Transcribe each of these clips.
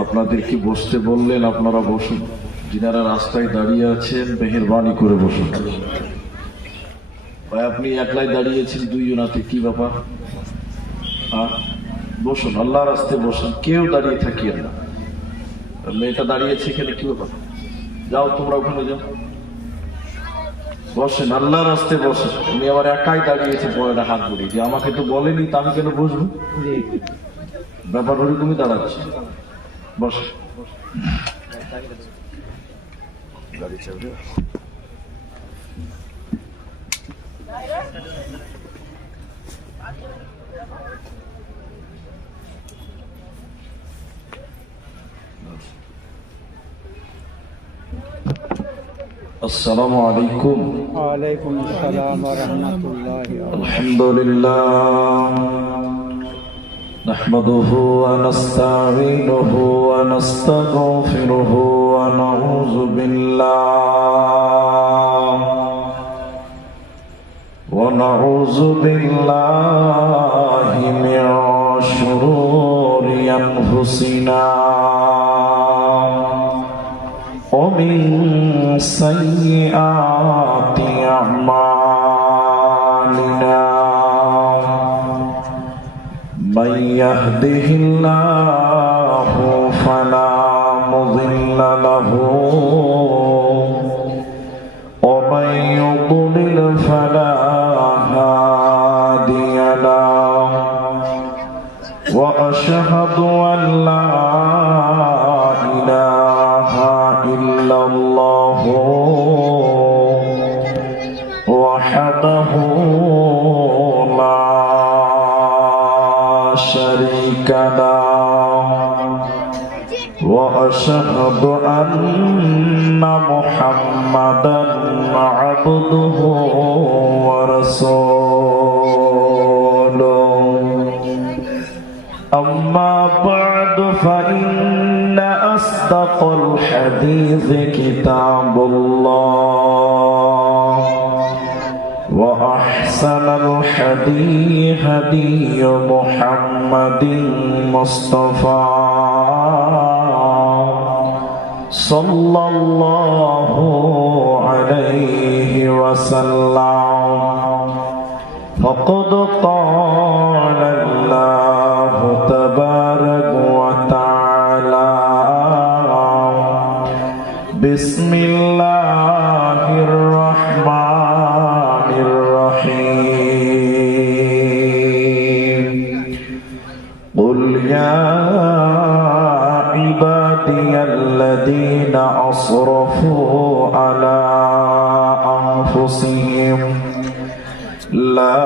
আপনাদের কি বসতে বললেন? আপনারা বসুন। যিনারা রাস্তায় দাঁড়িয়ে আছেন মেহেরবানি করে বসুন। ভাই আপনি একলাই দাঁড়িয়েছেন, দুইজনাতে কি ব্যাপার? বসুন, আল্লাহর রাস্তায় বসুন, কেউ দাঁড়িয়ে থাকিয়েন না। মেয়েটা দাঁড়িয়েছে এখানে, কি ব্যাপার? যাও তোমরা ওখানে যাও, বসেন, আল্লাহর রাস্তায় বসেন। উনি আবার একাই দাঁড়িয়েছে, পরে হাত ধরে যে আমাকে তো বলেনি, তা আমি কেন বসবো? ব্যাপার ওরকমই দাঁড়াচ্ছে। বসে গাড়ি চলবে। السلام عليكم. وعليكم السلام ورحمة الله وبركاته. الحمد لله نحمده ونستعينه ونستغفره ونعوذ بالله من شرور أنفسنا ومن سيئات أعمالنا من يهده الله فلا مضل له ومن يضلل فلا هادي له وأشهد أن لا إله إلا الله وحده لا شريك له وأشهد أن محمدا عبده ورسوله أما بعد فإن أصدق الحديث كتاب الله وأحسن الحديث هدي محمد مصطفى صلى الله عليه وسلم فقد قال الله تبارك وتعالى بسم الله الرحمن الرحيم قل يا عبادي الذين أسرفوا على أنفسهم لا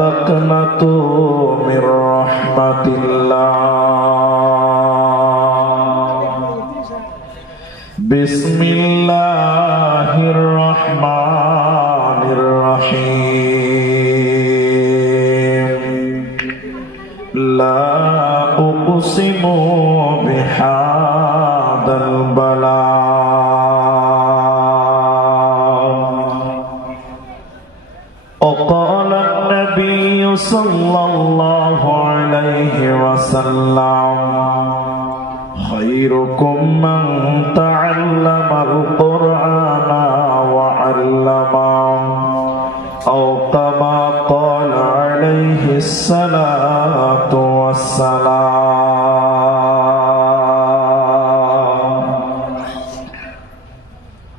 تقنطوا من رحمة الله بسم الله الرحمن الرحيم لا أقسم بهذا البلد وقال النبي صلى الله عليه وسلم خيركم من تعلم القرآن وعلمه أو كما قال عليه الصلاة والسلام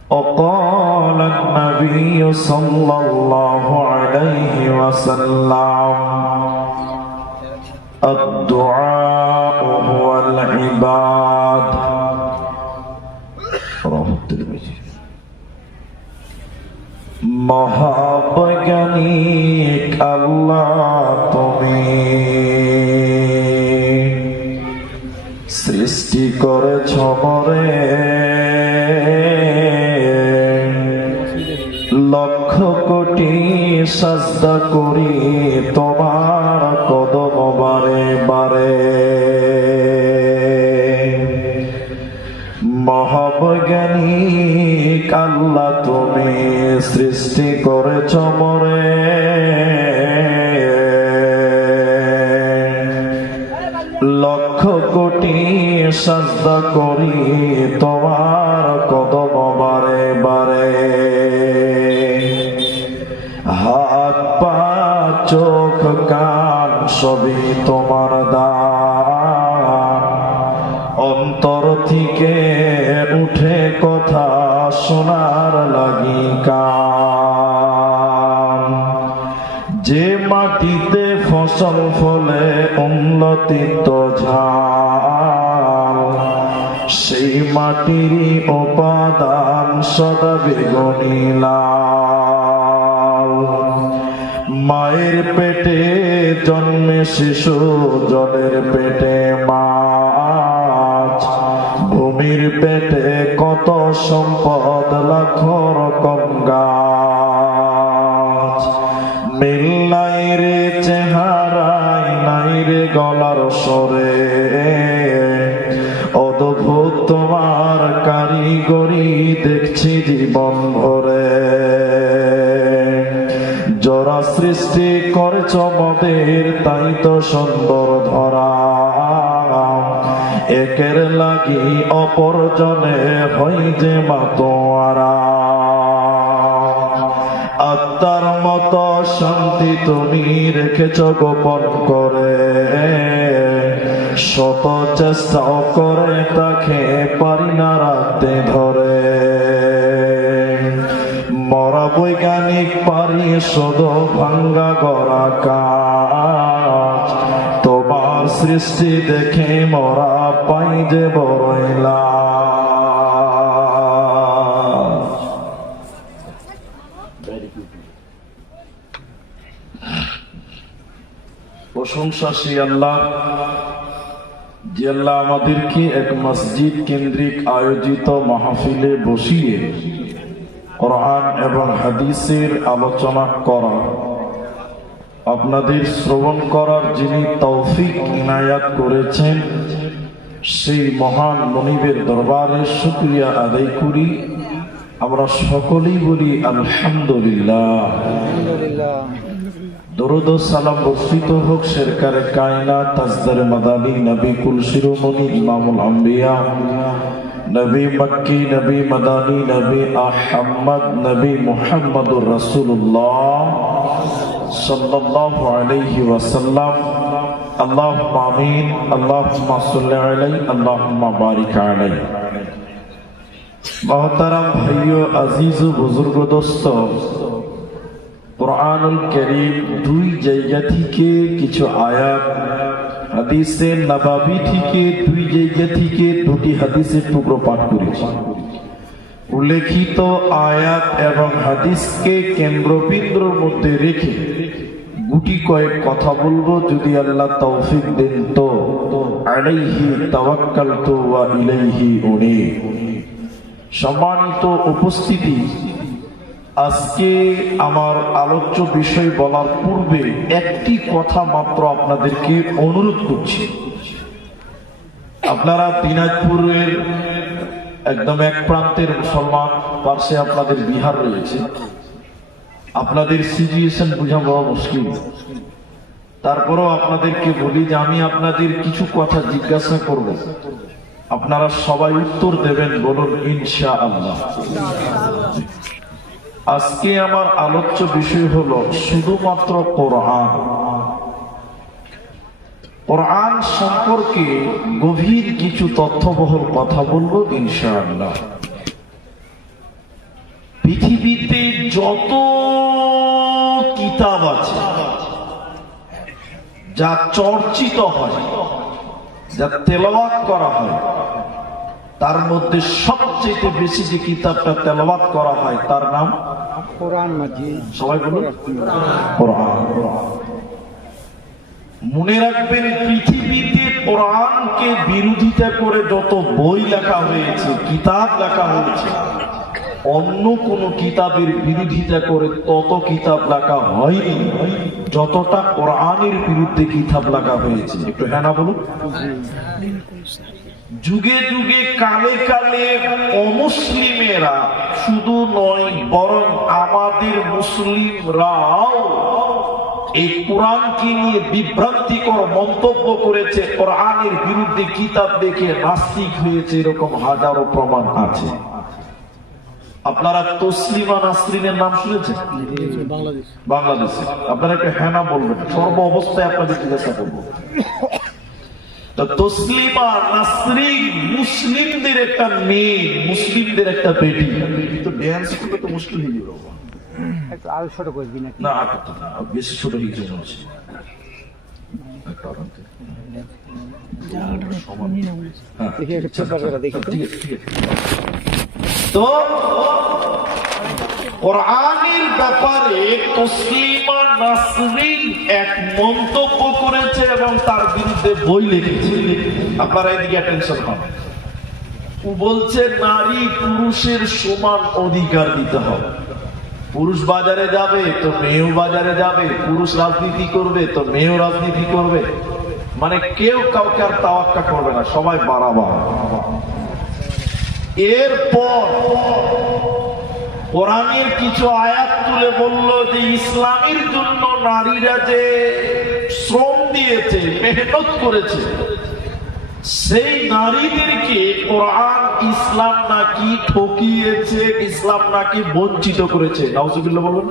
وقال النبي صلى الله عليه وسلم الدعاء هو العباد رواه الترمذي মহাবৈজ্ঞানিক আল্লাহ তুমি সৃষ্টি করেছ মরে লক্ষ কোটি সাজদা করি তোমার কদম বারে বারে মহাবৈজ্ঞানিক আল্লাহ তুমি সৃষ্টি করেছ মরে লক্ষ কোটি সাজদা করি তোমার কদম বারে বারে, হাত পা চোখ কান সবই তোমার দান, অন্তর থেকে উঠে কথা শোনার লাগি কান। যে মাটিতে ফসল ফলে উন্নতিত ঝাল, সেই মাটির উপাদান সদা বেগুনি লাল। মায়ের পেটে জন্মে শিশু, জলের পেটে মাছ, ভূমির পেটে কত সম্পদ লাখ রকম গাছ। মিল নাই রে চেহারায়, নাই রে গলার স্বরে, অদ্ভুত তোমার কারিগরি দেখছি জীবন ভরে। জরা সৃষ্টি করেছ মদের, তাই তো সুন্দর ধরা, একের লাগি অপরজনে হই যে মাতোয়ারা। আত্মার মতো শান্তি তুমি রেখেছ গোপন করে, শত চেষ্টাও করে তাকে পারি না রাখতে ধরে। মরা বৈজ্ঞানিক পারি শুধু ভাঙ্গা গড়া কাজ, তোমার সৃষ্টি দেখে মরা পাই যে বড়ই লাজ। প্রশংসা সেই আল্লাহ, যে আল্লাহ আমাদেরকে এক মসজিদ কেন্দ্রিক আয়োজিত মাহফিলে বসিয়ে কোরআন এবং হাদিসের আলোচনা করা, আপনাদের শ্রবণ করার যিনি তৌফিক ইনায়াত করেছেন, সেই মহান মনিবের দরবারে শুকরিয়া আদায় করি। আমরা সকলেই বলি আলহামদুলিল্লাহ। দরুদ ও সালাম বর্ষিত হোক সরকারে কায়নাত তাজদারে মাদানী নবী কুল শিরোমণি ইমামুল আম্বিয়া, নবী মক্কি, নবী মাদানী, নবী আহমদ, নবী মুহাম্মদুর রাসূলুল্লাহ সাল্লাল্লাহু আলাইহি ওয়াসাল্লাম। আল্লাহুম্মা আমিন। আল্লাহুম্মা সাল্লি আলাইহি, আল্লাহুম্মা বারিক আলাইহি। মোহতারাম ভাইও, আজিজ ও বুজুর্গ দোস্ত, কুরআনুল কারীম দুই জায়গা থেকে কিছু আয়াত, হাদিসে নববী থেকে দুই জায়গা থেকে দুটি হাদিসের টুকরো পাঠ করেছি। উল্লেখিত আয়াত এবং হাদিসকে কেন্দ্রবিন্দুর মধ্যে রেখে গুটি কয়েক কথা বলবো, যদি আল্লাহ তৌফিক দেন তো। আলাইহি তাওয়াক্কালতু ওয়া ইলাইহি উনীব। সম্মানিত উপস্থিতি, আজকে আমার আলোচ্য বিষয় বলার পূর্বে একটি কথা মাত্র আপনাদেরকে অনুরোধ করছি। আপনারা দিনাজপুরের একদম এক প্রান্তের মুসলমান, পাশে আপনাদের বিহার রয়েছে, আপনাদের সিচুয়েশন বোঝা বড় মুশকিল। তারপরেও আপনাদেরকে বলি যে আমি আপনাদের কিছু কথা জিজ্ঞাসা করব, আপনারা সবাই উত্তর দেবেন, বলুন ইনশাআল্লাহ। আজকে আমার আলোচ্য বিষয় হলো শুধুমাত্র কোরআন। কোরআন সম্পর্কে গভীর কিছু তথ্যবহুল কথা বলবো ইনশাআল্লাহ। পৃথিবীতে যত কিতাব আছে, যা চর্চিত হয়, যা তেলাওয়াত করা হয়, তার মধ্যে সবচেয়ে বেশি যে কিতাবটা তেলাওয়াত করা হয় তার নাম কোরআন মাজিদ। সবাই বলুন কোরআন। মনে রাখবেন, পৃথিবীতে কোরআনকে বিরোধিতা করে যত বই লেখা হয়েছে, কিতাব লেখা হয়েছে, অন্য কোন কিতাবের বিরোধিতা করে তত কিতাব লেখা হয়নি যতটা কোরআনের বিরুদ্ধে কিতাব লেখা হয়েছে। একটু হ্যাঁ না বলুন। যুগে যুগে কালে কালে অমুসলিমেরা শুধু নয়, বরং আমাদের মুসলিমরাও এই কোরআনকে নিয়ে বিভ্রান্তিকর মন্তব্য করেছে, কোরআনের বিরুদ্ধে কিতাব দেখে নাস্তিক হয়েছে, এরকম হাজারো প্রমাণ আছে। আপনারা তসলিমা নাসরিনের নাম শুনেছেন? বাংলাদেশে। আপনারা একটু হ্যাঁ না বলবেন, সর্ব অবস্থায় আপনাদের জিজ্ঞাসা করবো। তো তসলিমা নাসরিন মুসলিমদের একটা মেয়ে, মুসলিমদের একটা বেটি। তো ড্যান্স করলে তো মুশকিল হয়ে যাবে। একটু আরো ছোট করে দিন না, বেশি ছোট হয়ে গেছে। তো কোরআনের ব্যাপারে তসলিমা নাসরিন এক মন্তব্য করেছে এবং তার বিরুদ্ধে বই লিখেছে। আপনারা এদিকে অ্যাটেনশন হন। ও বলছে নারী পুরুষের সমান অধিকার দিতে হবে। পুরুষ বাজারে যাবে তো মেয়েও বাজারে যাবে, পুরুষ রাজনীতি করবে তো মেয়েও রাজনীতি করবে, মানে কেউ কাউকে আর তাওয়াক্কা করবে না, সবাই বাড়াবার। এরপর কোরআনের কিছু আয়াত তুলে বলল যে ইসলামের জন্য নারীরা যে শ্রম দিয়েছে, মেহনত করেছে, সেই নারীদেরকে কোরআন ইসলাম নাকি ঠকিয়েছে, ইসলাম নাকি বঞ্চিত করেছে। নাউজুবিল্লাহ বলুন।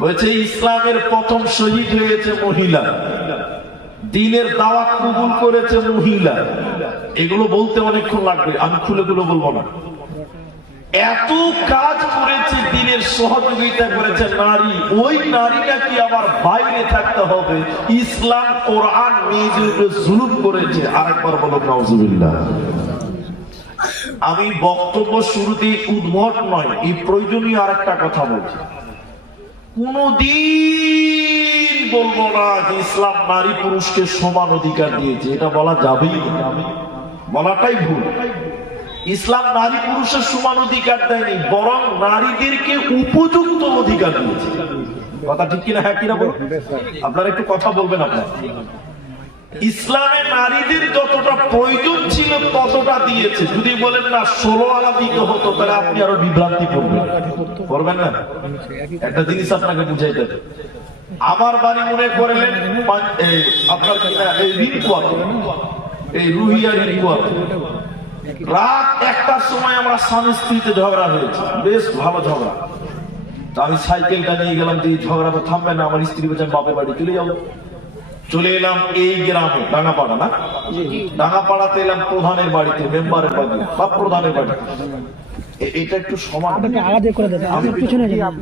বলছে ইসলামের প্রথম শহীদ হয়েছে মহিলা, দ্বীনের দাওয়াত কবুল করেছে মহিলা। এগুলো বলতে অনেকক্ষণ লাগবে, আমি খুলে বলবো না। এত কাজ করেছে, দ্বীনের সহযোগিতা করেছে নারী, ওই নারীটা কি আবার বাইরে থাকতে হবে? ইসলাম কোরআন নিজের জুলুম করেছে। আরেকবার বলো নাউজুবিল্লাহ। আমি বক্তব্য শুরুতেই উদ্ভট নয়, এই প্রয়োজনীয় আরেকটা কথা বলছি। কোনদিন বলবো না যে ইসলাম নারী পুরুষকে সমান অধিকার দিয়েছে, এটা বলা যাবেই না, বলাটাই ভুল। ইসলাম নারী পুরুষের সমান অধিকার দেয়নি, বরং নারীদেরকে উপযুক্ত অধিকার দিয়েছে। কথা ঠিক কিনা? হ্যাঁ কিনা বলুন। আপনারা একটু কথা বলবেন। আপনার ইসলামে নারীদের যতটা প্রয়োজন ছিল ততটা দিয়েছে। যদি বলেন না 16 আনা দিতে হতো, তাহলে আপনি আরো বিভ্রান্তি করবেন না। একটা জিনিস আপনাকে বুঝাইতে হবে। আমার বাড়ি মনে করলেন আপনার এই রিংকুয়াতে, এই রুহিয়া রিংকুয়াতে রাত 1টার সময় আমরা স্বামী স্ত্রীতে ঝগড়া হয়েছে, বেশ ভালো ঝগড়া। তো আমি সাইকেলটা নিয়ে গেলাম যে ঝগড়া তো থামবে না, আমার স্ত্রী বলছেন বাপের বাড়ি চলে যাবো। চলে এলাম এই গ্রামে, ডাঙ্গাপাড়া না, ডাঙ্গাপাড়াতে এলাম প্রধানের বাড়িতে, মেম্বারের বাড়ি বা প্রধানের বাড়ি। এটা একটু সমান আগে করে দেন, আপনি পিছনে যান,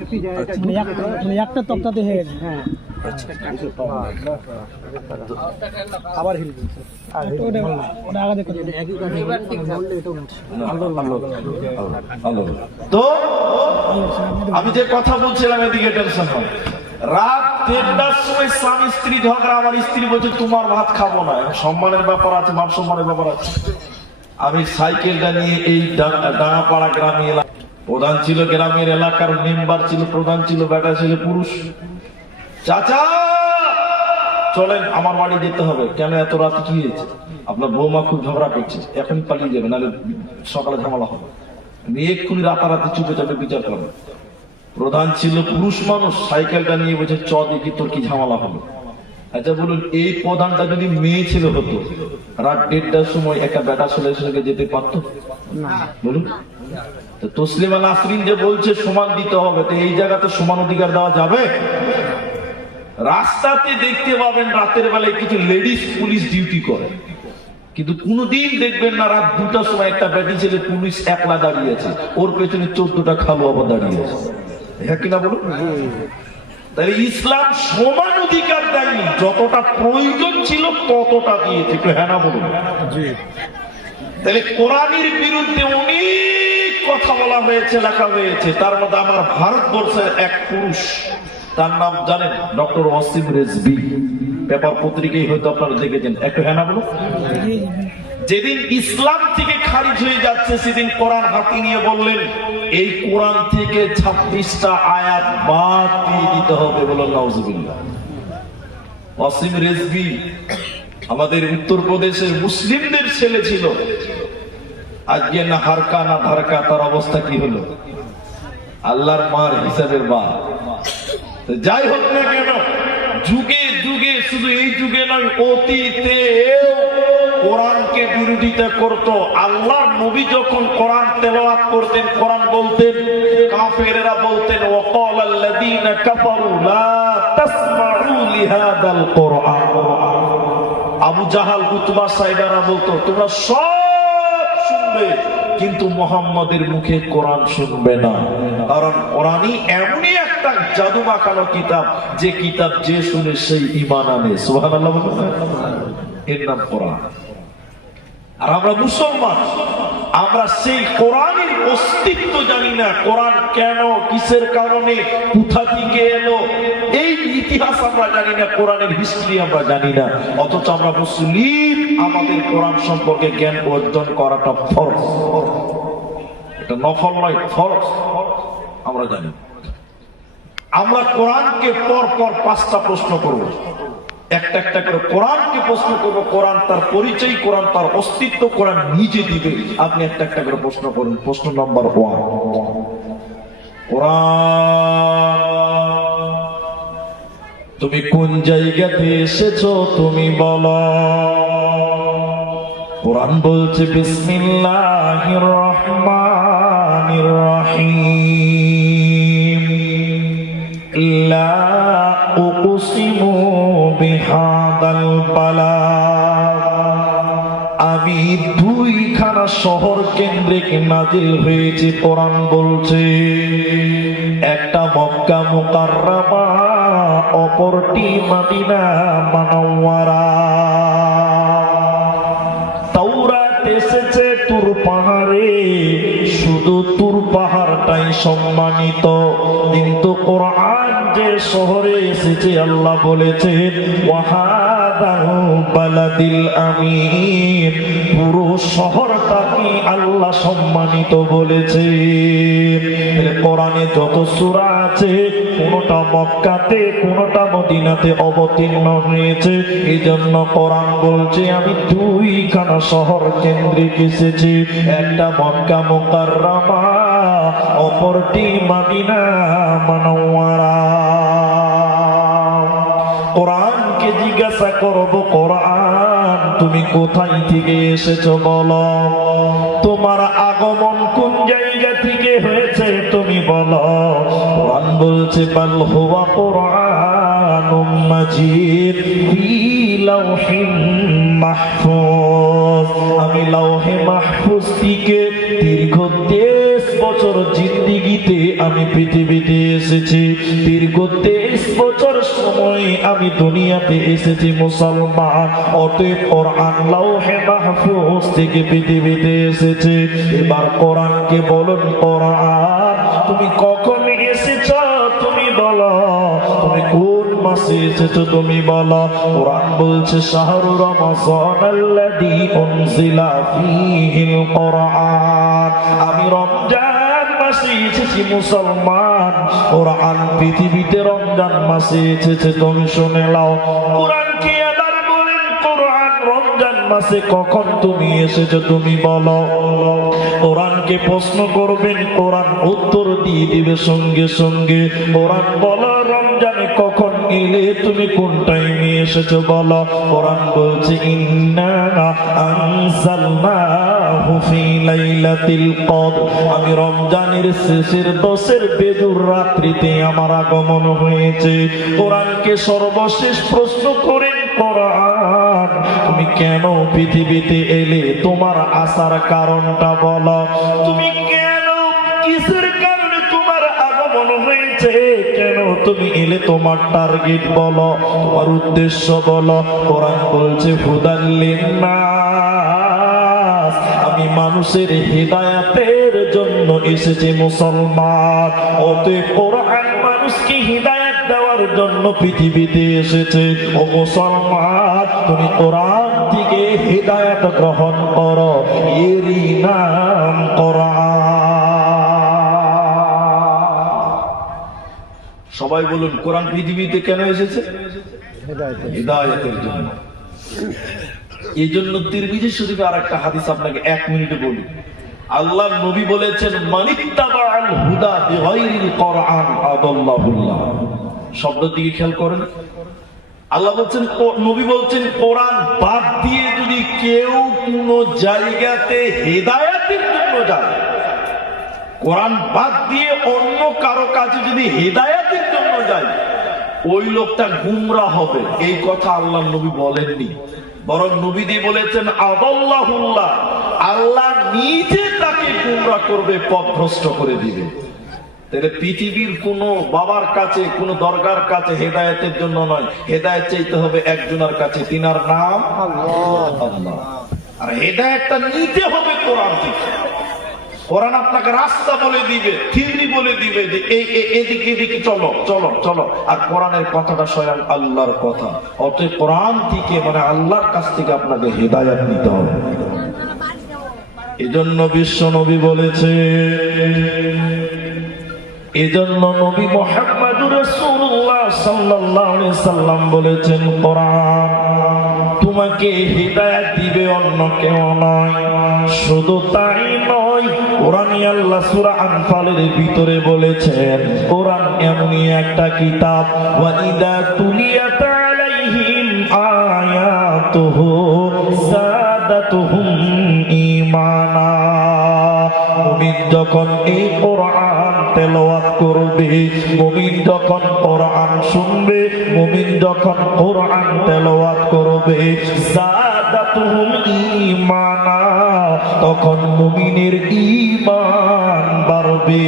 মানে একটা তক্তাতে হয়ে গেছে। হ্যাঁ আবার হিল ওটা আগে করে দেন, একই কাজ এবার ঠিক তো আমি যে কথা বলছিলাম এদিকে টেনশন হয়। রাত 1টার সময় স্বামী স্ত্রী ঝগড়া, আমার স্ত্রী বলছে তোমার ভাত খাবো না, সম্মানের ব্যাপার আছে, মান সম্মানের ব্যাপার আছে। আমি সাইকেলটা নিয়ে এই ডাঙ্গাপাড়া গ্রামে এলাম। প্রধান ছিল গ্রামের এলাকার, মেম্বার ছিল, প্রধান ছিল, বেটা ছিল পুরুষ। চাচা চলেন আমার বাড়ি যেতে হবে। কেন এত রাত কি হয়েছে? আপনার বৌমা খুব ঝগড়া করছে, এখন পালিয়ে যাবে, নাহলে সকালে ঝামেলা হবে। মেয়ে এক্ষুনি রাতারাতি চুপে চাপে বিচার করবে। প্রধান ছিল পুরুষ মানুষ, সাইকেলটা নিয়ে বলছে চ দেখি তোর কি ঝামেলা হলো। আচ্ছা বলুন, এই প্রধানটা যদি মেয়ে ছিল হতো, রাত 1টার সময় একটা বেটা ছেলের সঙ্গে যেতে পারতো? বলুন। তো তসলিমা নাসরিন যে বলছে সমান দিতে হবে, তো এই জায়গাতে সমান অধিকার দেওয়া যাবে? রাস্তাতে দেখতে পাবেন রাতের বেলায় কিছু লেডিস পুলিশ ডিউটি করে, কিন্তু কোনদিন দেখবেন না রাত 2টার সময় একটা বেটি ছেলে পুলিশ একলা দাঁড়িয়ে আছে, ওর পেছনে 14টা খালু আবার দাঁড়িয়ে আছে। হ্যাঁ কিনা বলুন। তাহলে ইসলাম সমান অধিকার দেয়নি, যতটা প্রয়োজন ছিল ততটা দিয়েছে। একটু হ্যাঁ না বলুন। তাহলে কোরআনের বিরুদ্ধে অনেক কথা বলা হয়েছে, লেখা হয়েছে। তার মধ্যে আমার ভারতবর্ষের এক পুরুষ, তার নাম জানেন? ডক্টর ওয়াসিম রেজভি। পেপার পত্রিকায় হয়তো আপনারা দেখেছেন। একটু হ্যাঁ না বলুন। যেদিন ইসলাম থেকে খারিজ হয়ে যাচ্ছে, সেদিন কোরআন হাতে নিয়ে বললেন এই কোরআন থেকে 26টা আয়াত বাদ দিয়ে দিতে হবে। বললেন নাউজুবিল্লাহ। ওয়াসিম রেজভি আমাদের উত্তরপ্রদেশের মুসলিমদের ছেলে ছিল। আজকে না হারকা না ধারকা, তার অবস্থা কি হলো? আল্লাহর মার হিসাবের বার। যাই হোক না কেন, যুগে যুগে, শুধু এই যুগে নয়, অতীতে কোরআনকে বিরোধিতা করত। আল্লাহর নবী যখন কোরআন তেলাওয়াত করতেন, কোরআন বলতেন, কাফেররা বলতেন ওয়াকালাল্লাযীনা কাফারু লা তাসমাউ লিহাদাল কোরআন। আবু জাহাল, উতবা, সাইদারা বলতো তোমরা সব শুনবে কিন্তু মুহাম্মাদের মুখে কোরআন শুনবে না, কারণ কোরআনই এমনই একটা জাদু মাখানো কিতাব, যে কিতাব যে শুনে সেই ঈমান আনে। সুবহানাল্লাহ বলুন। এর নাম কোরআন। আর আমরা মুসলমান, আমরা সেই কোরআনের অস্তিত্ব জানি না। কোরআন কেন, কিসের কারণে, কোথা থেকে এলো, এই ইতিহাস আমরা জানি না, কোরআনের হিস্ট্রি আমরা জানি না। অথচ আমরা মুসলিম, আমাদের কোরআন সম্পর্কে জ্ঞান অর্জন করাটা ফরজ। এটা নফল নয়, ফরজ। আমরা জানি। আমরা কোরআনকে পর পর 5টা প্রশ্ন করব, একটা একটা করে কোরআনকে প্রশ্ন করবো। কোরআন তার পরিচয়, কোরআন তার অস্তিত্ব, কোরআন নিজে দিবে। আপনি একটা একটা করে প্রশ্ন করুন। প্রশ্ন নাম্বার 1, কোরআন তুমি কোন জায়গাতে এসেছো তুমি বলো। কোরআন বলছে বিসমিল্লাহির রহমানির রহিম, লা উকসিমু বিহাদাল বালাদ। আমি 2খানা শহর কেন্দ্রিক নাজিল হয়েছে। কোরআন বলছে একটা মক্কা মুকাররমা, অপরটি মদিনা মুনাওয়ারা। তাওরাত এসেছে তুর পাহাড়ে, শুধু তুর পাহাড়টাই সম্মানিত, কিন্তু কোরআন যে শহরে এসেছে আল্লাহ বলেছেন ওয়াহাদাল বালাদিল আমিন, পুরো শহরটাকে আল্লাহ সম্মানিত বলেছে। কোরআনে যত সূরা আছে, কোনটা মক্কাতে কোনটা মদিনাতে অবতীর্ণ হয়েছে। এই জন্য কোরআন বলছে আমি 2খানা শহর কেন্দ্রিক এসেছি, একটা মক্কা মুকাররমা, অপরটি মদিনা মুনাওয়ারা। কোরআনকে জিজ্ঞাসা করব, কোরআন তুমি কোথায় থেকে এসেছো বলো। তোমার আগমন কোন জায়গা থেকে হয়েছে তুমি বলো। কোরআন বলছে বাল হুয়া কুরআনুম মাজিদ ফি লাওহিম মাহফুজ। আমি লাওহে মাহফুজ থেকে দীর্ঘ 23 বছর জিন্দেগিতে আমি পৃথিবীতে এসেছি। দীর্ঘ 23 বছর সময় আমি দুনিয়াতে এসেছি মুসলমান। অতএব কোরআন লাওহে মাহফুজ থেকে পৃথিবীতে এসেছে। এবার কোরআনকে বলুন, কোরআন তুমি কখন এসেছো তুমি বলো। তুমি কোন মাসে এসেছো তুমি বলো। কোরআন বলছে শাহরু রমাযানাল্লাযী উনজিলা ফীহিল কোরআন। আমি রমজান মাসে এসেছি মুসলমান। কোরআন পৃথিবীতে রমজান মাসে এসেছে, তুমি শুনে নাও। কোরআনকে আবার বলেন, কোরআন রমজান মাসে কখন তুমি এসেছো তুমি বলো। কোরআনকে প্রশ্ন করবেন, কোরআন উত্তর দিয়ে দিবে সঙ্গে সঙ্গে। কোরআন বলো রমজানে কখন এলে, তুমি কোন টাইমে এসেছো বলো। কোরআন বলছে ইন্না আনজালনাহু ফি লাইলাতিল কদর। আমি রমজানের শেষের 10 বেজুর রাত্রিতে আমার আগমন হয়েছে। কোরআনকে সর্বশেষ প্রশ্ন করেন, কোরআন তুমি কেন পৃথিবীতে এলে, তোমার আসার কারণটা বলো। তুমি কেন, কিসের কারণে তোমার আগমন হয়েছে, কেন তুমি এলে, তোমার টার্গেট বলো, তোমার উদ্দেশ্য বলো। কোরআন বলছে হুদাল লিন্নাস। আমি মানুষের হিদায়াতের জন্য এসেছি মুসলমান। অতএব কোরআন মানুষকে হিদায়াত দেওয়ার জন্য পৃথিবীতে এসেছে। ও মুসলমান, তুমি কোরআন থেকে হিদায়াত গ্রহণ করো, এরই নাম কোরআন। সবাই বলুন, কোরআন পৃথিবীতে কেন এসেছে? হিদায়াতের জন্য। এই জন্য তিরমিজি শরীফে আরেকটা হাদিস আপনাকে 1 মিনিটে বলি। আল্লাহর নবী বলেছেন মানিত্তাবাআল হুদা বিগাইরিল কোরআন আদাল্লাহুল্লাহ। শব্দ দিকে খেয়াল করেন। আল্লাহ বলছেন, নবী বলছেন, কোরআন বাদ দিয়ে যদি কেউ কোন জায়গাতে হেদায়েতের জন্য যায়, কোরআন বাদ দিয়ে অন্য কারো কাছে যদি হেদায়েতের জন্য যায়, ওই লোকটা গুমরা হবে। এই কথা আল্লাহ নবী বলেননি, বরং নবী দিয়ে বলেছেন আদাল্লাহুল্লাহ, আল্লাহ নিজে তাকে গুমরা করবে, পথভ্রষ্ট করে দিবে। তাহলে পৃথিবীর কোন বাবার কাছে, কোন দরগার কাছে হেদায়েতের জন্য নয়, হেদায়েত চাইতে হবে একজনের কাছে, তিনার নাম আল্লাহ। আর হেদায়েতটা নিতে হবে কোরআন থেকে। কোরআন আপনাকে রাস্তা বলে দিবে, থিওরি বলে দিবে যে এদিকে এদিকে চলো চলো চলো। আর কোরআনের কথাটা স্বয়ং আল্লাহর কথা। অতএব কোরআন থেকে, মানে আল্লাহর কাছ থেকে আপনাকে হেদায়েত নিতে হবে। এজন্য বিশ্ব নবী বলেছে, এজন্য নবী মুহাম্মদুর রাসূলুল্লাহ সাল্লাল্লাহু আলাইহি সাল্লাম বলেছেন, কোরআন তোমাকে হিদায়াত দিবে, অন্য কেউ নয়। শুধু তাই নয়, কোরআনে আল্লাহ সূরা আনফালের ভিতরে বলেছেন, কোরআন এমনই একটা কিতাব, ওয়া ইদা তুলিয়াত আলাইহিম আয়াতুহু যাদাতুহুম ঈমানা। মুমিন যখন এই কোরআন তেলাওয়াত করবে, মুমিন যখন কোরআন শুনবে, মুমিন যখন কোরআন তেলাওয়াত করবে, যাদাতুহুম ঈমানা, তখন মুমিনের ঈমান বাড়বে।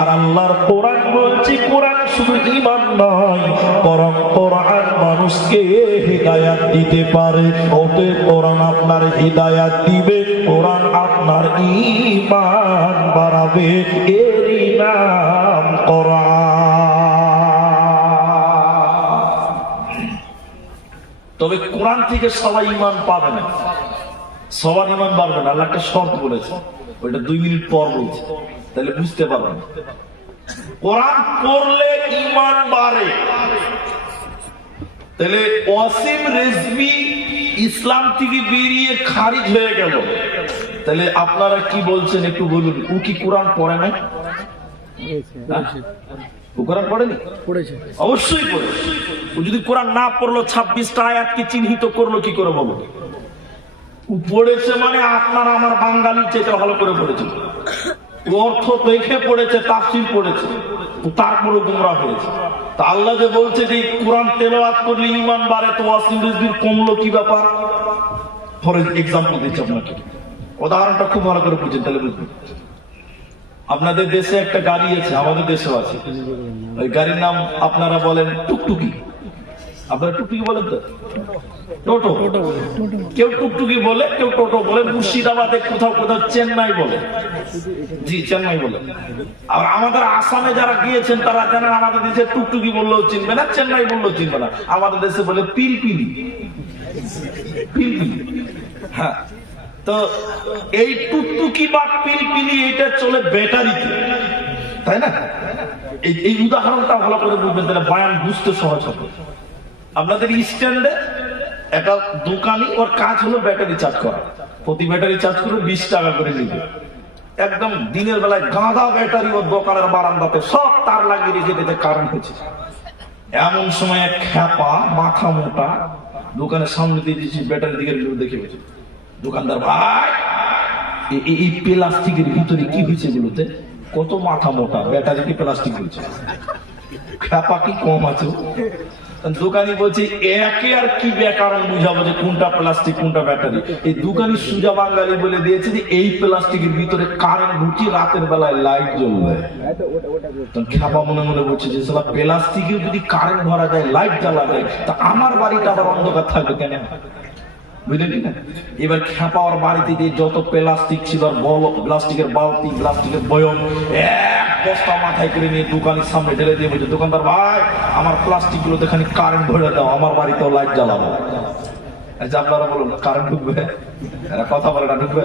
আর আল্লাহর কোরআন বলছে, কোরআন শুধু ঈমান নয়, বরং কোরআন মানুষকে হিদায়াত দিতে পারে। অতএব কোরআন আপনার হিদায়াত দিবে, কোরআন আপনার ঈমান বাড়াবে, এরই নাম কোরআন। তবে কোরআন থেকে সবাই ঈমান পাবে না, সবার ঈমান বাড়বে না। আল্লাহ একটা শর্ত বলেছে, ওইটা 2 মিনিট পর বলছে, তাহলে বুঝতে পারবেন। কোরআন পড়লে ঈমান বাড়ে। তাহলে ওয়াসিম রেজভী ইসলাম থেকে বেরিয়ে খারিজ হয়ে গেল, তাহলে আপনারা কি বলছেন একটু বলুন। ও কি কোরআন পড়ে না? ও কোরআন পড়েনি? পড়েছে, অবশ্যই পড়েছে। ও যদি কোরআন না পড়লো, 26টা আয়াতকে চিহ্নিত করলো কি করে বলো? ও পড়েছে মানে আপনার আমার বাঙালির চেয়ে ভালো করে পড়েছে। অর্থ দেখে পড়েছে, তাফসীর পড়েছে, তারপরে গুমরাহ হয়েছে। তা আল্লাহ যে বলছে যে কোরআন তেলাওয়াত করলে ঈমান বাড়ে, তো ওয়াসিম রিজভীর কমলো কি ব্যাপার? ফর এক্সাম্পল দিচ্ছি আপনাকে, উদাহরণটা খুব ভালো করে বুঝেন, তাহলে বুঝবেন। আপনাদের দেশে একটা গাড়ি আছে, আমাদের দেশেও আছে, ওই গাড়ির নাম আপনারা বলেন টুকটুকি। আপনারা টুকটুকি বলেন তো? টোটো। কেউ টুকটুকি বলে, কেউ টোটো বলে। মুর্শিদাবাদে কোথাও কোথাও চেন্নাই বলে। জি, চেন্নাই বলে। আর আমাদের আসামে যারা গিয়েছেন তারা জানেন, আমাদের দেশে টুকটুকি বললেও চিনবে না, চেন্নাই বললেও চিনবে না। আমাদের দেশে বলে পিলপিলি। পিলপিলি, হ্যাঁ। তো এই টুকটুকি বা পিলপিলি এটা চলে ব্যাটারিতে, তাই না? এই উদাহরণটা ভালো করে বুঝবেন, তাহলে বয়ান বুঝতে সহজ হবে। আপনাদের স্ট্যান্ডে একটা দোকানি, ওর কাজ হলো ব্যাটারি চার্জ করা। প্রতি ব্যাটারি চার্জ করে 20 টাকা করে নিবে। একদম দিনের বেলায় গাঁদা ব্যাটারি ওর দোকানের বারান্দাতে সব তার লাগিয়ে রেখে দিতে, কারেন্ট হচ্ছে। এমন সময় এক খ্যাপা মাথা মোটা দোকানের সামনে দিয়ে দিয়েছি, ব্যাটারি দিকে দেখে গেছে। দোকানদার, ভাই এই প্লাস্টিকের ভিতরে কি হয়েছে এগুলোতে? কত মাথা মোটা ব্যাটারি কি প্লাস্টিক হয়েছে? খ্যাপা কি কম আছে? দোকানি বলছে, একে আর কি ব্যাকরণ বুঝাবো যে কোনটা প্লাস্টিক কোনটা ব্যাটারি? এই দোকানি সুজা বাঙালি বলে দিয়েছে যে এই প্লাস্টিকের ভিতরে কারেন্ট ঢুকিয়ে রাতের বেলায় লাইট জ্বলবে। খ্যাপা মনে মনে বলছে যে সালা প্লাস্টিকেও যদি কারেন্ট ভরা যায়, লাইট জ্বালা যায়, তা আমার বাড়িটা আবার অন্ধকার থাকবে কেন? বুঝলেন না? এবার খ্যাপাওয়ার বাড়িতে যে যত প্লাস্টিক ছিল, প্লাস্টিকের বালতি, প্লাস্টিকের বয়ম, এক বস্তা মাথায় করে নিয়ে দোকানের সামনে ঢেলে দিয়ে বলছে, দোকানদার ভাই আমার প্লাস্টিক গুলো দেখানি কারেন্ট ভরে দাও, আমার বাড়িতেও লাইট জ্বালাবো। আচ্ছা আপনারা বলুন, কারেন্ট ঢুকবে? এরা কথা বলে না, ঢুকবে?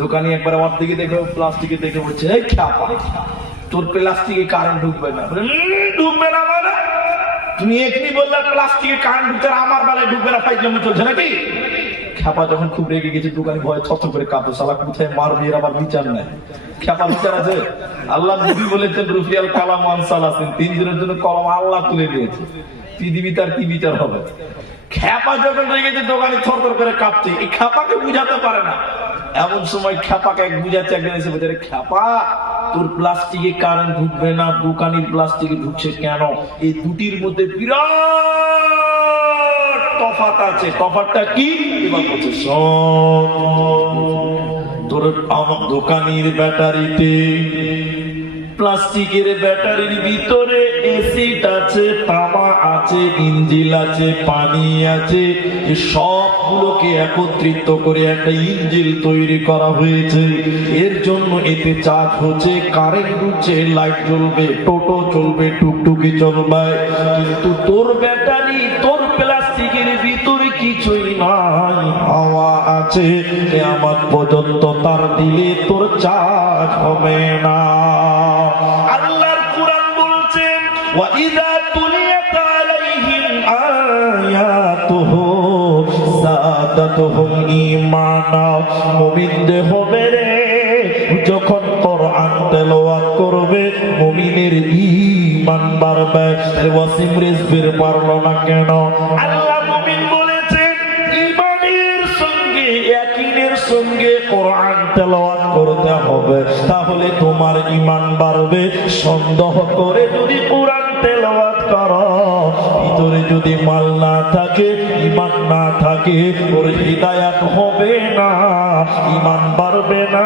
দোকানি একবার আমার দিকে দেখে, প্লাস্টিকে দেখে বলছে, এই খ্যাপা তোর প্লাস্টিকে কারেন্ট ঢুকবে না। ঢুকবে না মানে? তুমি এখনই বললে প্লাস্টিকে কারেন্ট ঢুকছে, আমার বেলায় ঢুকবে না, ফাইজলামি চলছে নাকি? খ্যাপা যখন খুব রেগে গেছে, দোকানি ভয় থরথর করে কাঁপে, শালা কোথায় মারবে, এর আবার বিচার নাই। খ্যাপা বিচার আছে? আল্লাহ নবী বলেছেন রুফিয়াল কালাম আন সালাসিন, 3 দিনের জন্য কলম আল্লাহ তুলে দিয়েছে, পৃথিবী তার কি বিচার হবে। খ্যাপা যখন রেগেছে, দোকানি থরথর করে কাঁপছে, এই খ্যাপাকে বুঝাতে পারে না। এমন সময় খ্যাপাকে এক বুঝাচ্ছে, একজন এসে বলছে, খ্যাপা তোর প্লাস্টিকে কারেন্ট ঢুকবে না, দোকানির প্লাস্টিকে ঢুকছে কেন? এই দুটির মধ্যে বিরাট তফাৎ আছে। তফাৎটা কি? এবার বলছে, তোর আমার দোকানির ব্যাটারিতে, প্লাস্টিকের ব্যাটারির ভিতরে এসিড আছে, তামা আছে, ইঞ্জিল আছে, পানি আছে, এই সবগুলোকে একত্রিত করে একটা ইঞ্জিল তৈরি করা হয়েছে। এর জন্য এতে চার্জ হচ্ছে, কারেন্ট ঢুকছে, লাইট জ্বলবে, টোটো চলবে, টুকটুকি চলবে। কিন্তু তোর ব্যাটারি, তোর প্লাস্টিকের ভিতরে কিছুই নাই, হাওয়া আছে, কিয়ামত পর্যন্ত তার দিলে তোর চার্জ হবে না। আল্লাহর কুরআন বলছেন, ওয়া ইযা তুলিয়াত আলাইহিম আয়াতুহু যাদাতুহুম ঈমানা। মুমিনদের হবে রে, যখন কোরআন তেলাওয়াত করবে মুমিনের ঈমান বাড়বে। ওয়াসিম রিজবির পারলো না কেন? আল্লাহ মুমিন বলেছেন ঈমানের সঙ্গে, ইয়াকিনের সঙ্গে কোরআন তেলাওয়াত করতে হবে, তাহলে তোমার ঈমান বাড়বে। সন্দেহ করে যদি কোরআন তেলাওয়াত করো, ভিতরে যদি মাল না থাকে, ঈমান না থাকে, ওর হিদায়াত হবে না, ঈমান বাড়বে না,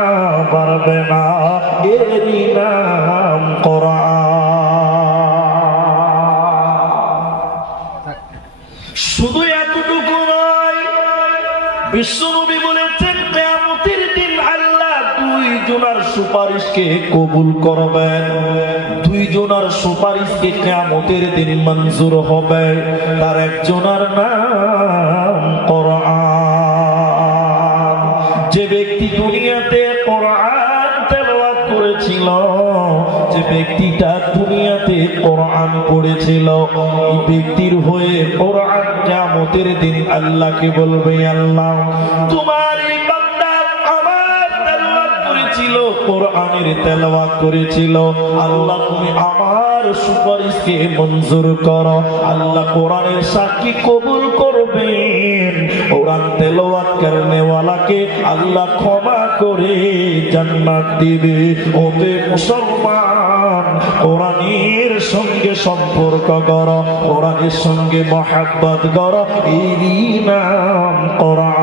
বাড়বে না। এরই নাম কোরআন। শুধু এতটুকু নয়, বিশ্বনবী বলেছেন কিয়ামতের দিন আল্লাহ 2 জনের সুপারিশকে কবুল করবেন। 2 জনের সুপারিশকে কিয়ামতের দিন মঞ্জুর হবে। তার একজনের নাম কোরআন। যে ব্যক্তি দুনিয়াতে কোরআন তেলাওয়াত করেছিল, যে ব্যক্তিটা দুনিয়াতে কোরআন পড়েছিল, এই ব্যক্তির হয়ে কোরআন কিয়ামতের দিন আল্লাহকে বলবে, আল্লাহ তোমার এই বান্দা আমার তেলাওয়াত করেছিল, কোরআনের তেলাওয়াত করেছিল, আল্লাহ তুমি আমার সুপারিশকে মঞ্জুর করো। আল্লাহ কোরআনের সাক্ষী কবুল করবেন। কোরআন তেলাওয়াত করনে ওয়ালাকে আল্লাহ ক্ষমা করে জান্নাত দিবে। ওতে মুসলমান, কোরআনের সঙ্গে সম্পর্ক করো, কোরআনের সঙ্গে মহব্বত করো, এরই নাম কোরআন।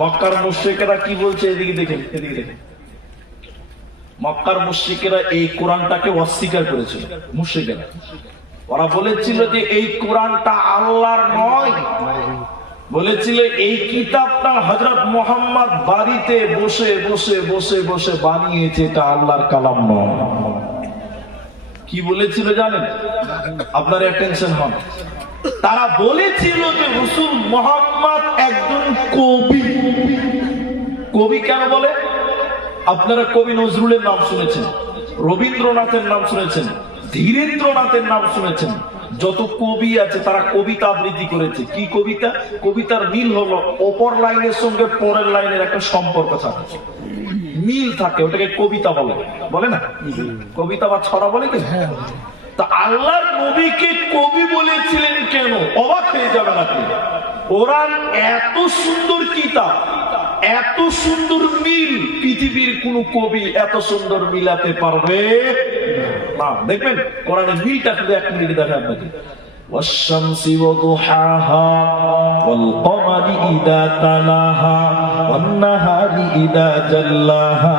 মক্কার মুশরিকেরা কি বলছে? এদিকে দেখেন, এদিকে দেখেন। মক্কার মুশরিকেরা এই কোরআনটাকে অস্বীকার করেছিল। মুশরিকেরা ওরা বলেছিল যে এই কোরআনটা আল্লাহর নয়, বলেছিল এই কিতাবটা হযরত মুহাম্মদ বাড়িতে বসে বসে বসে বসে বানিয়েছে, এটা আল্লাহর কালাম নয়। কি বলেছিল জানেন? আপনারা অ্যাটেনশন হন। তারা বলেছিল যে রাসূল মুহাম্মদ একজন কবি। কবি কেন বলে? আপনারা কবি নজরুলের নাম শুনেছেন, রবীন্দ্রনাথের নাম শুনেছেন, ধীরেন্দ্রনাথের নাম শুনেছেন। যত কবি আছে তারা কবিতা আবৃত্তি করেছে। কি কবিতা? কবিতার মিল হলো অপর লাইনের সঙ্গে পরের লাইনের একটা সম্পর্ক থাকে, মিল থাকে, ওটাকে কবিতা বলে, বলে না? কবিতা বা ছড়া বলে কি? তা আল্লাহর নবীকে কবি বলেছিলেন কেন? অবাক হয়ে যাবেন আপনি। কোরআন এত সুন্দর কিতাব, এত সুন্দর মিল, পৃথিবীর কোন কবি এত সুন্দর মিলাতে পারবে না। দেখবেন কোরআনের মিলটা শুধু 1 মিনিট দেখে আপনাকে। والشمس وضحاها والقمر إذا تلاها والنهار إذا جلاها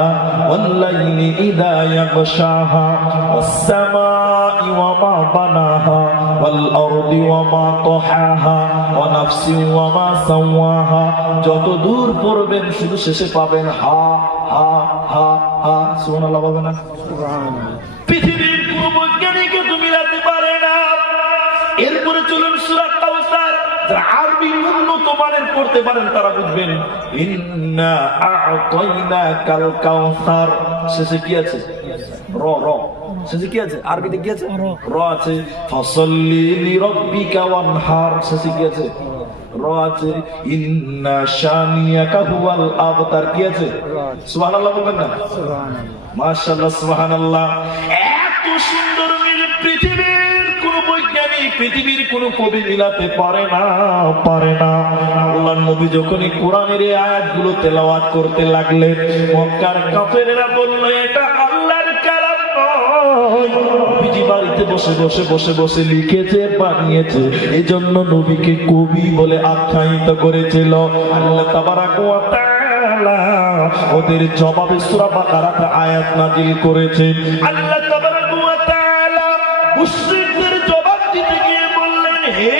والليل إذا يغشاها والسماء وما بناها والأرض وما طحاها ونفس وما سواها। যত দূর পড়বেন শুধু শেষে পাবেন হা হা হা হা। সুবহানাল্লাহ পাবেন না? পৃথিবীর কোন বৈজ্ঞানিক তো মিলাতে পারে না। এরপরে চলুন সূরা কাউসার, যারা আরবি উন্নত মানের পড়তে পারেন তারা বুঝবেন। ইন্না আ'তাইনাকাল কাউসার, শেষে কি আছে? র র শেষে কি আছে? আরবিতে কি আছে? র আছে। ফাসাল্লি লিরাব্বিকা ওয়ানহার, শেষে কি আছে? র আছে। ইন্না শানিয়াকা হুয়াল আবতার, কি আছে? সুবহানাল্লাহ বলবেন না? মাশাআল্লাহ, সুবহানাল্লাহ। এত সুন্দর মিল পৃথিবীর কোন বৈজ্ঞানিক, পৃথিবীর কোন কবি মিলাতে পারে না। আল্লাহর নবী যখন এই কোরআনের এই আয়াতগুলো তেলাওয়াত করতে লাগলেন, মক্কার কাফেররা বলল এটা আল্লাহর কালাম নয়, নবীজি বাড়িতে বসে লিখেছে, বানিয়েছে। এজন্য নবীকে কবি বলে আখ্যায়িত করেছিল। আল্লাহ তাবারাক ওয়া তাআলা ওদের জবাবে সূরা বাকারাতে আয়াত নাযিল করেছেন। আল্লাহ তাবারাক ওয়া তাআলা মুশরিকদের জবাব দিতে গিয়ে বললেন, হে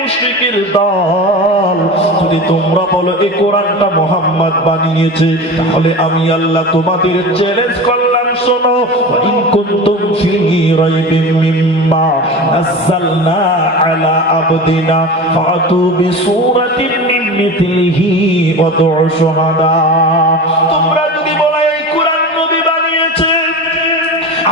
মুশরিকের দল, যদি তোমরা বলো এই কোরআনটা মুহাম্মদ বানিয়েছে, তাহলে আমি আল্লাহ তোমাদের চ্যালেঞ্জ করলাম, শোনো, ইন কুনতুম ফি রাইবিন মিম্মা নাযালনা আলা আবদিনা ফাতু বিসূরাতিন মিন মিথলিহি ওয়াদউ শুহাদা। তোমরা যদি বলো এই কোরআন নবী বানিয়েছে,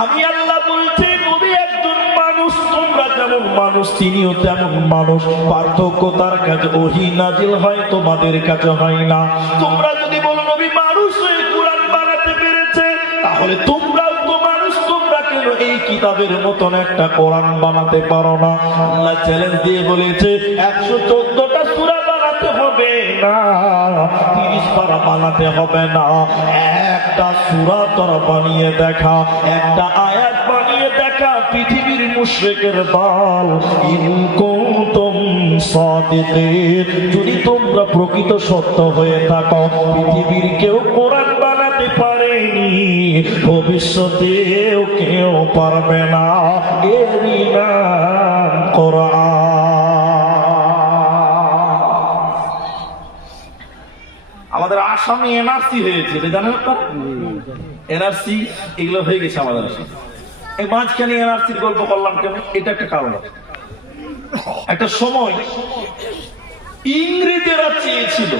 আমি আল্লাহ বলছি নবী একজন মানুষ, তোমরা যেমন মানুষ তিনিও তেমন মানুষ। পার্থক্য তার কাছে ওহী নাজিল হয়, তোমাদের কাছে হয় না। তোমরা যদি বলো নবী মানুষ হয়ে কোরআন বানাতে পেরেছে, তাহলে তোমরাও তো মানুষ, তোমরা কেন এই কিতাবের মতন একটা কোরআন বানাতে পারো না? আল্লাহ চ্যালেঞ্জ দিয়ে বলেছে 114টা সূরা বানাতে হবে না, 30 পারা বানাতে হবে না, একটা সূরা তোরা বানিয়ে দেখা, একটা আয়াত বানিয়ে দেখা। পৃথিবীর মুশরিকের দল, ইন কুনতুম সাদিকিন, যদি তোমরা প্রকৃত সত্য হয়ে থাকো, পৃথিবীর কেউ কোরআন বানাতে পারেনি, ভবিষ্যতেও কেউ পারবে না। এরই নাম কোরআন। আমাদের আসামে এনআরসি হয়েছে, এটা জানেন আপনারা? এনআরসি এগুলো হয়ে গেছে আমাদের আসামে। এই মাঝখানে এনআরসির গল্প করলাম কেন? এটা একটা কারণ। একটা সময় ইংরেজেরা চেয়েছিল,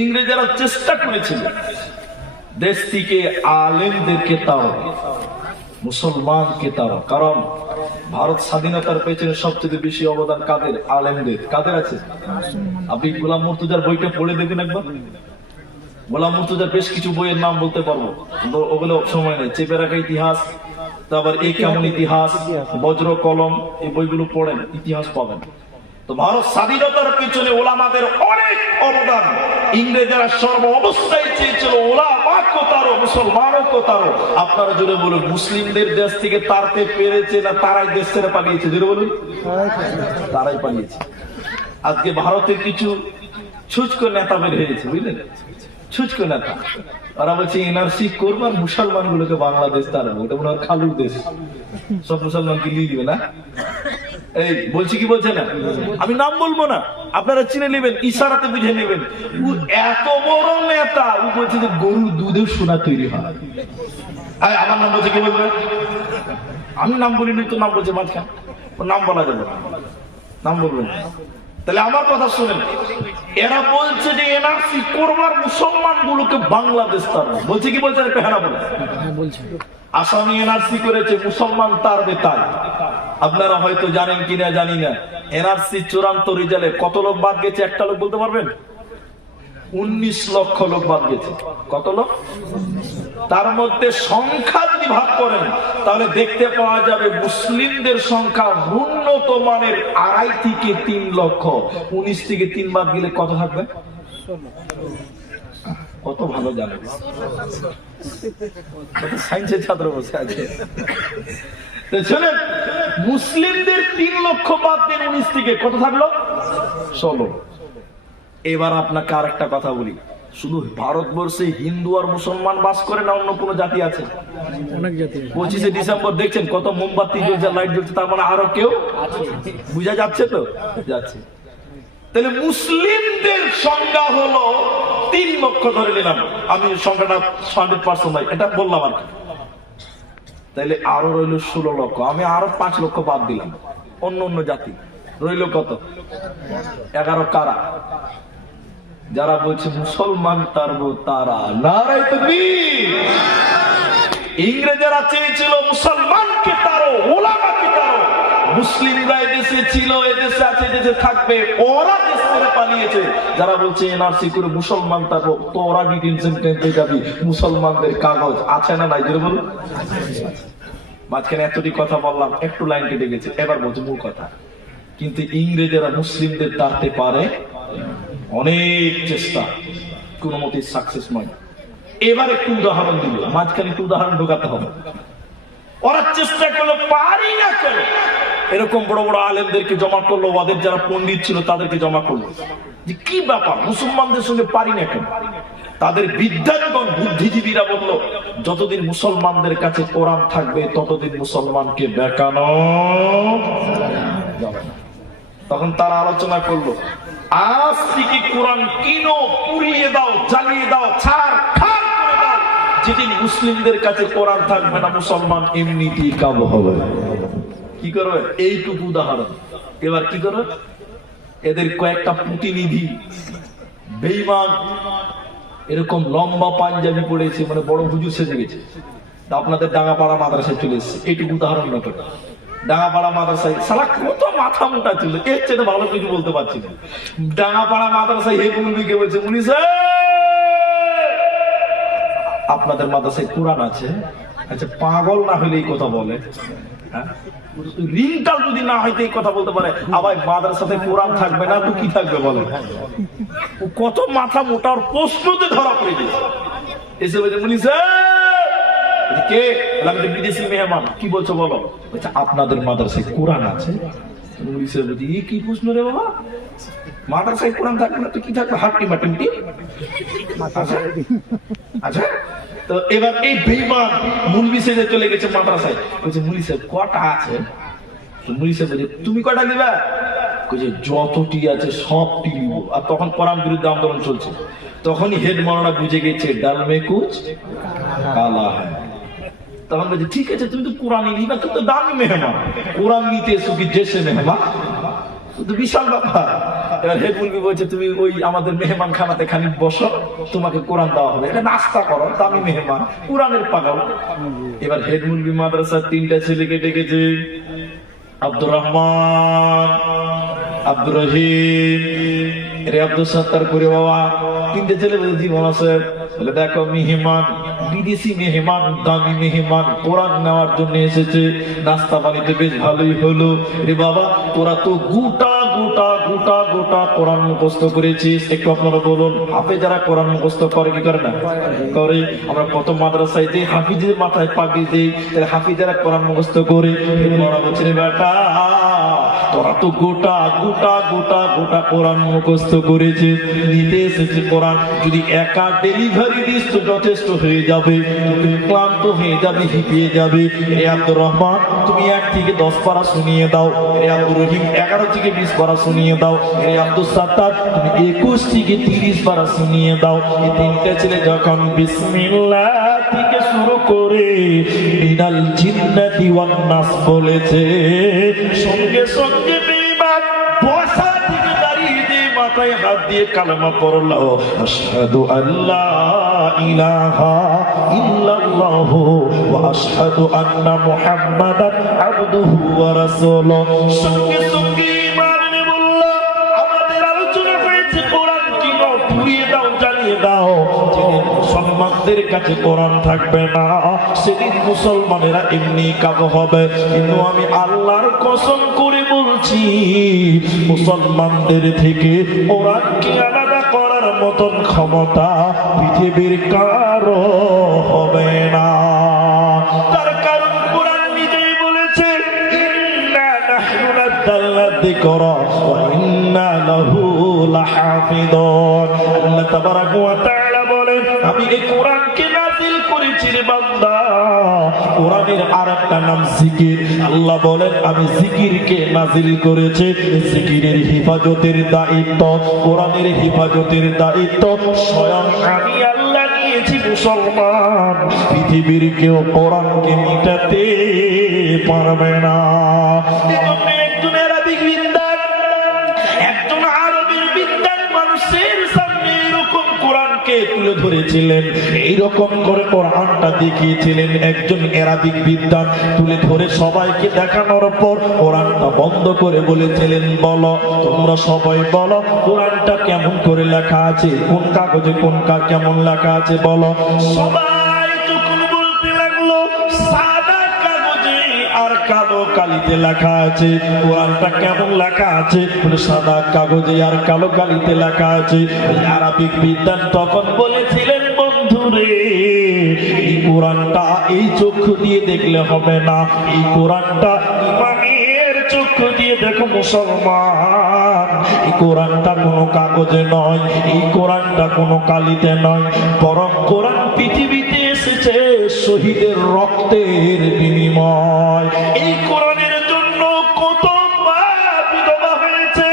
ইংরেজেরা চেষ্টা করেছিল দেশ থেকে আলেমদেরকে তাড়ানো, মুসলমানকে তাড়ানো। কারণ ভারত স্বাধীনতার পেছনে সবচেয়ে বেশি অবদান কাদের? আলেমদের। কাদের আছে? আপনি গোলাম মুর্তজার বইটা পড়ে দেখুন একবার। গোলাম মুর্তজার বেশ কিছু বইয়ের নাম বলতে পারবো, ওগুলো সময় নেই। চেপে রাখা ইতিহাস, তারপর এই কেমন ইতিহাস, বজ্র কলম, এই বইগুলো পড়েন, ইতিহাস পাবেন। তো ভারত স্বাধীনতার পিছনে ওলামাদের অনেক অবদান। ইংরেজরা সর্ব অবস্থায় চেয়েছিল ওলামাকে তারো, মুসলমানকে তারো। আপনারা জুড়ে বলুন, মুসলিমদের দেশ থেকে তাড়তে পেরেছে না তারাই দেশ ছেড়ে পালিয়েছে? জুড়ে বলুন, তারাই পালিয়েছে। আজকে ভারতের কিছু ছুচকো নেতা বের হয়েছে, বুঝলেন? ছুচকো নেতা, ওরা বলছে এনআরসি করবার মুসলমান গুলোকে বাংলাদেশ তাড়াবো। ওটা মনে হয় খালুর দেশ, সব মুসলমানকে নিয়ে দিবে না। এই বলছি কি বলছে না, আমি নাম বলবো না, আপনারা চিনে নেবেন, ইশারাতে বুঝে নেবেন। ও এত বড় নেতা, ও বলছে যে গরুর দুধেও সোনা তৈরি হয়। আমার নাম বলছে, কি বলবে? আমি নাম বলিনি তো, নাম বলছে মাঝখানে, নাম বলা যাবে না, নাম বলবেন। তাহলে আমার কথা শুনেন, এরা বলছে যে এনআরসি করবার মুসলমান গুলোকে বাংলাদেশ তাড়বে। বলছে কি বলছে? একটা হেনা বলে আসামি এনআরসি করেছে, মুসলমান তাড়বে। তাই আপনারা হয়তো জানেন কিনা জানি না, এনআরসি চূড়ান্ত রেজাল্টে কত লোক বাদ গেছে? একটা লোক বলতে পারবেন? 19 লক্ষ লোক বাদ গেছে। কত লোক? তার মধ্যে সংখ্যা যদি ভাগ করেন, তাহলে দেখতে পাওয়া যাবে মুসলিমদের সংখ্যা উন্নত মানের 2.5 থেকে 3 লক্ষ। 19 থেকে 3 বাদ গেলে কত থাকবে? কত ভালো জানেন, কত সায়েন্সের ছাত্র বসে আছে। মুসলিমদের 3 লক্ষ বাদ দেন 19 থেকে, কত থাকলো? 16। এবার আপনাকে আর একটা কথা বলি, শুধু ভারতবর্ষে হিন্দু আর মুসলমান বাস করে না অন্য কোন জাতি আছে? 25শে ডিসেম্বর দেখছেন কত মোমবাতি জ্বলছে, লাইট জ্বলছে, তার মানে আরো কেউ বুঝা যাচ্ছে তো? যাচ্ছে। তাহলে মুসলিমদের সংখ্যা হলো 3 লক্ষ ধরে নিলাম, আমি সংখ্যাটা 100% নাই, এটা বললাম আর কি। তাহলে আরো রইল 16 লক্ষ, আমি আরো 5 লক্ষ বাদ দিলাম অন্য অন্য জাতি, রইল কত? 11। কারা? যারা বলছে মুসলমান তারবো তারা। নারায়ে তাকবীর। ইংরেজরা চেয়েছিল মুসলমানকে তারো, ওলামাকে তারো। মুসলিমরা এদেশে ছিল, এদেশে আছে, এদেশে থাকবে, ওরা দেশ থেকে পালিয়েছে। যারা বলছে এনআরসি করে মুসলমান তারো, তো ওরা ডিটেনশন ক্যাম্পে যাবি। মুসলমানদের কাগজ আছে না নাই জোরে বলুন। মাঝখানে এতটি কথা বললাম, একটু লাইন কেটে গেছে, এবার বলছি মূল কথা। কিন্তু ইংরেজরা মুসলিমদের তাড়তে পারে, অনেক চেষ্টা, কোন মতে সাকসেস নয়। এবার একটু উদাহরণ দিল, মাঝখানে একটু উদাহরণ ঢোকাতে হবে। ওরা চেষ্টা করলো, পারি না কেন? এরকম বড় বড় আলেমদেরকে জমা করলো, ওদের যারা পণ্ডিত ছিল তাদেরকে জমা করলো, যে কি ব্যাপার মুসলমানদের সঙ্গে পারি না কেন? তাদের বিদ্যানগণ বুদ্ধিজীবীরা বলল, যতদিন মুসলমানদের কাছে কোরআন থাকবে ততদিন মুসলমানকে বেকানো যাবে না। তখন তারা আলোচনা করলো, আজ থেকে কোরআন কিনো, পুড়িয়ে দাও, জ্বালিয়ে দাও, ছাড় খাড় করে দাও। যেদিন মুসলিমদের কাছে কোরআন থাকবে না, মুসলমান এমনিতেই কাবু হবে। কি করবে? এইটুকু উদাহরণ। এবার কি করবে? এদের কয়েকটা প্রতিনিধি বেঈমান এরকম লম্বা পাঞ্জাবি পড়েছে, মানে বড় হুজুর সেজে গেছে, আপনাদের ডাঙ্গাপাড়া মাদ্রাসায় চলে এসছে। এইটুকু উদাহরণ না করে ডাঙ্গাপাড়া মাদ্রাসায় সালা কত মাথা মোটা ছিল, এর চেয়ে ভালো কিছু বলতে পারছি না। ডাঙ্গাপাড়া মাদ্রাসায় হে মুলবিকে বলছে, মুনি স্যার আপনাদের মাদ্রাসায় কোরআন আছে? আচ্ছা পাগল না হইলে এই কথা বলে, রিংটাল যদি না হইতে এই কথা বলতে পারে। আবার মাদ্রাসাতে কোরআন থাকবে না তো কি থাকবে বলে? কত মাথা মোটার প্রশ্নতে ধরা পড়ে গেছে। এসে বলছে, মুনি স্যার কে? বিদেশি মেহমান। কি বলছো বলো? বলছে আপনাদের মাদ্রাসায় কোরআন আছে? মুনি স্যার বলছে, এই কি প্রশ্ন রে বাবা, মাদ্রাসায় কোরআন থাকবে না তো কি থাকবে? হাট্টি মাটিমটি। আচ্ছা তো এবার এই বেঈমান মুলবি সেজে চলে গেছে মাদ্রাসায়, বলছে মুলি সাহেব কটা আছে? মুলি সাহেব বলছে, তুমি কটা দিবা? বলছে যতটি আছে সবটি দিব। আর তখন কোরআন বিরুদ্ধে আন্দোলন চলছে। তখনই হেড মাওলানা বুঝে গেছে ডাল মে কুচ কালা হ্যায়। তখন বলছে ঠিক আছে তুমি তো কোরআনই নিবা, তুমি তো দামি মেহমান, কোরআন নিতে এসো কি দেশে মেহমান, তো বিশাল ব্যাপার। এবার হেড মুলবি বলছে, তুমি ওই আমাদের মেহমান খানাতে খানিক বসো, তোমাকে কোরআন দেওয়া হবে, এটা নাস্তা করো, দামি মেহমান, কোরআনের পাগল। এবার হেড মুলবি মাদ্রাসার তিনটা ছেলেকে ডেকেছে, আব্দুর রহমান, আব্দুর রহিম, রে আব্দুল সত্তার করে বাবা। তিনটে ছেলে বলছে জীবন আছে। বলে দেখো মেহমান, বিদেশি মেহমান, দামি মেহমান, কোরআন নেওয়ার জন্য এসেছে, নাস্তা পানিতে বেশ ভালোই হলো। রে বাবা তোরা তো গোটা গোটা গোটা গোটা কোরআন মুখস্থ করেছিস, একটু আপনারা বলুন হাফেজ যারা কোরআন মুখস্থ করে কি করে না করে? আমরা কত মাদ্রাসায় যে হাফিজের মাথায় পাগড়ি দেই, তাহলে হাফিজ যারা কোরআন মুখস্থ করে। বড় বলছে বেটা তোরা তো গোটা গোটা গোটা গোটা কোরআন মুখস্থ করেছিস, নিতে এসেছে কোরআন, যদি একা ডেলিভারি দিস তো যথেষ্ট হয়ে যাবে, তুমি ক্লান্ত হয়ে যাবে, হিপিয়ে যাবে। রে আব্দুর রহমান তুমি 1 থেকে 10 পারা শুনিয়ে দাও। রে আব্দুর রহিম 11 থেকে 20 পারা শুনিয়ে দাও। রে আব্দুল সাত্তার তুমি 21 থেকে 30 পারা শুনিয়ে দাও। এই তিনটা ছেলে যখন বিসমিল্লাহ থেকে শুরু করে মিনাল জিন্নাতি ওয়ান নাস বলেছে, সঙ্গে সঙ্গে বেঈমান বসা থেকে দাঁড়িয়ে দিয়ে মাথায় হাত দিয়ে কালেমা পড়লো, আশহাদু আল্লা ইলাহা ইল্লাল্লাহ ওয়া আশহাদু আন্না মুহাম্মাদান আবদুহু ওয়া রাসূলুহু। সঙ্গে সঙ্গে ঈমান এনে বলল, আমাদের আলোচনা হয়েছে কোরআন কিনো, পুড়িয়ে দাও, জ্বালিয়ে দাও। যেদিন মুসলমানদের কাছে কোরআন থাকবে না, সেদিন মুসলমানেরা এমনি কাবু হবে। কিন্তু আমি আল্লাহর কসম করে বলছি, মুসলমানদের থেকে কোরআনকে আলাদা করার মতন ক্ষমতা পৃথিবীর কারো হবে না। তার কারণ কোরআন নিজেই বলেছে, ইন্না নাহনু নাযালনা যিকরা ওয়া ইন্না লাহু লাহাফিযুন। আল্লাহ তাবারাকা ওয়া তাআলা বলেন, আমি এই কোরআনকে নাযিল করেছি রে বান্দা। কোরআনের আরেকটা নাম জিকির। আল্লাহ বলেন আমি জিকিরকে নাযিল করেছি। জিকিরের হেফাজতের দায়িত্ব, কোরআনের হেফাজতের দায়িত্ব স্বয়ং আমি আল্লাহ নিয়েছি। মুসলমান পৃথিবীর কেউ কোরআনকে মিটাতে পারবে না। একজন আরবিক বিদ্বান, একজন আরবের বিদ্বান মানুষের সামনে এরকম কোরআন কোরআনকে তুলে ধরেছিলেন, এইরকম করে কোরআনটা দেখিয়েছিলেন। একজন এরাবিক বিদ্বান তুলে ধরে সবাইকে দেখানোর পর কোরআনটা বন্ধ করে বলেছিলেন, বলো তোমরা সবাই বলো কোরআনটা কেমন করে লেখা আছে, কোন কাগজে কোন কেমন লেখা আছে বলো। সবাই যখন বলতে লাগলো সাদা কাগজে আর কালো কালিতে লেখা আছে, কোরআনটা কেমন লেখা আছে, সাদা কাগজে আর কালো কালিতে লেখা আছে। আরবিক বিদ্বান তখন বলেছিলেন, বন্ধুরে এই কোরআনটা এই চক্ষু দিয়ে দেখলে হবে না, এই কোরআনটা ইমানের চক্ষু দিয়ে দেখো মুসলমান। এই কোরআনটা কোনো কাগজে নয়, এই কোরআনটা কোনো কালিতে নয়, বরং কোরআন পৃথিবীতে এসেছে শহীদের রক্তের বিনিময়। এই কোরআনের জন্য কত মা বিধবা হয়েছে,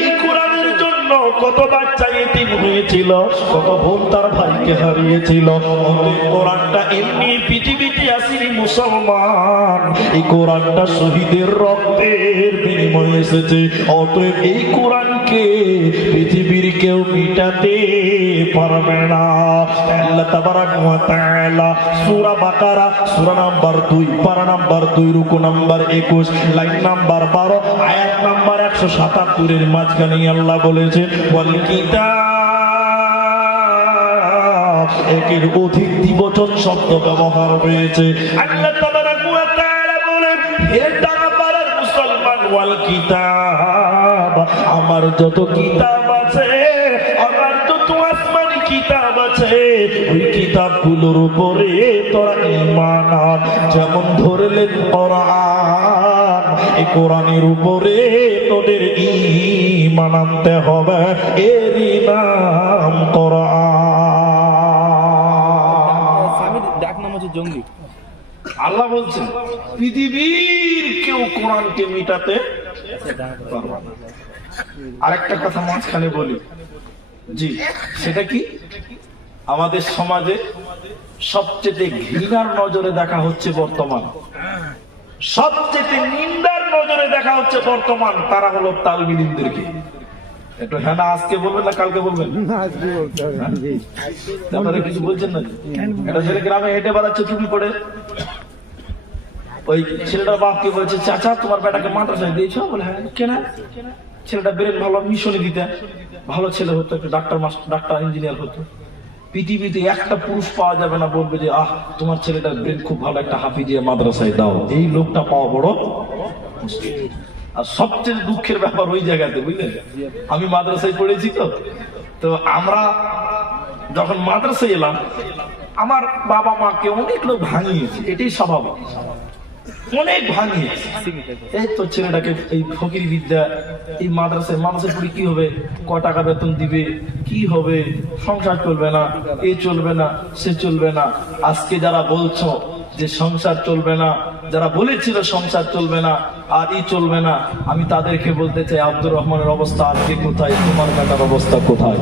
এই কোরআনের জন্য কত বাচ্চা এতিম হয়েছিল, কত বোন তার ভাইকে হারিয়েছিল। এই কোরআনটা এমনি পৃথিবীতে আসেনি মুসলমান, এই কোরআনটা শহীদের রক্তের বিনিময়ে এসেছে। অতএব এই কোরআনকে পৃথিবীর কেউ মিটাতে পারবে না। আল্লাহ তাবারাক ওয়া তাআলা সূরা বাকারা সূরা নাম্বার 2 পারা নাম্বার 2 রুকু নাম্বার 21 লাইন নাম্বার 12 আয়াত নাম্বার 177 এর মাঝখানে আল্লাহ বলেছেন, ওয়াল কিতাব, একের অধিক দ্বিবচন শব্দ ব্যবহার হয়েছে। আল্লাহ তাবারাক ওয়া তাআলা বলেন, হে টাকাপাড়ার মুসলমান, ওয়াল কিতাব, আমার যত কিতাব আছে, আমার যত আসমানি কিতাব আছে, ওই কিতাবগুলোর উপরে তোরা ঈমান আন। যেমন ধরলেন কোরআন, এই কোরআনের উপরে তোদের ঈমান আনতে হবে, এরই নাম কোরআন। ডাক নাম হচ্ছে জঙ্গি। আল্লাহ বলছেন পৃথিবীর কেউ কোরআনকে মিটাতে পারবে না। আরেকটা কথা মাঝখানে বলি, জি সেটা কি, আমাদের সমাজে সবচেয়ে ঘৃণার নজরে দেখা হচ্ছে বর্তমান, সবচেয়ে নিন্দার নজরে দেখা হচ্ছে বর্তমান, তারা হলো তালবি ইলমদেরকে। একটু হ্যাঁ না আজকে বলবেন না কালকে বলবেন, আপনারা কিছু বলছেন না? এটা ছেলে গ্রামে হেঁটে বেড়াচ্ছে টুপি পড়ে, ওই ছেলেটার বাপকে বলছে, চাচা তোমার বেটাকে মাদ্রাসায় দিয়েছ? বলে হ্যাঁ। কেন? ছেলেটা ব্রেন ভালো, মিশনে দিতে ভালো ছেলে হতো, একটু ডাক্তার ইঞ্জিনিয়ার হতো। পৃথিবীতে একটা পুরুষ পাওয়া যাবে না বলবে যে আহ তোমার ছেলেটার ব্রেন খুব ভালো, একটা হাফিজিয়া মাদ্রাসায় দাও। এই লোকটা পাওয়া বড় মুশকিল। আর সবচেয়ে দুঃখের ব্যাপার ওই জায়গাতে, বুঝলেন, আমি মাদ্রাসায় পড়েছি তো আমরা যখন মাদ্রাসায় এলাম, আমার বাবা মাকে অনেক লোক ভাঙিয়েছে, এটাই স্বাভাবিক, অনেক ভাঙিয়েছে। এই তো ছেলেটাকে এই ফকির বিদ্যা, এই মাদ্রাসায় পড়ে কি হবে, ক টাকা বেতন দিবে, কি হবে, সংসার চলবে না, এ চলবে না, সে চলবে না। আজকে যারা বলছো যে সংসার চলবে না, যারা বলেছিল সংসার চলবে না আর ই চলবে না, আমি তাদেরকে বলতে চাই আব্দুর রহমানের অবস্থা আজকে কোথায়, তোমার কাটার অবস্থা কোথায়।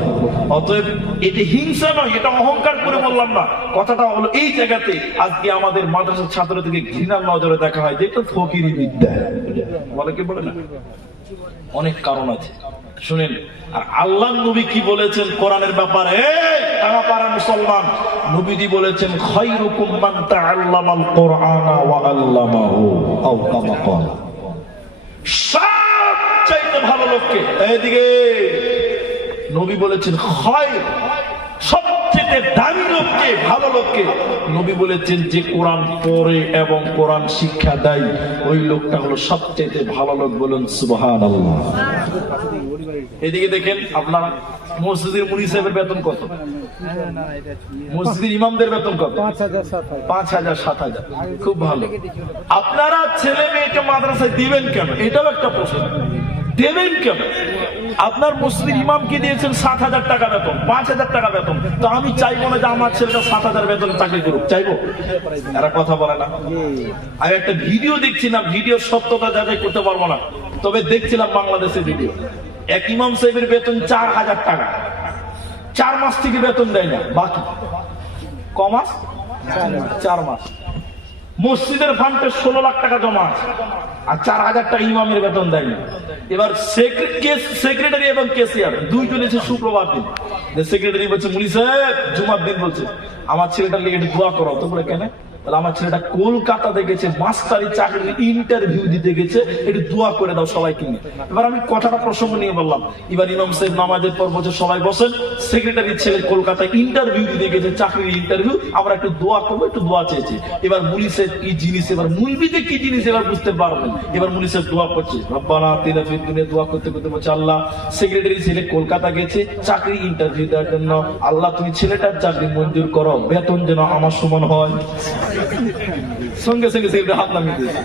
অতএব এটি হিংসা নয়, এটা অহংকার করে বললাম না, কথাটা হলো এই জায়গাতে আজকে আমাদের মাদ্রাসার ছাত্র থেকে ঘৃণার নজরে দেখা হয় যে এটা ফকিরি বিদ্যা বলে, কি বলে না, অনেক কারণ আছে শুনেন। আর আল্লাহ নবী কি বলেছেন কোরআনের ব্যাপারে, টাকাপাড়া মুসলমান, নবীজি বলেছেন খায়রুকুম মান তাআল্লামাল কোরআনা ওয়া আল্লামাহু আও কামা ক্বালা, সবচাইতে ভালো লোককে, এইদিকে নবী বলেছেন খায়র, সবচেয়ে দামি লোককে, ভালো লোককে নবী বলেছেন যে কোরআন পড়ে এবং কোরআন শিক্ষা দেয়, ওই লোকটা হলো সবচেয়ে ভালো লোক। বলুন সুবহানাল্লাহ। এদিকে দেখেন আপনারা মসজিদের মুনি সাহেবের বেতন কত, মসজিদের ইমামদের বেতন কত? 5,000 7,000। খুব ভালো। আপনারা ছেলে মেয়েকে মাদ্রাসায় দিবেন কেন, এটাও একটা প্রশ্ন। দেবেন কেন? আপনার মসজিদের ইমামকে দিয়েছেন 7,000 টাকা বেতন, 5,000 টাকা বেতন, তো আমি চাইবো না যে আমার ছেলেটা 7,000 বেতন চাকরি করুক, চাইবো? এরা কথা বলে না। আমি একটা ভিডিও দেখছিলাম, ভিডিওর সত্যতা যাচাই করতে পারবো না, তবে দেখছিলাম বাংলাদেশের ভিডিও। এক ইমাম সাহেবের বেতন 4,000 টাকা, 4 মাস থেকে বেতন দেয় না, বাকি ক মাস? 4 মাস। মসজিদের ফান্ডে 16 লাখ টাকা জমা আছে, আর 4,000 টাকা ইমামের বেতন দেয় না। এবার সেক্রেটারি এবং ক্যাশিয়ার দুইজন এসে শুক্রবার দিন সেক্রেটারি বলছে মুলি সাহেব জুমার দিন বলছে আমার ছেলেটা নিয়ে একটু দোয়া করো। তো বলে কেন? তাহলে আমার ছেলেটা কলকাতাতে গেছে মাস্টারি চাকরির ইন্টারভিউ দিতে গেছে, একটু দোয়া করে দাও সবাইকে নিয়ে। এবার আমি কথাটা প্রসঙ্গ নিয়ে বললাম। এবার ইমাম সাহেব নামাজের পর বলছে সবাই বসেন, সেক্রেটারির ছেলে কলকাতায় ইন্টারভিউ দিতে গেছে, চাকরির ইন্টারভিউ, আমরা একটু দোয়া করবো, একটু দোয়া চেয়েছি। এবার মুলি সাহেব কি জিনিস, এবার মুলবিতে কি জিনিস এবার বুঝতে পারবেন। এবার মুলি সাহেব দোয়া করছে, রব্বানা আতিনা ফিদ দুনিয়া, দোয়া করতে করতে বলছে আল্লাহ সেক্রেটারি ছেলে কলকাতা গেছে চাকরি ইন্টারভিউ দেওয়ার জন্য, আল্লাহ তুমি ছেলেটার চাকরি মঞ্জুর করো, বেতন যেন আমার সমান হয়। সঙ্গে সঙ্গে সেক্রেটারি হাত নামিয়ে দিয়েছে।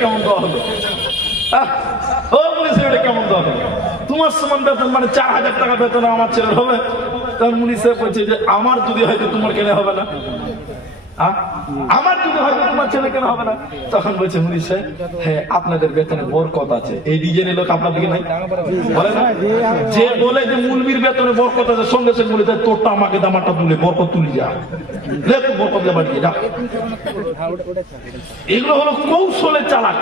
কেমন দোয়া হলো? ও মুলি সাহেব কেমন দোয়া হলো? তোমার সমান বেতন মানে 4000 টাকা বেতন আমার ছেলের হবে। তখন মুনি সাহেব বলছে যে আমার যদি হয়তো তোমার কেন হবে না, আমার যদি হয়তো তোমার ছেলে কেন হবে না? তখন বলছে মুনি সাহেব হ্যাঁ আপনাদের বেতনে বরকত আছে। এই ডিজাইনের লোক আপনার দিকে নাই বলে না? যে বলে যে মুলবির বেতনে বরকত আছে সঙ্গে সঙ্গে বলে তোরটা আমাকে দামাটা তুলে বরকত তুলি যা, বরকত দেবা দিয়ে যা। এগুলো হলো কৌশলে চালাক।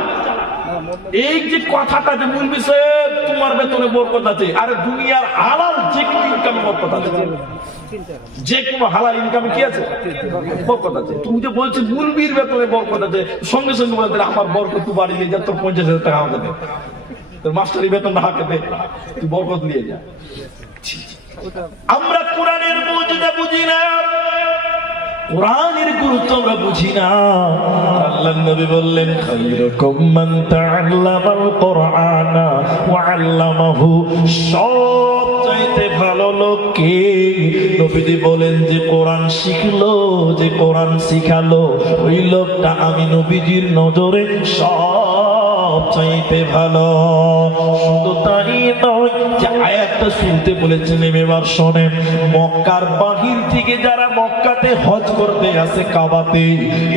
এই যে কথাটা যে মুলবি সাহেব তোমার বেতনে বরকত আছে, আরে দুনিয়ার হালাল যে কোনো ইনকামে বরকত আছে, যে কোনো হালাল ইনকামে কি আছে? বরকত আছে। তুমি যে বলছো মুলবির বেতনে বরকত আছে, সঙ্গে সঙ্গে বলে আমার বরকত তুই বাড়ি নিয়ে যা, তোর 50,000 টাকা আমাকে দে, তোর মাস্টারি বেতনটা হাতে দে, তুই বরকত নিয়ে যা। আমরা কোরআনের মুজিজা বুঝি না, কোরআনের গুরুত্ব আমরা বুঝি না। আল্লাহর নবী বললেন খায়রুকুম মান তাআল্লামাল কুরআনা ওয়া আল্লামাহু, সবচাইতে ভালো লোক কে? নবীজি বলেন যে কোরআন শিখলো, যে কোরআন শিখালো, ওই লোকটা আমি নবীজির নজরে সবচাইতে ভালো। শুধু তাই নয়, যে আয়াতটা শুনতে বলেছেন এবার শোনেন, মক্কার বাহির থেকে যারা মক্কাতে হজ করতে আসে, কাবাতে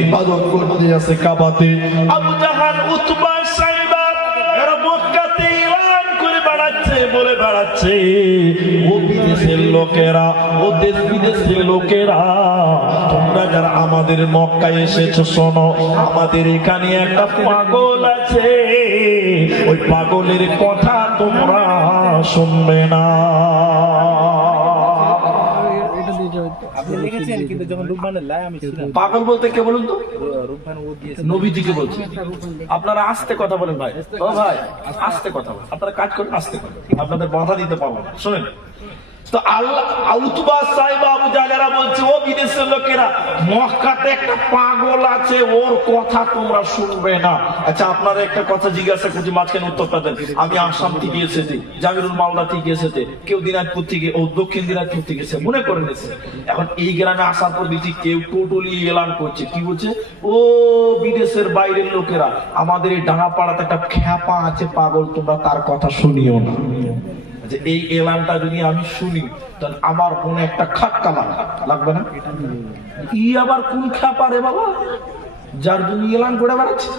ইবাদত করতে আসে, কাবাতে আবু জাহাল উতবা সাইবা এরা মক্কাতে এলান করে বেড়াচ্ছে, বলে বেড়াচ্ছে ও বিদেশের লোকেরা, ও দেশ বিদেশের লোকেরা, তোমরা যারা আমাদের মক্কায় এসেছো শোনো, আমাদের এখানে একটা পাগল আছে, ওই পাগলের কথা তোমরা শুনবে না। পাগল বলতে কে বলুন তো? নবীজিকে বলছে। আপনারা আস্তে কথা বলেন ভাই, ও ভাই আস্তে কথা বলেন, আপনারা কাজ করেন আস্তে কথা, আপনাদের বাধা দিতে পারবো না। শোনেন তো, আল্লাহ উতবা সাইবা আবু জাহেরা বলছে ও বিদেশের লোকেরা, মক্কাতে একটা পাগল আছে, ওর কথা তোমরা শুনবে না। আচ্ছা আপনারা একটা কথা জিজ্ঞাসা করছি, মাঝখানে উত্তরটা দেন। আমি আসাম থেকে এসেছি, জামিরুল মালদা থেকে এসেছে, কেউ দিনাজপুর থেকে, ও দক্ষিণ দিনাজপুর থেকে এসে মনে করে নিয়েছে। এখন এই গ্রামে আসার পর দেখছি কেউ টোটালি এলান করছে, কি বলছে? ও বিদেশের বাইরের লোকেরা, আমাদের এই ডাঙাপাড়াতে একটা খ্যাপা আছে পাগল, তোমরা তার কথা শুনিও না। যে এই এলানটা যদি আমি শুনি তাহলে আমার মনে একটা খাটকা লাগবে না? ই আবার কোন খ্যাপা রে বাবা, যার জন্য এলান করে বেড়াচ্ছে?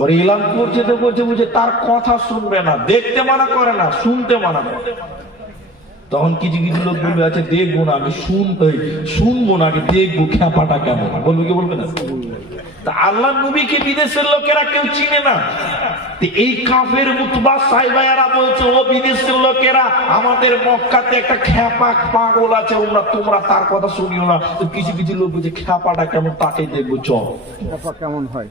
ওর এলান করছে তো বলছে বুঝে তার কথা শুনবে না, দেখতে মানা করে না, শুনতে মানা করে। তখন কিছু কিছু লোক বলবে আচ্ছা দেখবো না, আমি শুনবো না, আগে দেখবো খ্যাপাটা কেমন, বলবে কি বলবে না? তা আল্লাহ নবীকে বিদেশের লোকেরা কেউ চিনে না। এই কাফের উতবা সাইবায়ারা বলছে ও বিদেশের লোকেরা, আমাদের মক্কাতে একটা খ্যাপা পাগল আছে, তোমরা তার কথা শুনিও না। তো কিছু কিছু লোক বলছে খ্যাপাটা কেমন, তাকে দেখবো, চল খ্যাপা কেমন হয়,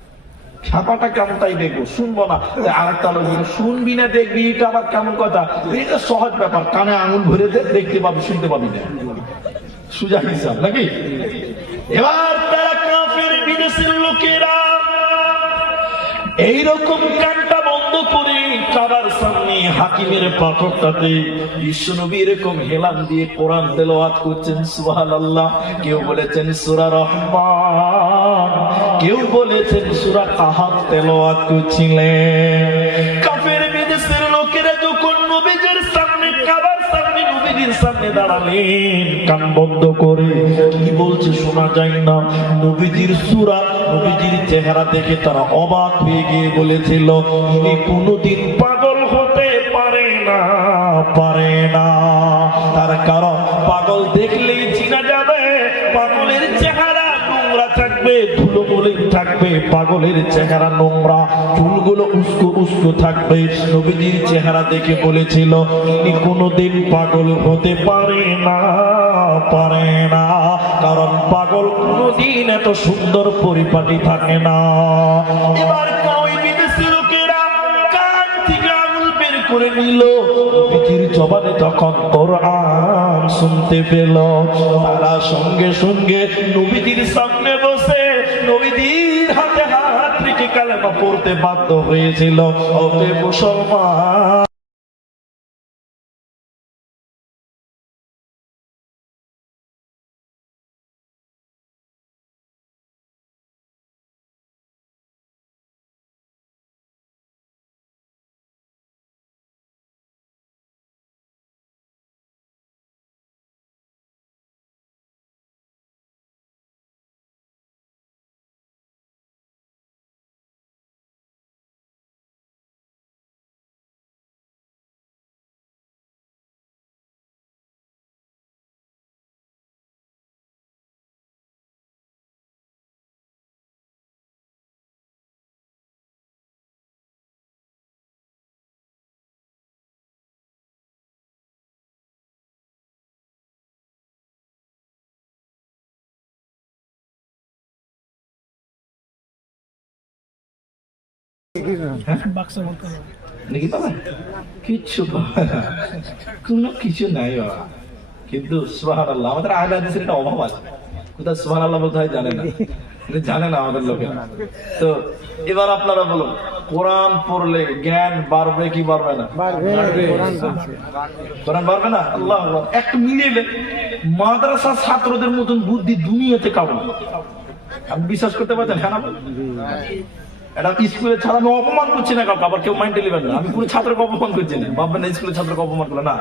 খ্যাপাটা কেমন তাই দেখবো, শুনবো না। আরেকটা লোক শুনবি না দেখবি, এটা আবার কেমন কথা? এটা সহজ ব্যাপার, কানে আঙুল ভরে দে, দেখতে পাবি শুনতে পাবি না, সুজা হিসাব নাকি? এবার তারা কাফের বিদেশের লোকেরা এইরকম কানটা বন্ধ করে কাবার সামনে হাকিমের পাথরটাতে বিশ্বনবী এরকম হেলান দিয়ে কোরআন তেলাওয়াত করছেন, সুবহানাল্লাহ। কেউ বলেছেন সূরা রহমান, কেউ বলেছেন সূরা কাহাফ তেলাওয়াত করছিলেন। কাফের বিদেশের লোকেরা যখন নবীজির সামনে, কাবার সামনে নবীজির সামনে দাঁড়ালেন, কান বন্ধ করে কি বলছে শোনা যায় না, নবীজির সূরা, নবীজির চেহারা দেখে তারা অবাক হয়ে গিয়ে বলেছিল ইনি কোনদিন পাগল হতে পারে না, পারে না। তার কারণ পাগল দেখলেই চিনা যাবে, পাগলের চেহারা নোংরা থাকবে, ধুলোমলিন থাকবে, পাগলের চেহারা নোংরা, চুলগুলো উস্কো উস্কো থাকবে। নবীজির চেহারা দেখে বলেছিল ইনি কোনোদিন পাগল হতে পারে না, পারে না, কারণ পাগল কোনোদিন এত সুন্দর পরিপাটি থাকে না। এবার ওই বিদেশি লোকেরা কান থেকে আঙুল বের করে নিল, নবীজির জবানে তখন কোরআন শুনতে পেল। তারা সঙ্গে সঙ্গে নবীজির সামনে বসে নবীজির হাতে হাত রেখে কালেমা পড়তে বাধ্য হয়েছিল। ওকে মুসলমান, বাক্স বন্ধ করো। নাকি বাবা কিচ্ছু পাবে না, কোনো কিছু নাই বাবা। কিন্তু সুবহানাল্লাহ, আমাদের আহলে হাদিসের এটা অভাব আছে। কোথায় সুবহানাল্লাহ বলতে হয় জানে না, এটা জানে না আমাদের লোকেরা। তো এবার আপনারা বলুন, কোরআন পড়লে জ্ঞান বাড়বে কি বাড়বে না? কোরআন বাড়বে না? আল্লাহ আকবার। একটু মিলিয়ে মাদ্রাসা ছাত্রদের মতন বুদ্ধি দুনিয়াতে কাউকে, আপনি বিশ্বাস করতে পারছেন? হ্যাঁ না? এটা স্কুলে ছাড়া আমি অপমান করছি না কাউকে, আবার কেউ মাইন্ডে নেবেন না। আমি পুরো ছাত্রকে অপমান করছি না, ভাববেন না স্কুলের ছাত্রকে অপমান করলো না।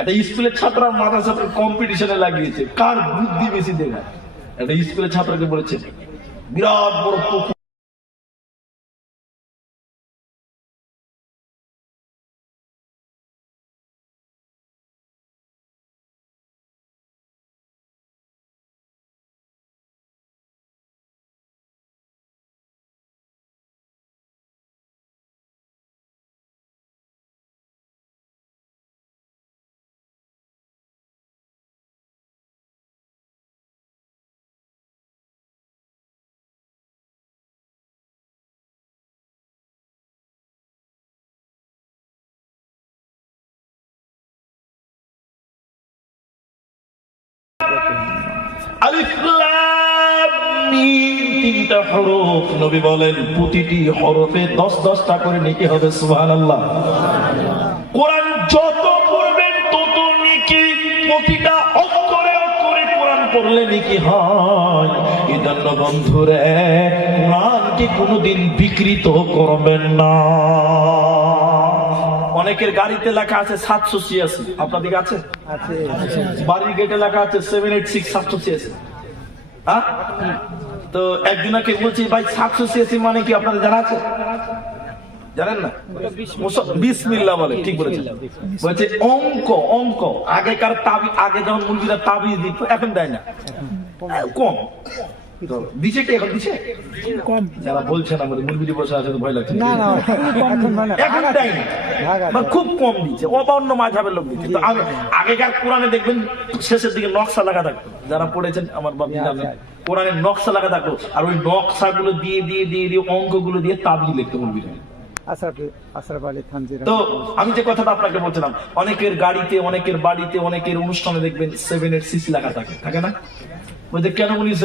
এটা স্কুলের ছাত্র আর মাদ্রাসা কম্পিটিশনে লাগিয়েছে, কার বুদ্ধি বেশি দেখা। এটা স্কুলের ছাত্রকে বলেছে বিরাট বড় পুকুর, আলিফ লাম মিম, তিনটা হরফ। নবী বলেন প্রতিটি হরফে 10-10টা করে নেকি হবে। সুবহানাল্লাহ। কোরআন যত পড়বেন তত নেকি, প্রতিটা অক্ষরে অক্ষরে কোরআন পড়লে নেকি হয়। এজন্য বন্ধুরে কোরআনকে কোনোদিন বিকৃত করবেন না। অনেকের গাড়িতে লেখা আছে 786, আপনাদের আছে? বাড়ির গেটে লেখা আছে 786 786। হ্যাঁ, তো একজনকে বলছি ভাই 786 মানে কি আপনাদের জানা আছে? জানেন না? বিসমিল্লাহ বলে, ঠিক বলেছেন। বলছে অঙ্ক, অঙ্ক আগেকার আগে যেমন মুরগিরা তাবিজ দিত, এখন দেয় না, কম দিছে। কি এখন দিছে কম? যারা বলছেন আমাদের মুরগি বসে আছে তো ভয় লাগছে, এখন দেয় না, খুব কম দিচ্ছে। অন্য মাঝহাবের লোক দিচ্ছে। তো আগেকার কোরআনে দেখবেন শেষের দিকে নকশা লাগা থাকতো, যারা পড়েছেন আমার বাবা জানেন, কোরআনের নকশা লাগা থাকতো। আর ওই নকশাগুলো দিয়ে দিয়ে দিয়ে দিয়ে অঙ্কগুলো দিয়ে তাবিজ লিখতে মুরগিরা। তো আমি যে কথাটা আপনাকে বলছিলাম, অনেকের গাড়িতে, অনেকের বাড়িতে, অনেকের অনুষ্ঠানে দেখবেন 786 লেখা থাকে, থাকে না? বলছে কেন বলিস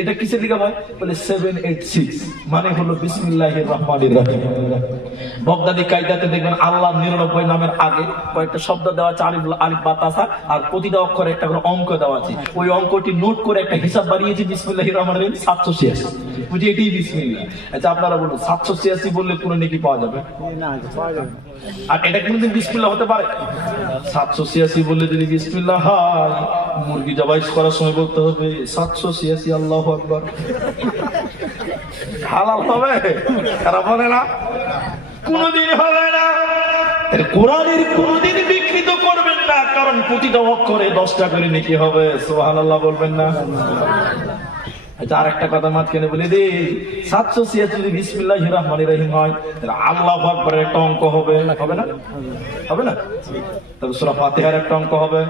এটা কিসের লিখা হয়? বলে 786 মানে হলো বিসমিল্লাহির রহমানির রহিম। বগদাদি কায়দাতে দেখবেন আল্লাহ 99 নামের আগে কয়েকটা শব্দ দেওয়া আছে, আলিফ বা তাসা, আর প্রতিটা অক্ষরে একটা করে অঙ্ক দেওয়া আছে। ওই অঙ্কটি নোট করে একটা হিসাব বাড়িয়েছে বিসমিল্লাহির রহমানির রহিম 786। বুঝি এটাই বিসমিল্লাহ। আচ্ছা আপনারা বলুন 786 বললে কোনো নেকি পাওয়া যাবে? আর এটা কোনদিন বিসমিল্লাহ হতে পারে? 786 বললে যদি বিসমিল্লাহ হয়, মুরগি জবাই করার সময় বলতে হবে 786 আল্লাহু আকবার, হালাল হবে? তারা বলে না, কোনদিন হবে না। কোরআনের কোনদিন বিকৃত করবেন না, কারণ প্রতিটা অক্ষরে 10টা করে নেকি হবে। সুবহানাল্লাহ বলবেন না? আচ্ছা, আর একটা কথা মাঝখানে বলে দে, 786 যদি বিসমিল্লাহির রহমানির রহিম হয় তাহলে আল্লাহু আকবারের একটা অঙ্ক হবে, হবে না? হবে না? তবে সূরা ফাতিহার একটা অঙ্ক হবে।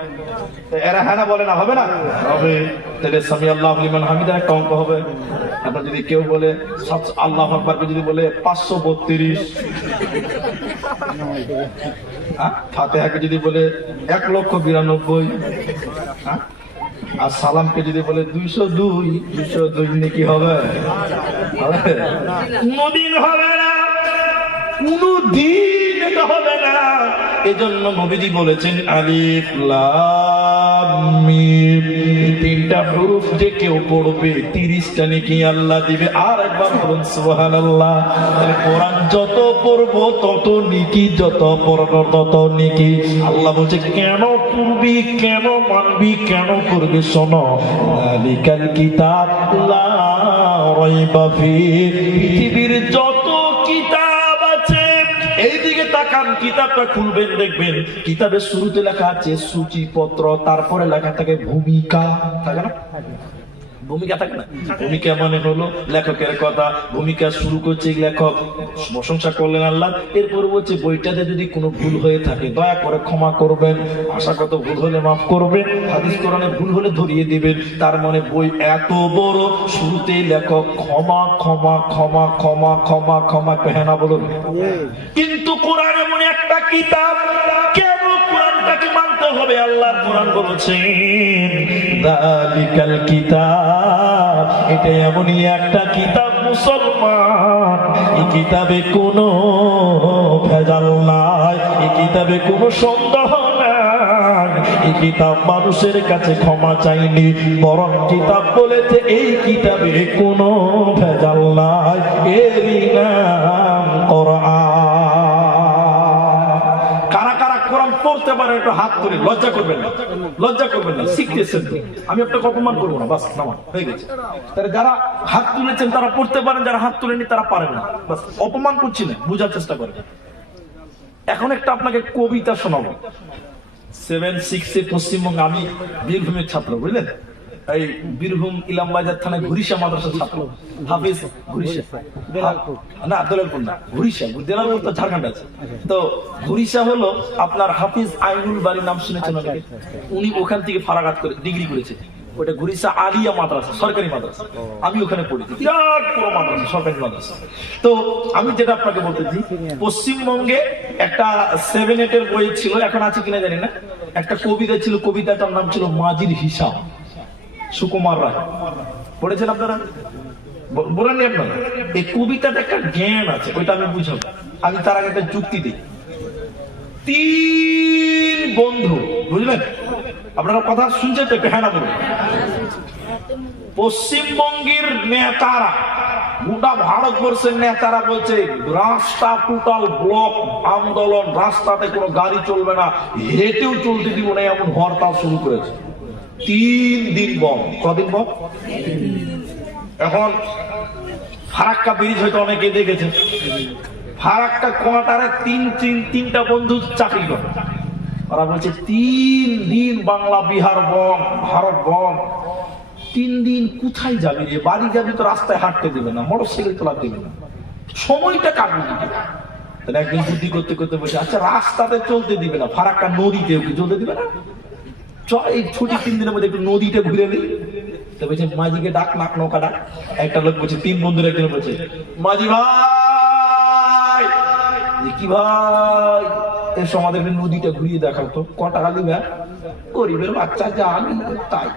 এরা হ্যাঁ না বলে না, হবে না? হবে। তাহলে সামি আল্লাহু লিমান হামিদার একটা অঙ্ক হবে। আপনার যদি কেউ বলে আল্লাহু আকবারকে যদি বলে 532, হ্যাঁ, ফাতিহাকে যদি বলে 1,92,000, হ্যাঁ, আর সালামকে যদি বলে 202 নাকি হবে? কোনদিন হবে না, কোনদিন এটা হবে না। এজন্য নবীজি বলেছেন আলিফ লাম মিম, তিনটা হরফ যে কেউ পড়বে 30টা নেকি আল্লাহ দিবে। আর একবার বলুন সুবহানাল্লাহ। তাহলে কোরআন যত পড়বো তত নেকি, যত পড়বো তত নেকি। আল্লাহ বলছে কেন পড়বি, কেন মানবি, কেন করবি? শোনো, যালিকাল কিতাব লা রাইবা ফীহি, পৃথিবীর যত কিতাব আছে এইদিকে তাকান, কিতাবটা খুলবেন দেখবেন কিতাবের শুরুতে লেখা আছে সূচিপত্র, তারপরে লেখা থাকে ভূমিকা, থাকে না? ভূমিকা থাকে না? ভূমিকা মানে হলো লেখকের কথা। ভূমিকা শুরু করছে লেখক, প্রশংসা করলেন আল্লাহ, এরপর বলছে বইটাতে যদি কোনো ভুল হয়ে থাকে দয়া করে ক্ষমা করবেন, ভাষাগত ভুল হলে মাফ করবেন, হাদিস কোরআনে ভুল হলে ধরিয়ে দিবেন। তার মানে বই এত বড়, শুরুতেই লেখক ক্ষমা ক্ষমা ক্ষমা ক্ষমা ক্ষমা ক্ষমা, কহে না বলুন? কিন্তু কোরআন এমন একটা কিতাব, কেন কোরআনটাকে মানতে হবে? আল্লাহর কোরআন বলেছেন যালিকাল কিতাব, এটা এমনই একটা কিতাব মুসলমান, এই কিতাবে কোনো ভেজাল নাই, এই কিতাবে কোনো সন্দেহ নাই, এই কিতাব মানুষের কাছে ক্ষমা চাইনি, বরং কিতাব বলেছে এই কিতাবে কোনো ভেজাল নাই, এরই নাম কোরআন। কারা কারা কোরআন পড়তে পারে একটু হাত তুলে, লজ্জা করবেন না, লজ্জা করবেন না, শিখতেছেন তো। আমি আপনাকে অপমান করবো না, বাস নামান হয়ে গেছে। তাহলে যারা হাত তুলেছেন তারা পড়তে পারেন, যারা হাত তুলেনি তারা পারেন না, বাস অপমান করছি না, বোঝার চেষ্টা করেন। এখন একটা আপনাকে কবিতা শোনাবো। 7-6 পশ্চিমবঙ্গে, আমি বীরভূমের ছাত্র, বুঝলেন? এই বীরভূম ইলামবাজার থানায় ঘুরিশা মাদ্রাসার ছাত্র, হাফিজ ঘুরিশা, না দোলালপুর না, ঘুরিশা, দেলালপুর তো ঝাড়খণ্ড আছে। তো ঘুরিশা হলো আপনার হাফিজ আইনুল বাড়ি, নাম শুনেছেন অনেকে? উনি ওখান থেকে ফারাগাত করে ডিগ্রি করেছে। ওটা ঘুরিশা আলিয়া মাদ্রাসা, সরকারি মাদ্রাসা। আমি ওখানে পড়েছি, বিরাট বড় মাদ্রাসা, সরকারি মাদ্রাসা। তো আমি যেটা আপনাকে বলতেছি, পশ্চিমবঙ্গে একটা 7-8 বই ছিল, এখন আছে কিনা জানি না, একটা কবিতা ছিল, কবিতাটার নাম ছিল মাজির হিসাব, সুকুমার রায়। পড়েছেন আপনারা? বলেননি আপনারা? এই কবিতাটা একটা জ্ঞান আছে, ওইটা আমি বুঝাবো। আমি তার আগে একটা যুক্তি দিই। 3 বন্ধু, বুঝলেন? আপনারা কথা শুনছেন তো? হ্যাঁ না বলুন। পশ্চিমবঙ্গের নেতারা, গোটা ভারতবর্ষের নেতারা বলছে রাস্তা টোটাল ব্লক, আন্দোলন, রাস্তাতে কোনো গাড়ি চলবে না, হেঁটেও চলতে দিব না, এমন হরতাল শুরু করেছে। 3 দিন বন্ধ। কদিন বন্ধ? এখন ফারাক্কা ব্রিজ হয়তো অনেকে দেখেছে, ফারাক্কা কোয়ার্টারে 3টা বন্ধু চাকরি করে। ওরা বলছে 3 দিন বাংলা, বিহার বন্ধ, ভারত বন্ধ। 3 দিন কোথায় যাবি রে? বাড়ি যাবি তো রাস্তায় হাঁটতে দেবে না, মোটরসাইকেল তোলা দেবে না, সময়টা কাটবে কি? তাহলে একদিন বুদ্ধি করতে করতে বলছে আচ্ছা রাস্তাতে চলতে দিবে না, ফারাক্কা নদীতে চলতে দিবে না, চল এই ছুটি 3 দিনের মধ্যে একটু নদীটা ঘুরে নিই। তো বলছে মাঝিকে ডাক, নাক নৌকা ডাক। একটা লোক বলছে, 3 বন্ধুর একজন বলছে মাঝি ভাই, কি ভাই এসো আমাদেরকে নদীটা ঘুরিয়ে দেখাও তো, ক টাকা দিবে? গরিবের বাচ্চা যা আমি তাই।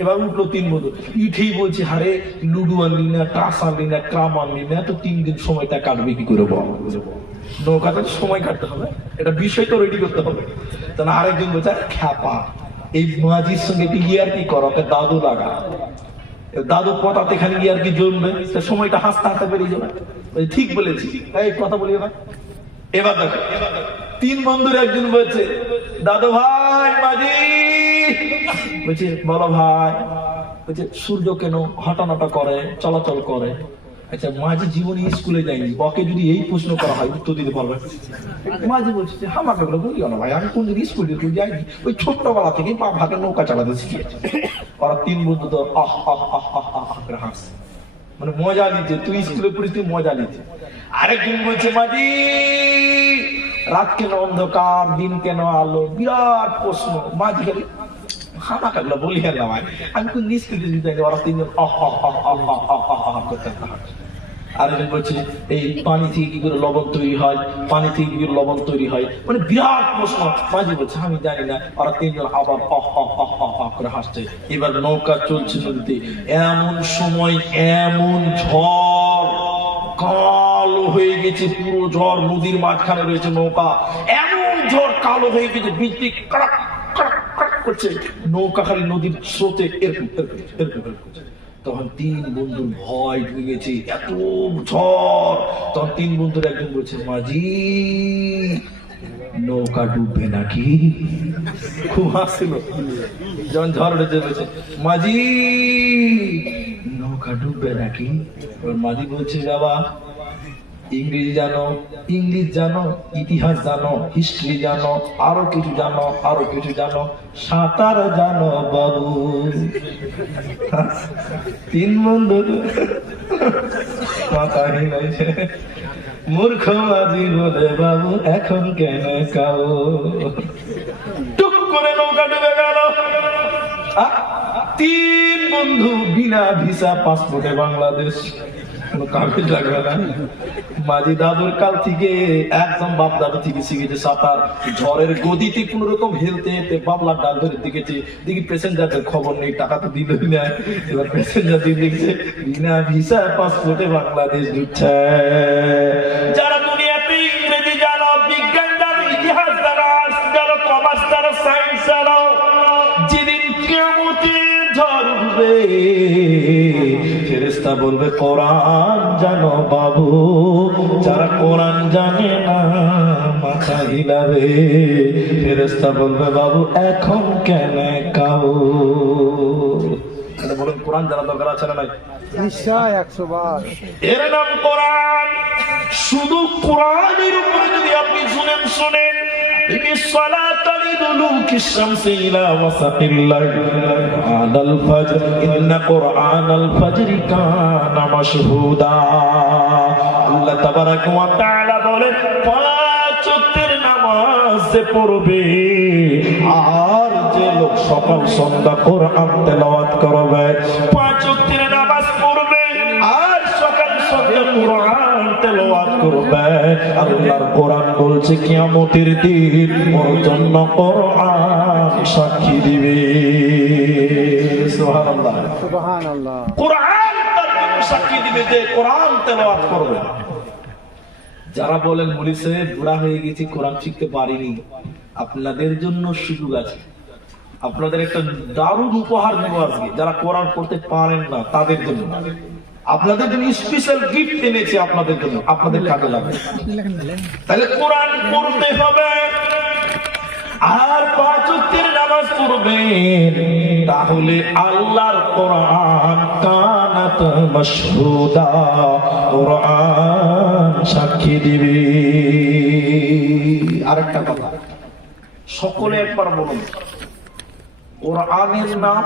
এবার উঠলো 3 বন্ধু, ইঠেই বলছে হারে লুডু আনলি না, টাস আনলি না, ক্রাম আনলি না, তো 3 দিন সময়টা কাটবে কি করে বল? নৌকাতে সময় কাটতে হবে, এটা বিষয় তো রেডি করতে হবে। তাহলে আরেকজন বলছে খ্যাপা, এই মাঝির সঙ্গে ইয়ার্কি করো, ওকে দাদু লাগা, দাদু পটাতে খালি ইয়ার্কি জমবে, সময়টা হাসতে হাসতে বেরিয়ে যাবে। ঠিক বলেছি, এই কথা বলি না। এবার দেখো 3 বন্ধুর একজন বলছে দাদু ভাই মাঝি, বলছে বলো ভাই। বলছে সূর্য কেন হটানটা করে, চলাচল করে? আচ্ছা মাঝি জীবনে স্কুলে যায়নি, ওকে যদি এই প্রশ্ন করা হয় উত্তর দিতে পারবে? মাঝি বলছে আমাকে বলে বলিও না ভাই, আমি কোনদিন স্কুলে যাইনি, ওই ছোট্টবেলা থেকেই পা ভাতে নৌকা চালাতে শিখিয়েছি। ওরা তিন বন্ধু তো আহ আহ আহ আহ আহ করে হাসছে, মানে মজা নিচ্ছে, তুই স্কুলে পড়িস তুই মজা নিচ্ছে। আরেকজন বলছে মাঝি রাত কেন অন্ধকার দিন কেন আলো, বিরাট প্রশ্ন। মাঝি খালি হামা কাগলা বলি না ভাই, আমি কোন স্কুলে দিতে ওরা তিনজন আহ আহ আহ আহ আহ আহ আহ করতে হাসছে। আরেকজন বলছে এই পানি থেকে কি করে লবণ তৈরি হয়, পানি থেকে কি করে লবণ তৈরি হয়, মানে বিরাট প্রশ্ন। মাঝি বলছে আমি জানি না। ওরা তিনজন আবার করে হাসছে। এবার নৌকা চলছে নদীতে, এমন সময় এমন ঝড়, কালো হয়ে গেছে পুরো ঝড়, নদীর মাঝখানে রয়েছে নৌকা, এমন ঝড় কালো হয়ে গেছে, বিজলি কড়াক কড়াক কড়াক করছে, নৌকা খালি নদীর স্রোতে এরকম এরকম এরকম করছে। তখন তিন বন্ধুর ভয় ঢুকে গেছে, এত ঝড়। তখন তিন বন্ধুর একজন বলছে মাঝি নৌকা ডুববে নাকি? খুব হাসছিল যখন ঝড় উঠেছে, বলছে মাঝি নৌকা ডুববে নাকি? মাঝি বলছে বাবা ইংরেজি জানো, ইংলিশ জানো, ইতিহাস জানো, হিস্ট্রি জানো, আরো কিছু জানো, আরো কিছু জানো, সাঁতার জানো বাবু। তিন বন্ধু মাথায় লাগছে, মূর্খ মাঝি বলে বাবু এখন কেন কাও? টুক করে নৌকা ডুবে গেল। তিন বন্ধু বিনা ভিসা পাসপোর্টে বাংলাদেশ, কোনো কাগজ লাগবে না। মাঝি দাদুর কাল থেকে একদম বাপ দাদু থেকে শিখেছে সাঁতার। ঝড়ের গদিতে কোন রকম হেলতে হেলতে বাবলার ডাল ধরে দিকেছে, দেখি প্যাসেঞ্জারদের খবর নেই, টাকা তো দিলই না। এবার প্যাসেঞ্জার দিয়ে দেখছে বিনা ভিসা পাসপোর্টে বাংলাদেশ ঢুকছে। যারা দুনিয়াতে ইংরেজি জানো, বিজ্ঞান জানো, ইতিহাস জানো, আর্টস জানো, কমার্স জানো, সায়েন্স জানো, যেদিন কিয়ামতের ঝড় উঠবে ফেরেশতা বলবে কোরআন জানো বাবু। যারা কোরআন জানে না মাথা হিলাবে, ফেরেশতা বলবে বাবু এখন কেন কাও? বলুন কোরআন জানা দরকার আছে না নাই? নিশ্চয় 100 বার। এর নাম কোরআন। শুধু কোরআনের উপরে যদি আপনি শুনেন لدلوك الشمس إلى وسط الليل قرآن الفجر إن قرآن الفجر كان مشهودا। আল্লাহ তাবারক ওয়া তাআলা বলেন পাঁচ ওয়াক্তের নামাজ যে পড়বে আর যে লোক সকাল সন্ধ্যা কোরআন তেলাওয়াত করবে, পাঁচ ওয়াক্তের নামাজ পড়বে আর সকাল সন্ধ্যা কোরআন তেলাওয়াত করবে, আল্লাহর কোরআন বলছে কিয়ামতের দিন ওর জন্য কোরআন সাক্ষী দিবে। সুবহানাল্লাহ সুবহানাল্লাহ। কোরআন তার জন্য সাক্ষী দিবে যে কোরআন তেলাওয়াত করবে। যারা বলেন মুলি সাহেব বুড়া হয়ে গেছি কোরআন শিখতে পারিনি, আপনাদের জন্য সুযোগ আছে। আপনাদের একটা দারুণ উপহার দেব আজকে। যারা কোরআন পড়তে পারেন না তাদের জন্য, আপনাদের জন্য স্পেশাল গিফট এনেছি আপনাদের জন্য, আপনাদের কাজে লাগবে। তাহলে কোরআন পড়তে হবে আর পাঁচ ওয়াক্তের নামাজ পড়বেন, তাহলে আল্লাহর কোরআন কানাত মাশহুদা, কোরআন সাক্ষী দিবে। আরেকটা কথা সকলে একবার বলুন, কোরআনের নাম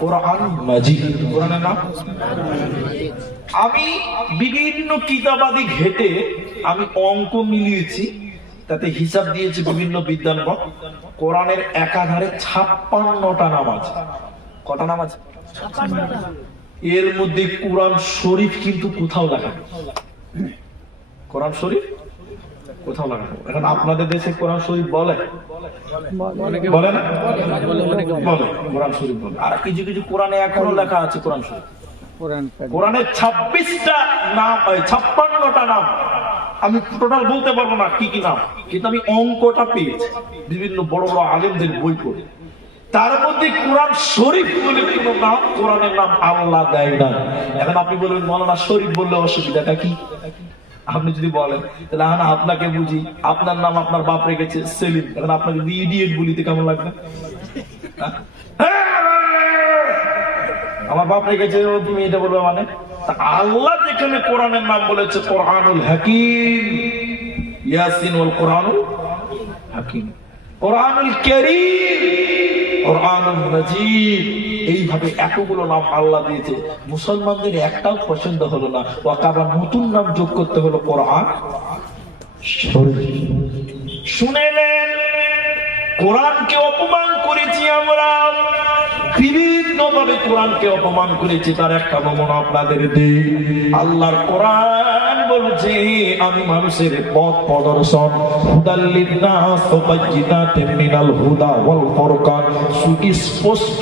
কোরআন মাজিদ। কোরআনের নাম, আমি বিভিন্ন কিতাবাদি ঘেটে আমি অঙ্ক মিলিয়েছি, তাতে হিসাব দিয়েছে বিভিন্ন বিদ্বানগণ। কোরআনের একাধারে 56টা নাম আছে। কটা নাম আছে? এর মধ্যে কোরআন শরীফ কিন্তু কোথাও লেখা নেই। কোরআন শরীফ কোথাও লেখা নেই। এখন আপনাদের দেশে কোরআন শরীফ বলে বলে না? বলে কোরআন শরীফ বলে। আর কিছু কিছু কোরআনে এখনো লেখা আছে কোরআন শরীফ। কোরআনের 26টা নাম, 56টা নাম আমি টোটাল বলতে পারবো না কি কি নাম, কিন্তু আমি অঙ্কটা পেয়েছি বিভিন্ন বড় বড় আলেমদের বই পড়ে। তার মধ্যে কোরআন শরীফ বলে কোন নাম, কোরআনের নাম আল্লাহ দেয় না। এখন আপনি বলবেন মৌলানা শরীফ বললে অসুবিধাটা কি? আপনি যদি বলেন তাহলে আপনাকে বুঝি, আপনার নাম আপনার বাপ রেখেছে সেলিম, এখন আপনাকে যদি ইডিয়েট বলিতে কেমন লাগবে? আমার বাপ রেখেছে তুমি এটা বলবে মানে? আল্লাহ যেখানে কোরআনের নাম বলেছে কোরআনুল হাকিম, ইয়াসিন ওয়াল কোরআনুল হাকিম, কোরআনুল কারীম, কোরআনুল মাজিদ, এইভাবে এতগুলো নাম আল্লাহ দিয়েছে, মুসলমানদের একটাও পছন্দ হলো না, ওকে আবার নতুন নাম যোগ করতে হলো কোরআন শরীফ। শুনেলেন, কোরআনকে অপমান করেছি আমরা, বিভিন্ন ভাবে কোরআনকে অপমান করেছি, তার একটা নমুনা আপনাদের দিই। আল্লাহর কোরআন বলছে, আমি মানুষের পথ প্রদর্শন, হুদাল লিন্নাস ওয়া বায়্যিনাতিন মিনাল হুদা ওয়াল ফুরকান, সুস্পষ্ট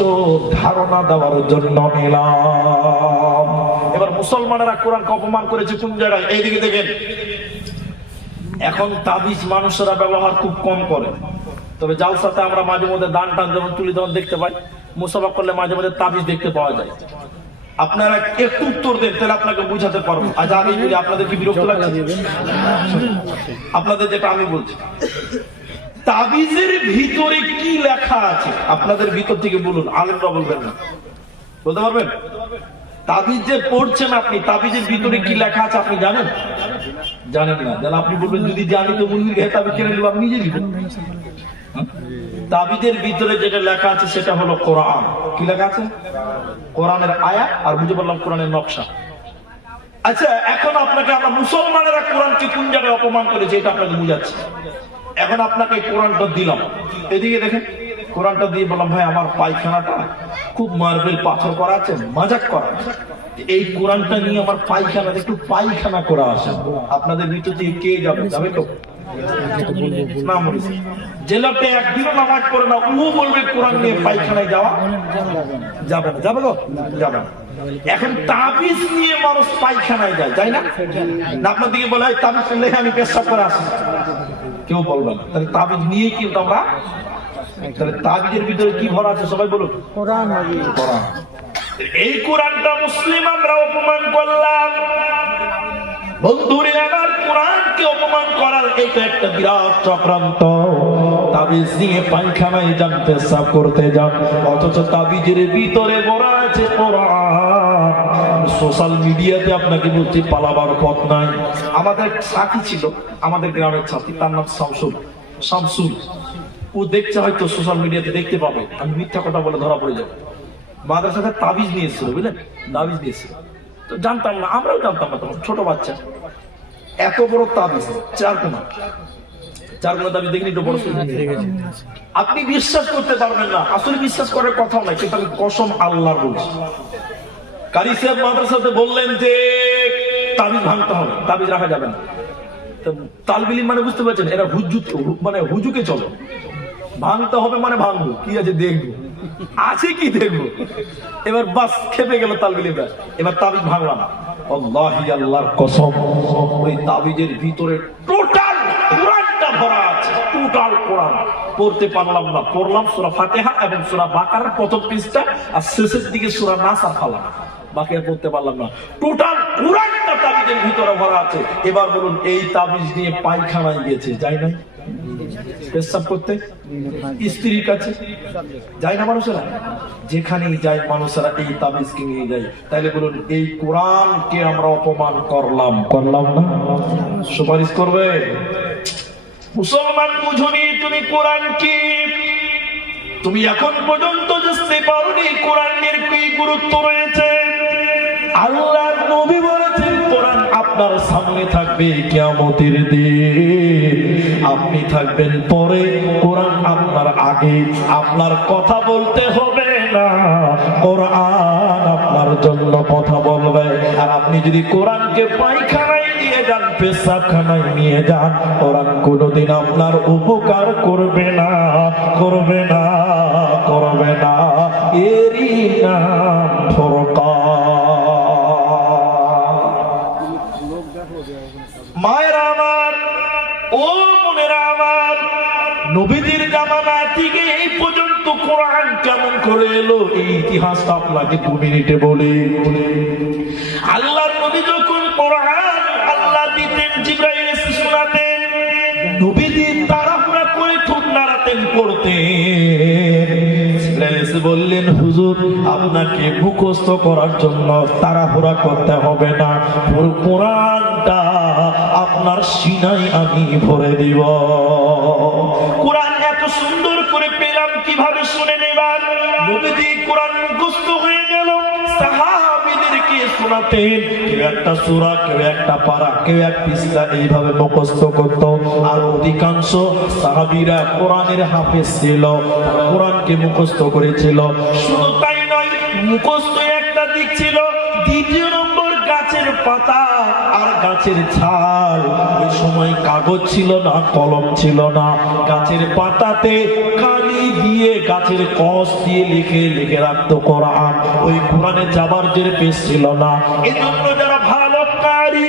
ধারণা দেওয়ার জন্য এলাম। এবার মুসলমানেরা কোরআনকে অপমান করেছে কোন জায়গায়? এইদিকে দেখেন, এখন তাবিজ মানুষেরা ব্যবহার খুব কম করে, তবে জালসাতে আমরা মাঝে মধ্যে দান টান যেমন তুলি যেমন দেখতে পাই, মুসাফা করলে মাঝে মাঝে তাবিজ দেখতে পাওয়া যায়। আপনারা একটু উত্তর দেন, তাহলে আপনাকে বুঝাতে পারবো। আজ আমি বলি, আপনাদের কি বিরক্ত লাগছে? আপনাদের যেটা আমি বলছি, তাবিজের ভিতরে কি লেখা আছে আপনাদের ভিতর থেকে বলুন, আলেমরা বলবেন না, বলতে পারবেন? তাবিজ যে পড়ছেন আপনি, তাবিজের ভিতরে কি লেখা আছে আপনি জানেন? জানেন না? তাহলে আপনি বলবেন যদি জানি তো মুরগির ঘরে তাবিজ কিনে নিলাম, নিজে লিখুন। তাবিজের ভিতরে যেটা লেখা আছে সেটা হলো কোরআন। কি লেখা আছে? কোরআনের আয়াত, আর বুঝে বললাম কোরআনের নকশা। আচ্ছা, এখন আপনাকে আমরা মুসলমানেরা কোরআনকে কোন জায়গায় অপমান করেছে এটা আপনাকে বুঝাচ্ছি। এখন আপনাকে কোরআনটা দিলাম, এদিকে দেখেন, কোরআনটা দিয়ে বললাম ভাই আমার পায়খানাটা খুব মার্বেল পাথর করা আছে, মাজাক করা আছে, এই কোরআনটা নিয়ে আমার পায়খানাতে একটু পায়খানা করা আছে। আপনাদের ভিতর থেকে কে যাবে? যাবে তো না? যে লোকটা একদিনও নামাজ পড়ে না, ও বলবে কোরআন নিয়ে পায়খানায় যাওয়া যাবে না? যাবে তো? যাবে না। এখন তাবিজ নিয়ে মানুষ পায়খানায় যায়, যাই না? আপনার দিকে বলে তাবিজ শুনলে আমি পেশাব করে আসি, কেউ বলবে না। তাহলে তাবিজ নিয়ে কিন্তু আমরা, তাহলে তাবিজের ভিতরে কি ভরা আছে সবাই বলুন? কোরআন। কোরআন। এই কোরআনটা মুসলিম আমরা অপমান করলাম। বন্ধুরে আমার, কোরআনকে অপমান করার এটা একটা বিরাট চক্রান্ত। তাবিজ নিয়ে পায়খানায় যান, পেশাব করতে যান, অথচ তাবিজের ভিতরে ভরা আছে কোরআন। সোশ্যাল মিডিয়াতে আপনাকে বলছি পালাবার পথ নাই। আমাদের এক সাথী ছিল, আমাদের গ্রামের সাথী, তার নাম শামসুল। ও দেখছে হয়তো সোশ্যাল মিডিয়াতে, দেখতে পাবে আমি মিথ্যা কথা বলে ধরা পড়ে যাবো। মাদ্রাসাতে তাবিজ নিয়েছিল, বুঝলেন? তাবিজ নিয়েছিল, তো জানতাম না, আমরাও জানতাম না তখন, ছোট বাচ্চা। এত বড় তাবিজ, চার কোনা তাবিজ, দেখিনি তো বড়। আপনি বিশ্বাস করতে পারবেন না, আসলে বিশ্বাস করার কথাও নাই, কিন্তু আমি কসম আল্লাহর বলছি। কারি সাহেব মাদ্রাসাতে বললেন যে তাবিজ ভাঙতে হবে, তাবিজ রাখা যাবে না। তালবিলি মানে বুঝতে পারছেন, এরা মানে হুজুকে চলে, ভাঙতে হবে মানে ভাঙবো, কি আছে দেখবো, আছে কি দেখবো। এবার বাস খেপে গেল তালবিলিরা, এবার তাবিজ ভাঙলাম। আল্লাহি, আল্লাহর কসম, ওই তাবিজের ভিতরে টোটাল কোরআনটা ভরা আছে, টোটাল কোরআন। পড়তে পারলাম না, পড়লাম সূরা ফাতিহা এবং সূরা বাকারার প্রথম পৃষ্ঠা, আর শেষের দিকে সূরা নাস আর ফালাক, বাকি আর পড়তে পারলাম না। টোটাল কোরআনটা তাবিজের ভিতরে ভরা আছে। এবার বলুন, এই তাবিজ নিয়ে পায়খানায় গিয়েছে, যাই নাই? পেশাব করতে স্ত্রীর কাছে যায় না মানুষেরা? যেখানেই যায় মানুষেরা এই তাবিজকে নিয়ে যায়। তাইলে বলুন, এই কোরআনকে আমরা অপমান করলাম না? সুপারিশ করবে? মুসলমান বুঝুনি তুমি কোরআন কি? তুমি এখন পর্যন্ত বুঝতে পারোনি কোরআনের কি গুরুত্ব রয়েছে। আল্লাহর নবী বলেছেন কোরআন আপনার সামনে থাকবে কিয়ামতের দিন, আপনি থাকবেন পরে, কোরআন আপনার আগে। আপনার কথা বলতে হবে না, কোরআন আপনার জন্য কথা বলবে। আর আপনি যদি কোরআনকে পায়খানায় নিয়ে যান, পেশাবখানায় নিয়ে যান, কোরআন কোনোদিন আপনার উপকার করবে না। এরই নাম মায়েরা আমার, ও বোনেরা আমার, নবীদের জামানা থেকে এই পর্যন্ত কোরআন কেমন করে এলো, এই ইতিহাসটা আপনাকে 2 মিনিটে বলি। আল্লাহর নবী যখন কোরআন আল্লাহ দিতেন, জিবরাইল এসে শোনাতেন, নবীদের তাড়াহুড়া করে ঠোঁট নাড়াতেন, পড়তেন। জিবরাইল এসে বললেন, হুজুর আপনাকে মুখস্থ করার জন্য তাড়াহুড়া করতে হবে না, পুরো কোরআনটা আপনার সিনায় আমি ভরে দিব। কোরআন এত সুন্দর করে পেলাম কিভাবে, শুনে নেবার। নবীজি কোরআন মুখস্থ শোনাতেন, কেউ একটা সূরা, কেউ একটা পারা, কেউ এক পৃষ্ঠা এইভাবে মুখস্থ করত। আর অধিকাংশ সাহাবীরা কোরআনের হাফেজ ছিল, কোরআনকে মুখস্থ করেছিল। শুধু তাই নয়, মুখস্থ একটা দিক ছিল, দ্বিতীয় নম্বর গাছের পাতা আর গাছের ছাল। ওই সময় কাগজ ছিল না, কলম ছিল না, গাছের পাতাতে কালি দিয়ে, গাছের কষ দিয়ে লিখে লিখে রাখতো কোরআন। ওই কোরআনে জাবারদের পেশ ছিল না। এজন্য যারা ভালো কারি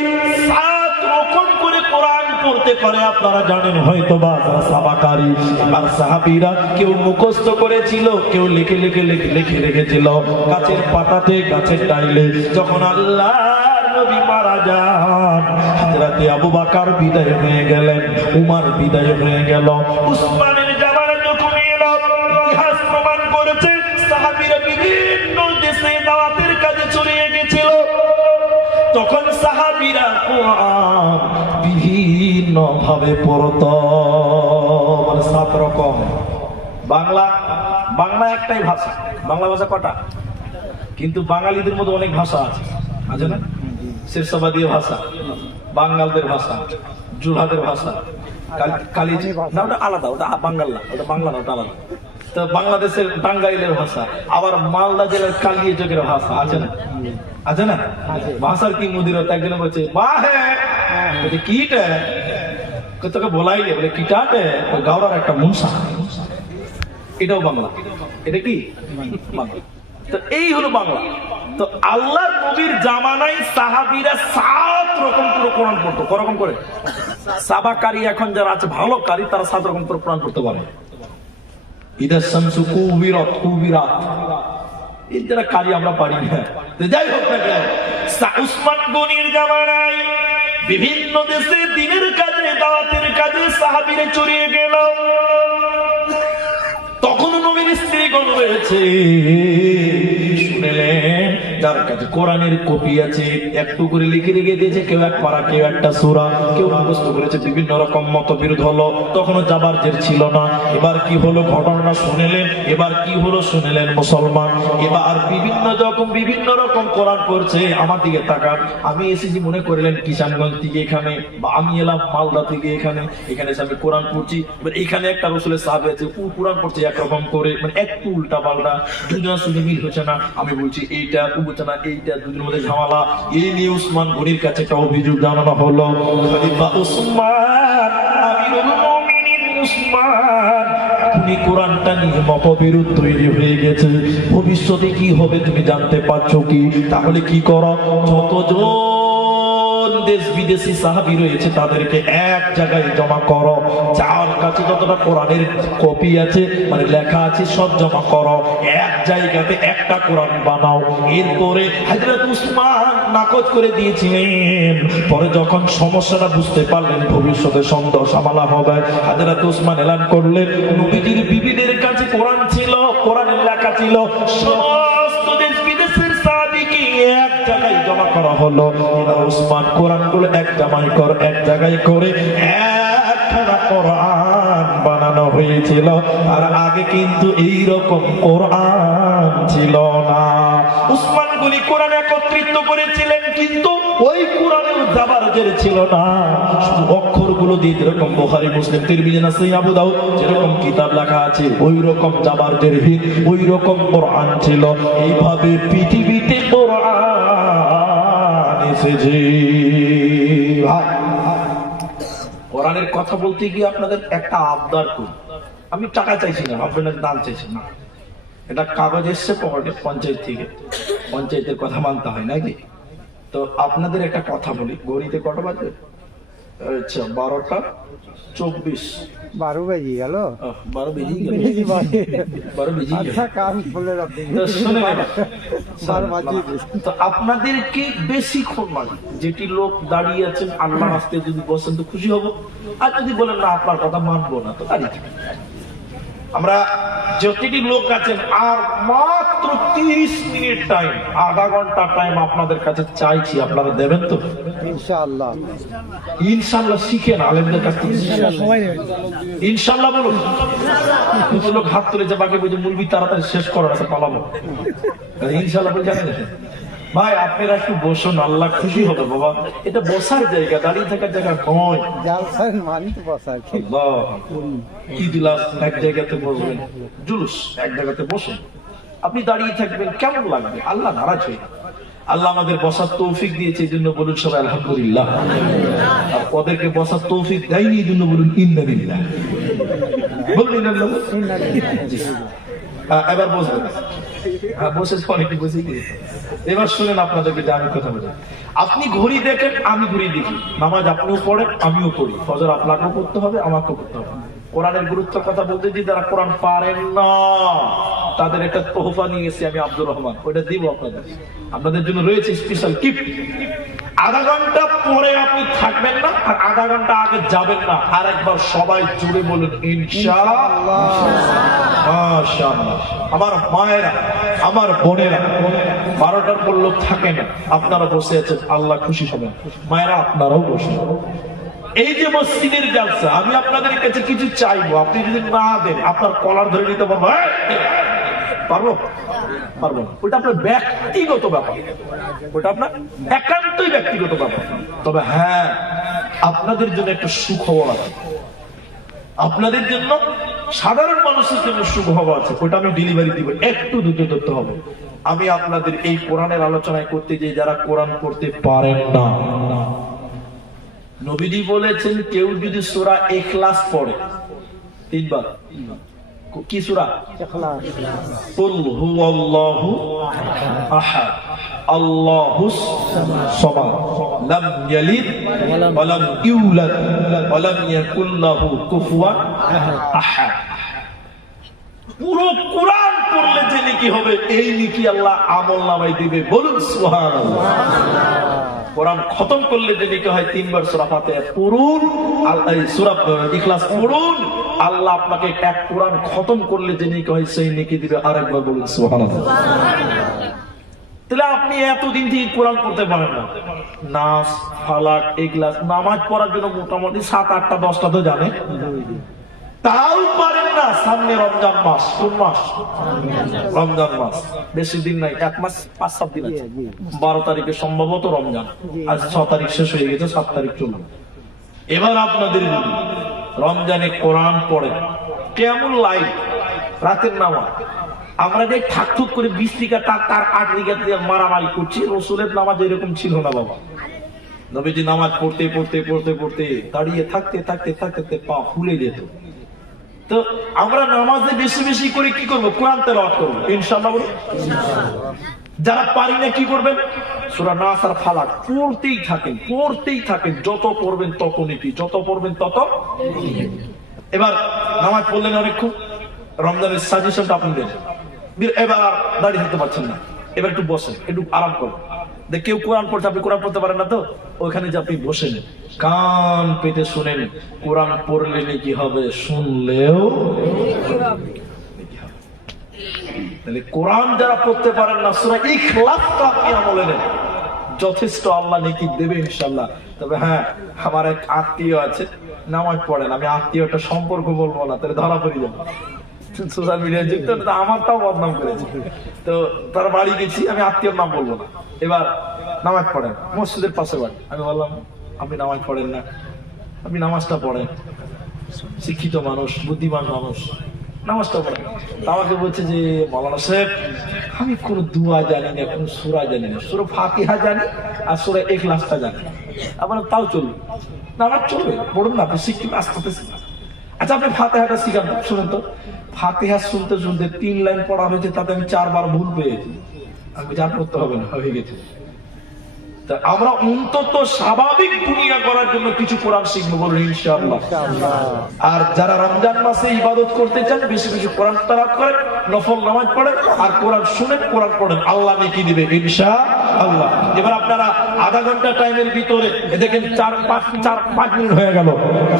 7 রকম করে কোরআন পড়তে পারে, আপনারা জানেন হয়তো বা, যারা সাবাকারী আর সাহাবীরা কেউ মুখস্থ করেছিল, কেউ লিখে লিখে লিখে লিখে রেখেছিল গাছের পাতাতে, গাছের ডাইলে। যখন আল্লাহর নবী মারা যান, হযরতে আবু বকর বিদায় হয়ে গেলেন, উমর বিদায় হয়ে গেল, উসমানের জামানা যখন এলো, ইতিহাস প্রমাণ করেছে সাহাবীরা বিভিন্ন দেশে দাওয়াতের কাজে চলে গেছিল। তখন সাহাবীরা কোরআন বিভিন্ন ভাবে পড়তো, মানে 7 রকম। বাংলা একটাই ভাষা। বাংলা ভাষা কটা? কিন্তু বাঙালিদের মধ্যে অনেক ভাষা আছে, আছে না? শেরশাবাদীয় ভাষা, বাঙ্গালদের ভাষা, জুলহাদের ভাষা, কালি না, ওটা আলাদা, ওটা বাঙ্গাল না, ওটা বাংলা না, ওটা আলাদা। তো বাংলাদেশের টাঙ্গাইলের ভাষা, আবার মালদা জেলার কালিয়াচকের ভাষা, আছে না? আছে না? ভাষার কি মুদিরতা। একজনে বলছে বাহে, বলছে কিটা, তোকে বলাইলে, বলে কিটাটে, গাওরার একটা মুনসা। এটাও বাংলা। এটা কি বাংলা? তো এই হলো বাংলা। তো আল্লাহর নবীর জামানায় সাহাবীরা 7 রকম করে কোরআন পড়তো। করকম করে সাবাকারী এখন যারা আছে ভালো কারি, তারা 7 রকম করে কোরআন পড়তে পারে। ইদা শামসু কুবিরাত, কুবিরাত, এই যারা কারি আমরা পারি না। তো যাই হোক না কেন, উসমান গনির জামানায় বিভিন্ন দেশে দ্বীনের কাজে, দাওয়াতের কাজে সাহাবীরা চড়িয়ে গেল। তখন নবীর স্ত্রীগণ রয়েছে, শুনলেন যার কাছে কোরআনের কপি আছে, একটু করে লিখে রেখে দিয়েছে, কেউ এক পারা, কেউ একটা সূরা, কেউ মুখস্থ করেছে, বিভিন্ন রকম মতবিরোধ হলো। তখনও জাবারদের ছিল না। এবার কি হলো ঘটনাটা শুনলেন, এবার কি হলো শুনলেন মুসলমান। এবার বিভিন্ন রকম কোরআন পড়ছে। আমার দিকে তাকান, আমি এসেছি মনে করলেন কিষানগঞ্জ থেকে এখানে, বা আমি এলাম মালদা থেকে এখানে এসে আমি কোরআন পড়ছি। এবার এখানে একটা রসুলের সাহাবী আছে, ও কোরআন পড়ছে একরকম করে, মানে একটু উল্টা পাল্টা, দুজনের সঙ্গে মিল হচ্ছে না। আমি বলছি এইটা, ও বলছে না এইটা, দুজনের মধ্যে ঝামেলা। এই নিয়ে উসমান গনির কাছে একটা অভিযোগ জানানো হলো। খলিফা উসমান, আমিরুল মুমিনিন উসমান, আপনি কোরআনটা নিয়ে মতবিরোধ তৈরি হয়ে গেছে, ভবিষ্যতে কি হবে তুমি জানতে পারছো কি? তাহলে কি করো, যতজন দেশ বিদেশি সাহাবী রয়েছে তাদেরকে এক জায়গায় জমা করো, যার কাছে যতটা কোরআনের কপি আছে, মানে লেখা আছে, সব জমা করো, এক জায়গাতে একটা কোরআন বানাও। এরপরে হযরত উসমান নাকচ করে দিয়েছিলেন। পরে যখন সমস্যাটা বুঝতে পারলেন ভবিষ্যতে সন্দেহ সামালা হবে, হযরত উসমান এলান করলেন, নবীজির বিবিদের কাছে কোরআন ছিল, কোরআনের লেখা ছিল, সমস্ত দেশ বিদেশের সাহাবীকে এক জায়গায় জমা করা হলো। এবার উসমান কোরআনগুলো এক জায়গায় করে একখানা কোরআন বানানো হয়েছিল। আর আগে কিন্তু এই রকম কোরআন ছিল না। উসমান গনি কোরআন একত্রিত করেছিলেন, কিন্তু ওই কোরআনের জাবারদের ছিল না। শুধু অক্ষরগুলো দিয়ে, যেরকম বুখারী, মুসলিম, তিরমিজি, নাসাঈ, আবু দাউদ যেরকম কিতাব লেখা আছে, ওই রকম জাবারদের হিত, ওই রকম কোরআন ছিল। এইভাবে পৃথিবীতে কোরআন এসেছে। ভাই, কোরআনের কথা বলতে গিয়ে আপনাদের একটা আবদার করি। আমি টাকা চাইছি না, আপনাদের দান চাইছি না। এটা কাগজ এসছে পকেটে পঞ্চায়েত থেকে, পঞ্চায়েতের কথা মানতে হয় নাকি? তো আপনাদের একটা কথা বলি, ঘড়িতে কটা বাজে? আচ্ছা 12:24। 12 বেজে গেল। 12 বেজে গেল। 12 বেজে গেল। আচ্ছা, কান খুলে রাখতে। তো আপনাদেরকে বেশিক্ষণ মানে যেটি লোক দাঁড়িয়ে আছেন, আল্লাহ রাস্তায় যদি বসেন তো খুশি হব, আর যদি বলেন না আপনার কথা মানবো না, তো দাঁড়িয়ে আমরা যতটি লোক আছেন, আর মাত্র 30 মিনিট টাইম, আধা ঘন্টা টাইম আপনাদের কাছে চাইছি, আপনারা দেবেন তো? ইনশাআল্লাহ। ইনশাআল্লাহ শিখেন আলেমদের কাছ থেকে। ইনশাআল্লাহ বলুন। কিছু লোক হাত তুলেছে, বাকি বলছে মুলবি তাড়াতাড়ি শেষ করো, আছে পালাবো। ইনশাআল্লাহ বলে জানেন, ভাই আপনারা একটু বসুন, আল্লাহ খুশি হবে বাবা। এটা বসার জায়গা, দাঁড়িয়ে থাকার জায়গা নয়। জালসার মানি তো বসা কি আল্লাহ, কি দিলাম, এক জায়গাতে বসবেন, জুলুস এক জায়গাতে বসুন। আপনি দাঁড়িয়ে থাকবেন, কেমন লাগবে? আল্লাহ নারাজ হয়ে যাবে। আল্লাহ আমাদের বসার তৌফিক দিয়েছে, এই জন্য বলুন সবাই আলহামদুলিল্লাহ। আর ওদেরকে বসার তৌফিক দেয়নি, এই জন্য বলুন ইন্নালিল্লাহ। বলুন ইন্নালিল্লাহ। জি। এবার বসবেন। বসে অনেকে বসে গিয়েছে। এবার শুনেন আপনাদেরকে যে আমি কথা বলি। আপনি ঘড়ি দেখেন, আমি ঘড়ি দেখি। নামাজ আপনিও পড়েন, আমিও পড়ি। ফজর আপনাকেও করতে হবে, আমাকেও করতে হবে। কোরআনের গুরুত্বের কথা বলতে যে যারা কোরআন পারেন না, তাদের একটা তোহফা নিয়ে এসেছি আমি, আব্দুর রহমান। ওইটা দিব আপনাদের। আপনাদের জন্য রয়েছে স্পেশাল গিফট। আধা ঘন্টা পরে আপনি থাকবেন না, আর আধা ঘন্টা আগে যাবেন না। আর একবার সবাই জুড়ে বলুন ইনশাআল্লাহ। মাশাআল্লাহ। আমার মায়েরা, আমার বোনেরা, 12টার পর লোক থাকে না, আপনারা বসে আছেন, আল্লাহ খুশি হবেন। মায়েরা আপনারাও বসুন। এই যে মসজিদের জালসা, আমি আপনাদের কাছে কিছু চাইবো, আপনি যদি না দেন আপনার কলার ধরে নিতে পারবো। পারবো? পারবো না। ওটা আপনার ব্যক্তিগত ব্যাপার, ওটা আপনার একান্তই ব্যক্তিগত ব্যাপার। তবে হ্যাঁ, আপনাদের জন্য একটা সুখবর আছে। আপনাদের জন্য, সাধারণ মানুষের জন্য সুখবর আছে, ওটা আমি ডেলিভারি দিব। একটু দ্রুত ধরতে হবে। আমি আপনাদের এই কোরআনের আলোচনায় করতে যে যারা কোরআন পড়তে পারেন না, নবীজি বলেছেন কেউ যদি সূরা ইখলাস পড়ে 3 বার, কি সূরা? ইখলাস। কুল হুয়াল্লাহু আহাদ আল্লাহুস সামাদ লাম ইয়ালিদ ওয়া লাম ইউলাদ ওয়া লাম ইয়াকুল লাহু কুফুয়ান আহাদ। পুরো কোরআন পড়লে যে নেকি হবে, এই নেকি আল্লাহ আমলনামায় দিবে। বলুন সুবহানাল্লাহ। কোরআন খতম করলে যে নেকি হয় 3 বার সূরা ফাতিহা পড়ুন, সূরা ইখলাস পড়ুন, আল্লাহ আপনাকে এক কোরআন খতম করলে যে নেকি হয় সেই নেকি দিবে। আরেকবার বলুন সুবহানাল্লাহ। তাহলে আপনি এতদিন থেকে কোরআন পড়তে পারেন না, নাস, ফালাক, ইখলাস, নামাজ পড়ার জন্য মোটামুটি 7, 8টা, 10টা তো জানে, তাও পারেন না। সামনে রমজান মাস, কোন মাস? রমজান মাস। বেশি দিন নাই, 1 মাস 5-7 দিন আছে। 12 তারিখে সম্ভবত রমজান, আজ 6 তারিখ শেষ হয়ে গেছে, 7 তারিখ চলবে। এবার আপনাদের বলি, রমজানে কোরআন পড়ে কেমন লাইট, রাতের নামাজ আমরা যে ঠাকঠুক করে 20 রিকাত তার 8 রিকাত দিয়ে মারামারি করছি। রাসূলের নামাজ এরকম ছিল না বাবা। নবীজি নামাজ পড়তে পড়তে পড়তে পড়তে দাঁড়িয়ে থাকতে থাকতে থাকতে পা ফুলে যেত। তো আমরা নামাজে বেশি বেশি করে কি করবো? কোরআন তেলাওয়াত করবো ইনশাআল্লাহ। যারা পারি না কি করবেন? সূরা নাস আর ফালাক পড়তেই থাকেন, পড়তেই থাকেন। যত পড়বেন তত নেকি, যত পড়বেন তত। এবার নামাজ পড়লেন অনেকক্ষণ, রমজানের সাজেশনটা আপনি দেন। এবার দাঁড়িয়ে থাকতে পারছেন না, এবার একটু বসেন, একটু আরাম করুন। কেউ কোরআন পড়ছে, আপনি কোরআন পড়তে পারেন না, তো ওইখানে যে আপনি বসেন, কান পেতে শুনেন। কোরআন পড়লে কি হবে? শুনলেও তাহলে কোরআন যারা পড়তে পারেন না, সূরা ইখলাসটা আপনি আমলে নেন, যথেষ্ট আল্লাহ নেকি দেবে ইনশাআল্লাহ। তবে হ্যাঁ, আমার এক আত্মীয় আছে, নামাজ পড়েন। আমি আত্মীয়টা সম্পর্ক বলবো না, তাহলে ধরা পড়ে যাবে। সোশ্যাল মিডিয়ায় যুক্ত, আমারটাও বদনাম করেছে। তো তার বাড়ি গেছি, আমি আত্মীয়র নাম বলবো না। এবার নামাজ পড়েন, মসজিদের পাশে বাড়ি। আমি বললাম আপনি নামাজ পড়েন না? আপনি নামাজটা পড়েন, শিক্ষিত মানুষ, বুদ্ধিমান মানুষ, নামাজটা পড়েন। আমাকে বলছে যে মাওলানা সাহেব, আমি কোন দুয়া জানি না, কোন সূরা জানি না, সূরা ফাতিহা জানি আর সূরা ইখলাসটা জানি। আমার তাও চলবে, নামাজ চলবে, পড়ুন না, আপনি শিখতে আস্তে আস্তে। আচ্ছা আপনি ফাতিহাটা শিখান, শুনেন তো। ফাতিহা শুনতে শুনতে 3 লাইন পড়া হয়েছে, তাতে আমি 4 বার ভুল পেয়েছি। আমি যা করতে হবে না, হয়ে গেছে। আমরা অন্তত স্বাভাবিক দুনিয়া করার জন্য কিছু কোরআন শিখবো, বলুন ইনশাআল্লাহ। আর যারা রমজান মাসে ইবাদত করতে চান, বেশি বেশি কোরআন তেলাওয়াত করেন, নফল নামাজ পড়েন, আর কোরআন শুনেন, কোরআন পড়েন, আল্লাহ নেকি দিবে ইনশাআল্লাহ। এবার আপনারা আধা ঘন্টা টাইমের ভিতরে দেখেন 4-5 মিনিট হয়ে গেল,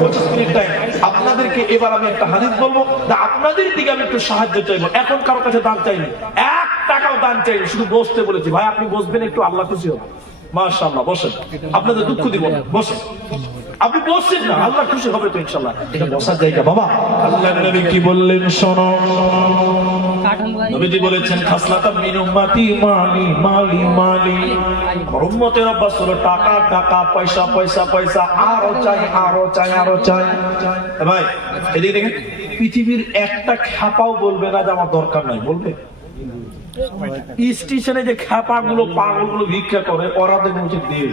25 মিনিট টাইম। আপনাদেরকে এবার আমি একটা হাদিস বলবো, আপনাদের দিকে আমি একটু সাহায্য চাইবো। এখন কারো কাছে দান চাইনি, 1 টাকাও দান চাইনি, শুধু বসতে বলেছি। ভাই আপনি বসবেন, একটু আল্লাহ খুশি হবে। মাশাআল্লাহ, বসেন, আপনাদের দুঃখ দিব না, বসেন। আপনি বসছেন না, আল্লাহ খুশি হবে তো ইনশাআল্লাহ। এটা বসার জায়গা বাবা। আল্লাহর নবী কি বললেন শোনো, নবীজি বলেছেন খাসলাতাম মিন উম্মতি মালি মালি মালি, আমার উম্মতের অভ্যাস হলো টাকা টাকা, পয়সা পয়সা পয়সা, আরো চাই আরো চাই আরো চাই। ভাই এদিকে দেখেন, পৃথিবীর একটা খ্যাপাও বলবে না যে আমার দরকার নাই, বলবে? স্টেশনে যে খ্যাপা গুলো পাগল গুলো ভিক্ষা করে, ওরা দেখে উচিত দিয়ে,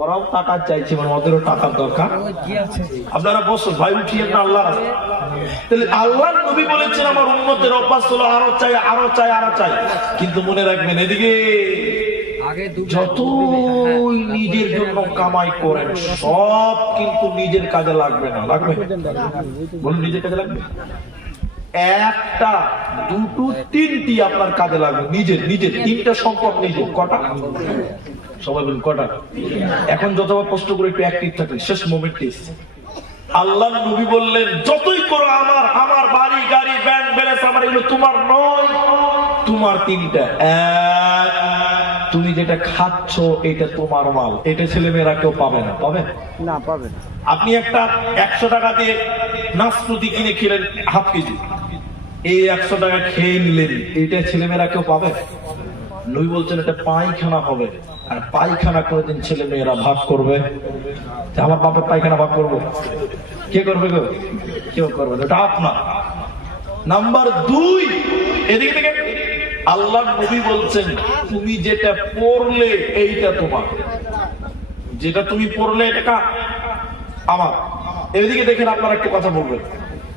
ওরাও টাকা চাইছে, মানে ওদেরও টাকার দরকার। আপনারা বসুন ভাই, উঠিয়েন না আল্লাহ। তাহলে আল্লাহ নবী বলেছেন আমার উম্মতের অভ্যাস হলো আরো চাই আরো চাই আরো চাই। কিন্তু মনে রাখবেন, এদিকে যতই নিজের জন্য কামাই করেন সব কিন্তু নিজের কাজে লাগবে না। লাগবে? বলুন, নিজের কাজে লাগবে? একটা দুটো তিনটি আপনার কাজে লাগবে। নিজের নিজের তিনটা সম্পদ নিজের। কটা? সবাই বলুন কটা? এখন যতবার কষ্ট করে একটু অ্যাক্টিভ থাকলে শেষ মোমেন্টে আল্লাহ নবী বললেন যতই করো আমার আমার বাড়ি গাড়ি ব্যাংক ব্যালেন্স আমার এগুলো তোমার নয়, তোমার তিনটা। এক, তুমি যেটা খাচ্ছ এটা তোমার মাল, এটা ছেলে মেয়েরা কেউ পাবে না। পাবে না? পাবে। আপনি একটা 100 টাকা দিয়ে নাশপাতি কিনে খেলেন হাফ কেজি, এই 100 টাকা খেয়ে নিলেন, এটা ছেলে মেয়েরা কেউ পাবে? নবী বলছেন এটা পায়খানা হবে, আর পায়খানা কোনদিন ছেলে মেয়েরা ভাগ করবে? আমার বাপের পায়খানা ভাগ করবো? কে করবে? কেউ করবে না, এটা আপনার। নাম্বার 2, এদিকে থেকে আল্লাহ নবী বলছেন তুমি যেটা পড়লে এইটা তোমার, যেটা তুমি পড়লে এটা আমার। এদিকে দেখেন, আপনারা একটা কথা বলবেন,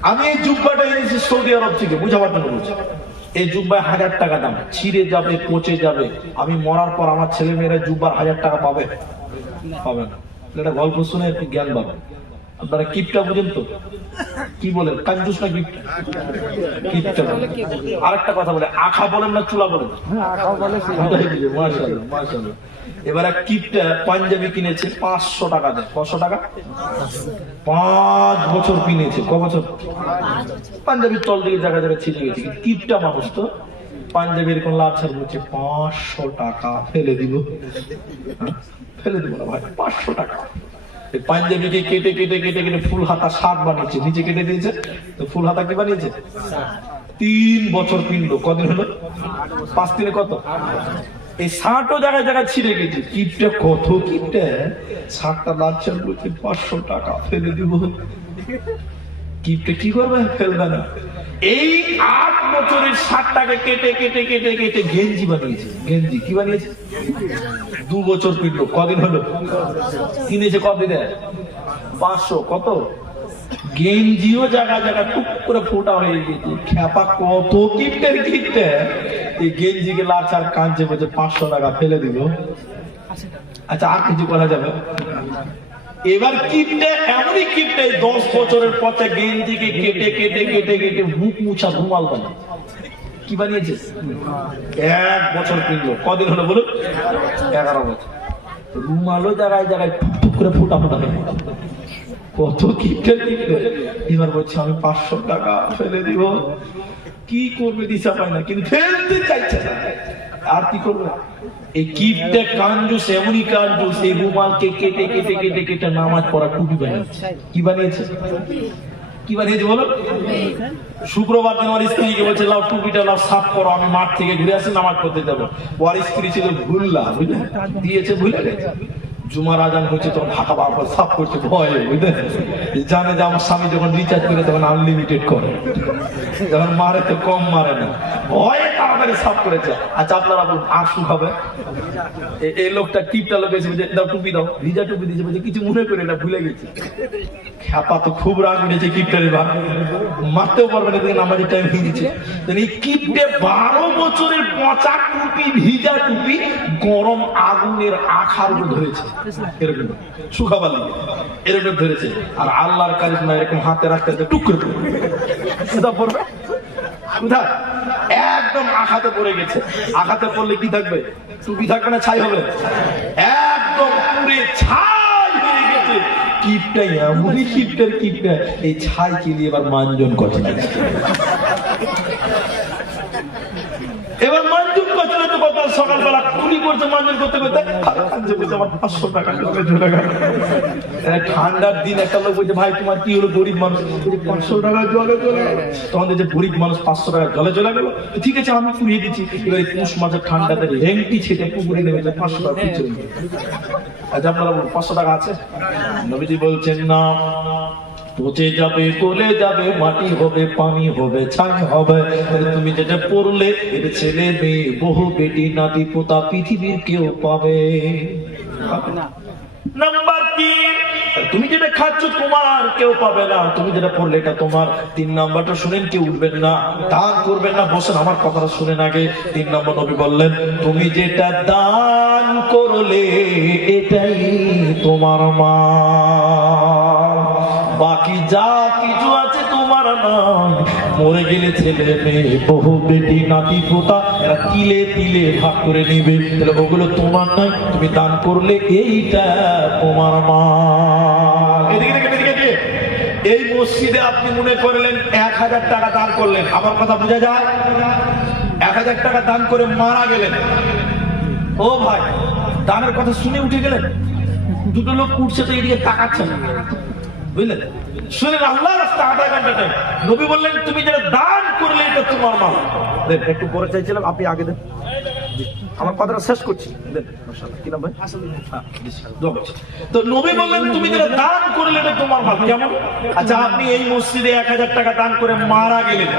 আমি এই জুব্বাটা এনেছি সৌদি আরব থেকে, বুঝাবার জন্য বলছি। এই জুব্বায় 1000 টাকা দাম, ছিঁড়ে যাবে পচে যাবে, আমি মরার পর আমার ছেলে মেয়েরা জুব্বার 1000 টাকা পাবে? পাবে না। এটা গল্প শুনে একটু জ্ঞান পাবে। আপনারা কিপটা বুঝেন তো? কি বলেন, কাঞ্জুস না কিপটা? কিপটা। আরেকটা কথা বলে, আখা বলেন না চুলা বলেন? মাশাআল্লাহ মাশাআল্লাহ। এবার এক কিপটা পাঞ্জাবি কিনেছে 500 টাকা দেয়। কত টাকা? 5 বছর কিনেছে। ক বছর? পাঞ্জাবির তল দিকে জায়গা জায়গা ছিঁড়ে গেছে। কিপটা মানুষ তো পাঞ্জাবির কোন লাভ ছাড় বলছে 500 টাকা ফেলে দিব। ফেলে দিব না ভাই, 500 টাকা। পাঞ্জাবিকে কেটে কেটে কেটে কেটে ফুল হাতা শার্ট বানিয়েছে, নিচে কেটে দিয়েছে, তো ফুল হাতা কি বানিয়েছে? 3 বছর কিনলো। কদিন হলো? 5 দিনে কত? এই শার্টও জায়গায় জায়গায় ছিঁড়ে গেছে। কিপটা কত কিপটা, শার্টটা লাচ্ছা বলছে 500 টাকা ফেলে দিব। কিপটা কি করবে? ফেলবে না। এই 8 বছরের শার্টটাকে কেটে কেটে কেটে কেটে গেঞ্জি বানিয়েছে। গেঞ্জি কি বানিয়েছে? 2 বছর কিনলো। কদিন হলো? কিনেছে কদিনে? 500। কত? গেঞ্জিও জায়গা জায়গা টুক করে ফোটা হয়ে গেছে। খ্যাপা কত কিপটের কিপটে, এই গেঞ্জিকে লাচার কাঁদছে বলছে 500 টাকা ফেলে দিল। আচ্ছা, আর কিছু করা যাবে? এবার কিপটে এমনই কিপটে 10 বছরের পথে গেঞ্জিকে কেটে কেটে কেটে কেটে মুখ মুছা রুমাল বানিয়ে কি বানিয়েছে? 1 বছর কিনলো। কদিন হলো বলুন? 11 বছর। রুমালও জায়গায় জায়গায় টুক করে ফোটা ফোটা হয়ে কত কিপটে কিপটে। এবার বলছে আমি 500 টাকা ফেলে দিব। কি করবে দিশা পায় না, কিন্তু ফেলতে চাইছে না। আর কি করবে? এই কিপটে কাঞ্জুস, এমনই কাঞ্জুস, এই রুমালকে কেটে কেটে কেটে কেটে নামাজ পড়া টুপি বানিয়েছে। কি বানিয়েছে? কি বানিয়েছে বলো? শুক্রবার দিন ওর স্ত্রীকে বলছে লাও টুপিটা লাও সাফ করো, আমি মাঠ থেকে ঘুরে আসি নামাজ পড়তে যাবো। ওর স্ত্রী ছিল ভুললা, বুঝলে দিয়েছে, ভুলে গেছে। জুমার আজান হচ্ছে তখন ঢাকা বার করে সাফ করছে ভয়ে, বুঝলেন? জানে যে আমার স্বামী যখন রিচার্জ করে তখন আনলিমিটেড করে, যখন মারে তো কম মারে না, ভয়ে তাড়াতাড়ি সাফ করেছে। আচ্ছা, আপনারা বলুন আর সুখ হবে? এই লোকটা টিপটা লোক এসে বলছে দাও টুপি দাও, ভিজা টুপি দিয়েছে, বলছে কিছু মনে করে না, ভুলে গেছি। খ্যাপা তো খুব রাগ উঠেছে কিপটারে, ভাব মারতেও পারবে না, নামাজের টাইম হয়ে গেছে। এই কিপটে 12 বছরের পচা টুপি, ভিজা টুপি গরম আগুনের আখার উপর ধরেছে, এরকম সুখাবার লিগে এরকম ধরেছে। আর আল্লাহর কারিশমা এরকম হাতে রাখতে টুক করে পড়বে, কোথায়? একদম আঘাতে পড়ে গেছে। আঘাতে পড়লে কি থাকবে? টুপি থাকবে না, ছাই হবে। একদম পুরে ছাই হয়ে গেছে। কিপটাই এমনই কিপটার কিপটা, এই ছাই কে নিয়ে এবার মানজন করছে। এবার মানজন করছে তো কথা সকালবেলা কুলি করছে মাঞ্জন করতে করতে আমার 500 টাকা চলে গেল। ঠান্ডার দিন একটা লোক বলছে ভাই তোমার কি হলো, গরিব মানুষ, 500 টাকা জলে চলে গেল। তখন যে গরিব মানুষ 500 টাকা জলে চলে গেল, ঠিক আছে আমি পুড়িয়ে দিচ্ছি। এবার পুষ মাসের ঠান্ডাতে রেংটি ছেটে পুকুরে নেমেছে, 500 টাকা পিছনে। আচ্ছা আপনারা 500 টাকা আছে? নবীজি বলছেন না, পচে যাবে, গলে যাবে, মাটি হবে, পানি হবে, ছাই হবে। তুমি যেটা পড়লে এর ছেলে মেয়ে বহু বেটি নাতি পোতা পৃথিবীর কেউ পাবে না। নাম্বার 3, তুমি যেটা খাচ্ছ তোমার কেউ পাবে না, তুমি যেটা পড়লে এটা তোমার। 3 নাম্বারটা শুনেন, কেউ উঠবেন না, দান করবেন না, বসেন, আমার কথাটা শুনেন আগে। 3 নম্বর নবী বললেন, তুমি যেটা দান করলে এটাই তোমার মা, বাকি যা কিছু আছে তোমার নয়। মরে গেলে ছেলে মেয়ে বহু বেটি নাতি পোতা এরা তিলে তিলে ভাগ করে নিবে, তাহলে ওগুলো তোমার নয়, তুমি দান করলে এইটা তোমার মা। এই মসজিদে আপনি মনে করলেন 1000 টাকা দান করলেন, আমার কথা বোঝা যায়? 1000 টাকা দান করে মারা গেলেন, ও ভাই দানের কথা শুনে উঠে গেলেন, দুটো লোক উঠছে তো এদিকে তাকাচ্ছে না, বুঝলেন? শুনেন, আল্লাহ রাস্তা আধা ঘন্টা টাইম। নবী বললেন তুমি যেটা দান করলে এটা তোমার মা। একটু পরে চাইছিলাম, আপনি আগে দেন, আমার কথাটা শেষ করছি। কি নাম ভাই? তো নবী বললেন তুমি যেটা দান করলে এটা তোমার মা। কেমন? আচ্ছা আপনি এই মসজিদে 1000 টাকা দান করে মারা গেলেন,